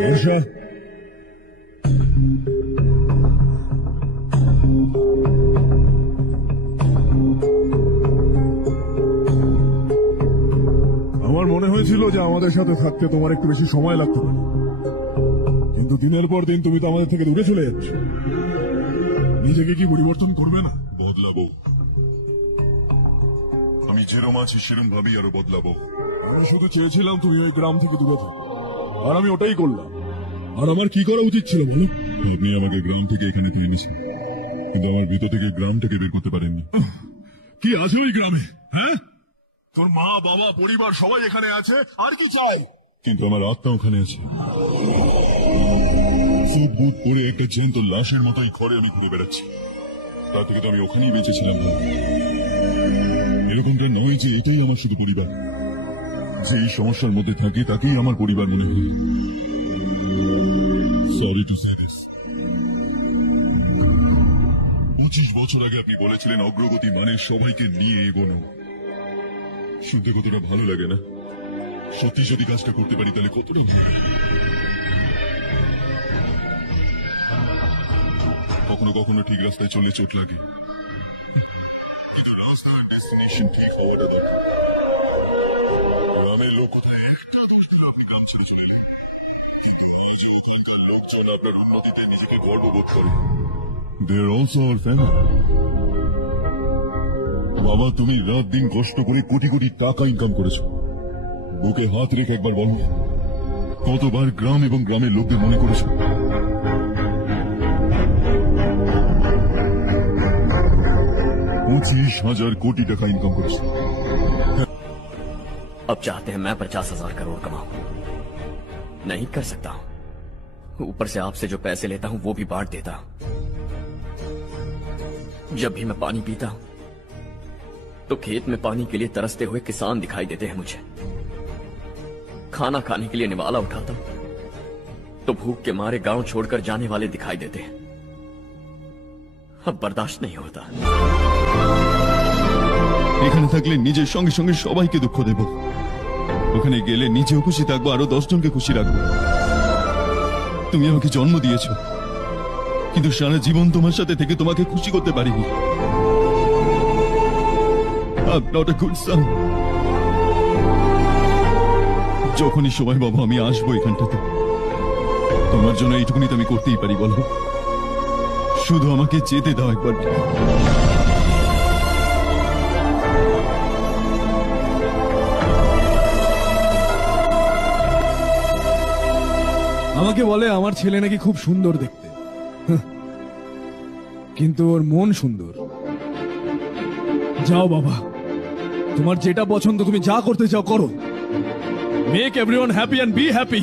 বর্ষা, আমার মনে হয়েছিল যে আমাদের সাথে থাকতে তোমার একটু বেশি সময় লাগতে পারে, কিন্তু দিনের পর দিন তুমি তো আমাদের থেকে দূরে চলে যাচ্ছ। নিজেকে কি পরিবর্তন করবে না? বদলাবো, আমি যেরম আছি সেরম ভাবি আরো বদলাবো। আমি শুধু চেয়েছিলাম তুমি ওই গ্রাম থেকে দূরে থাকো, আর আমি ওটাই করলাম। আর আমার কি করা উচিত ছিল বলো? আপনি আমাকে গ্রাম থেকে এখানে তুলে এনেছেন, কিন্তু আমার ভিতর থেকে গ্রামটাকে বের করতে পারেননি। কি আছে ওই গ্রামে? হ্যাঁ, তোর মা বাবা পরিবার সবাই এখানে আছে, আর কি চাই? কিন্তু আমার আত্মা ওখানে আছে। সুট বুট পরে একটা জ্যান্ত লাশের মতো এই ঘরে আমি ঘুরে বেড়াচ্ছি। তার থেকে তো আমি ওখানেই বেঁচেছিলাম না। এরকমটা নয় যে এটাই আমার শুধু পরিবার। যে এই সমস্যার মধ্যে থাকে তাকেই আমার পরিবার মনে হয়। Sorry to say this. 25 বছর আগে আপনি বলেছিলেন অগ্রগতি মানে সবাইকে নিয়ে এগোনো। শুনতে কতটা ভালো লাগে না? সত্যি যদি কাজটা করতে পারি তাহলে কতটা কখনো কখনো ঠিক রাস্তায় চলে চোট লাগে, কিন্তু রাস্তার ডেস্টিনেশন ঠিক হওয়াটা দরকার। গ্রামের লোক কোথায় একটা দোষ দিলে আপনি গ্রাম ছেড়ে চলে এলেন, কিন্তু আজ ওখানকার লোকজন আপনার উন্নতিতে নিজেকে গর্ববোধ করে। দে আর অলসো আওয়ার ফ্যামিলি। বাবা, তুমি রাত দিন কষ্ট করে কোটি কোটি টাকা ইনকাম করেছো। বুকে হাত রেখে একবার বলো, কতবার গ্রাম এবং গ্রামের লোকদের মনে করেছো? $25,000 কোটি টাকা ইনকাম করেছো। अब चाहते हैं मैं 50,000 करोड़ कमाऊं। नहीं कर सकता हूं। ऊपर से आपसे जो पैसे लेता हूं वो भी बांट देता हूं। जब भी मैं पानी पीता हूं तो खेत में पानी के लिए तरसते हुए किसान दिखाई देते हैं मुझे। खाना खाने के लिए निवाला उठाता हूं तो भूख के मारे गांव छोड़कर जाने वाले दिखाई देते हैं। अब बर्दाश्त नहीं होता। এখানে থাকলে নিজের সঙ্গে সঙ্গে সবাইকে দুঃখ দেব, ওখানে গেলে নিজেও খুশি থাকবো, আরো 10 জনকে খুশি রাখবো। তুমি আমাকে জন্ম দিয়েছো, কিন্তু সারা জীবন তোমার সাথে থেকে তোমাকে খুশি করতে পারিনি। I'm not a good son. যখনই সময় বাবা আমি আসবো এখানটাতে, তোমার জন্য এইটুকুনি তো আমি করতেই পারি বলো। শুধু আমাকে যেতে দাও একবার। বলে আমার ছেলে নাকি খুব সুন্দর দেখতে, কিন্তু ওর মন সুন্দর। যাও বাবা, তোমার যেটা পছন্দ তুমি যা করতে চাও করো। Make everyone happy and be happy.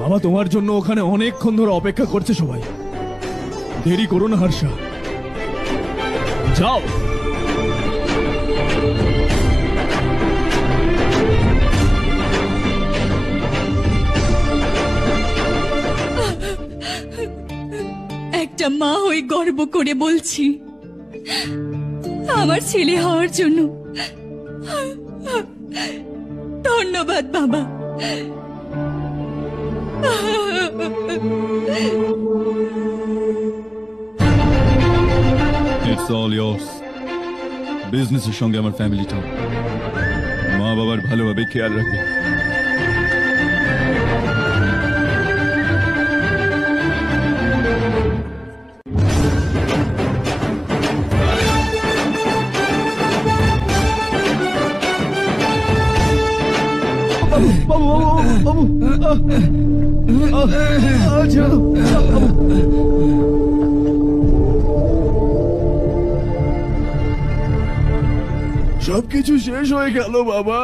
বাবা, তোমার জন্য ওখানে অনেকক্ষণ ধরে অপেক্ষা করছে সবাই। দেরি করো না হর্ষা, যাও। একটা মা হয়ে গর্ব করে বলছি, আমার ছেলে হওয়ার জন্য ধন্যবাদ বাবা। It's all yours. বিজনেসের সঙ্গে আমার ফ্যামিলিটা, মা বাবার ভালোভাবে খেয়াল রাখবে। সবকিছু শেষ হয়ে গেল বাবা।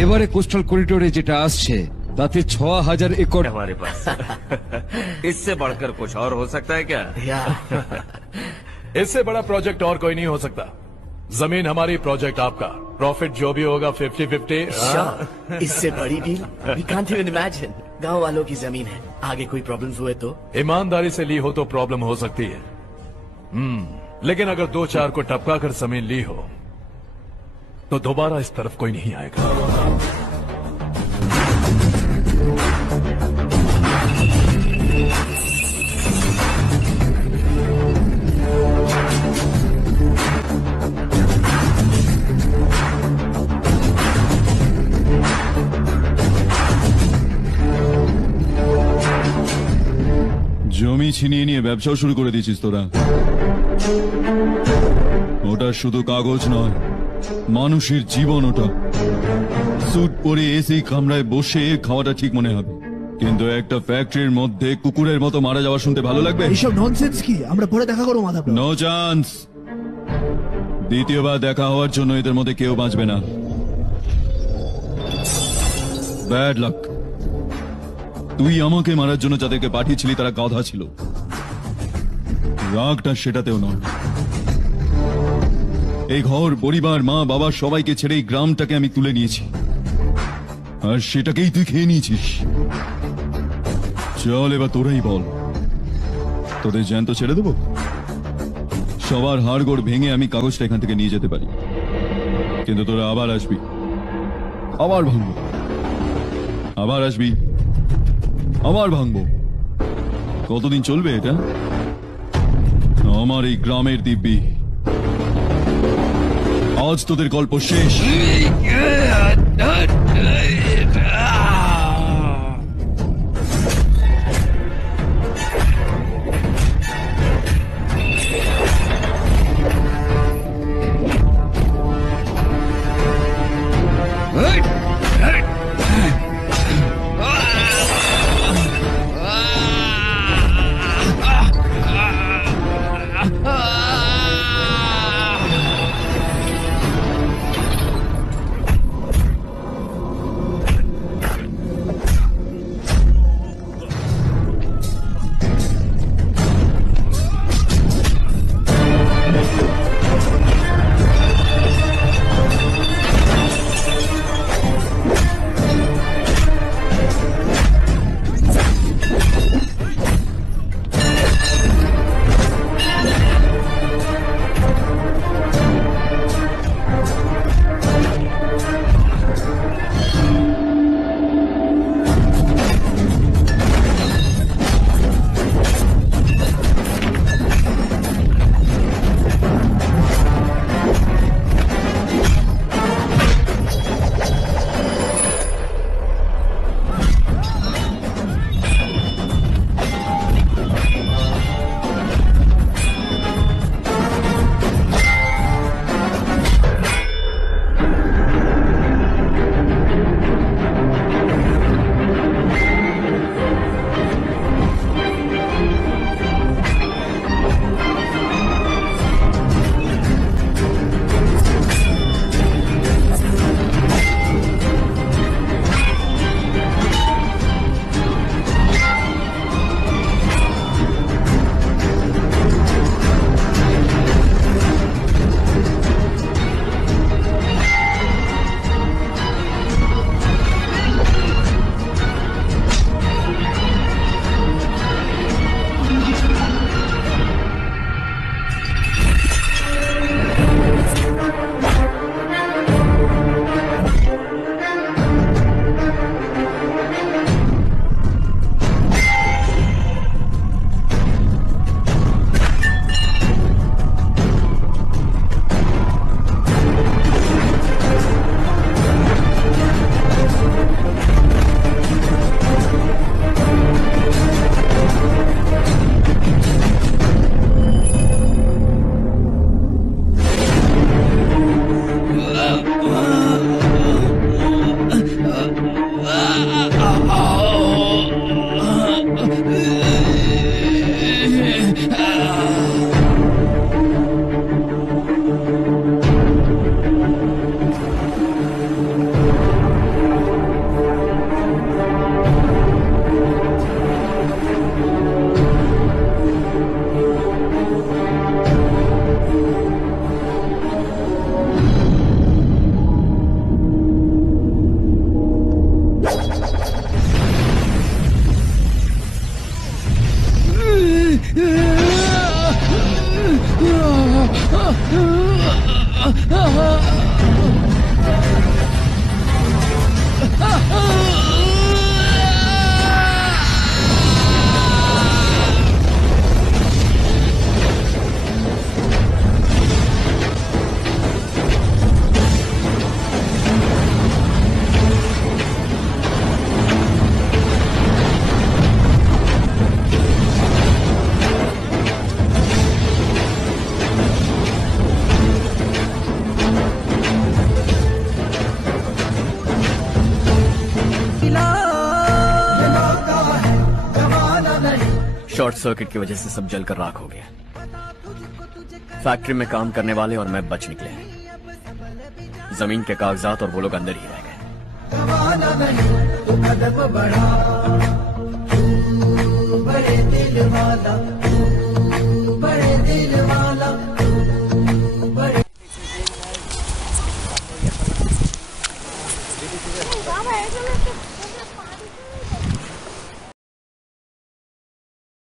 এবারে কোস্টাল করিডোরে যেটা আসছে তাতে 6000 एकड़ हमारे पास। इससे बढ़कर कुछ और हो सकता है क्या? इससे बड़ा प्रोजेक्ट और कोई नहीं हो सकता। जमीन हमारी, प्रोजेक्ट आपका, प्रॉफिट जो भी होगा 50-50। इससे बड़ी deal we can't even imagine. गांव वालों की जमीन है, आगे कोई प्रॉब्लम्स हुए तो? ईमानदारी से ली हो तो प्रॉब्लम हो सकती है, लेकिन अगर 2-4 को टपका कर जमीन ली हो तो दोबारा इस तरफ कोई नहीं आएगा। জমি ছিনিয়ে নিয়ে ব্যবসাও শুরু করে দিয়েছিস তোরা। ওটা শুধু কাগজ নয়, মানুষের জীবন। ওটা স্যুট পরে এসি কামরায় বসে খাওয়াটা ঠিক মনে হবে, কিন্তু একটা ফ্যাক্টরির মধ্যে কুকুরের মতো মারা যাওয়া শুনতে ভালো লাগবে? এইসব ননসেন্স কি? আমরা পরে দেখা করবো মাধব। No chance. দ্বিতীয়বার দেখা হওয়ার জন্য এদের মধ্যে কেউ বাঁচবে না। Bad luck. তুই আমাকে মারার জন্য যাদেরকে পাঠিয়েছিলি তারা গাধা ছিল। রাগটা সেটাতেও নয়। এই ঘর, পরিবার, মা বাবা সবাইকে ছেড়ে এই গ্রামটাকে আমি তুলে নিয়েছি, আর সেটাকেই তুই খেয়ে নিয়েছিস। চল এবার তোরাই বল, তোদের জ্যান্ত ছেড়ে দেবো? সবার হাড়গোড় ভেঙে আমি কাগজটা এখান থেকে নিয়ে যেতে পারি, কিন্তু তোরা আবার আসবি, আবার ভাঙবো, আবার আসবি, আবার ভাঙবো। কতদিন চলবে এটা? আমার এই গ্রামের দিব্যি। আজ তোদের গল্প শেষ। शॉर्ट सर्किट की वजह से सब जलकर राख हो गया। फैक्ट्री में काम करने वाले और मैं बच निकले। जमीन के कागजात और वो लोग अंदर ही रह गए। कदम बढ़ा, तू बड़े दिल वाला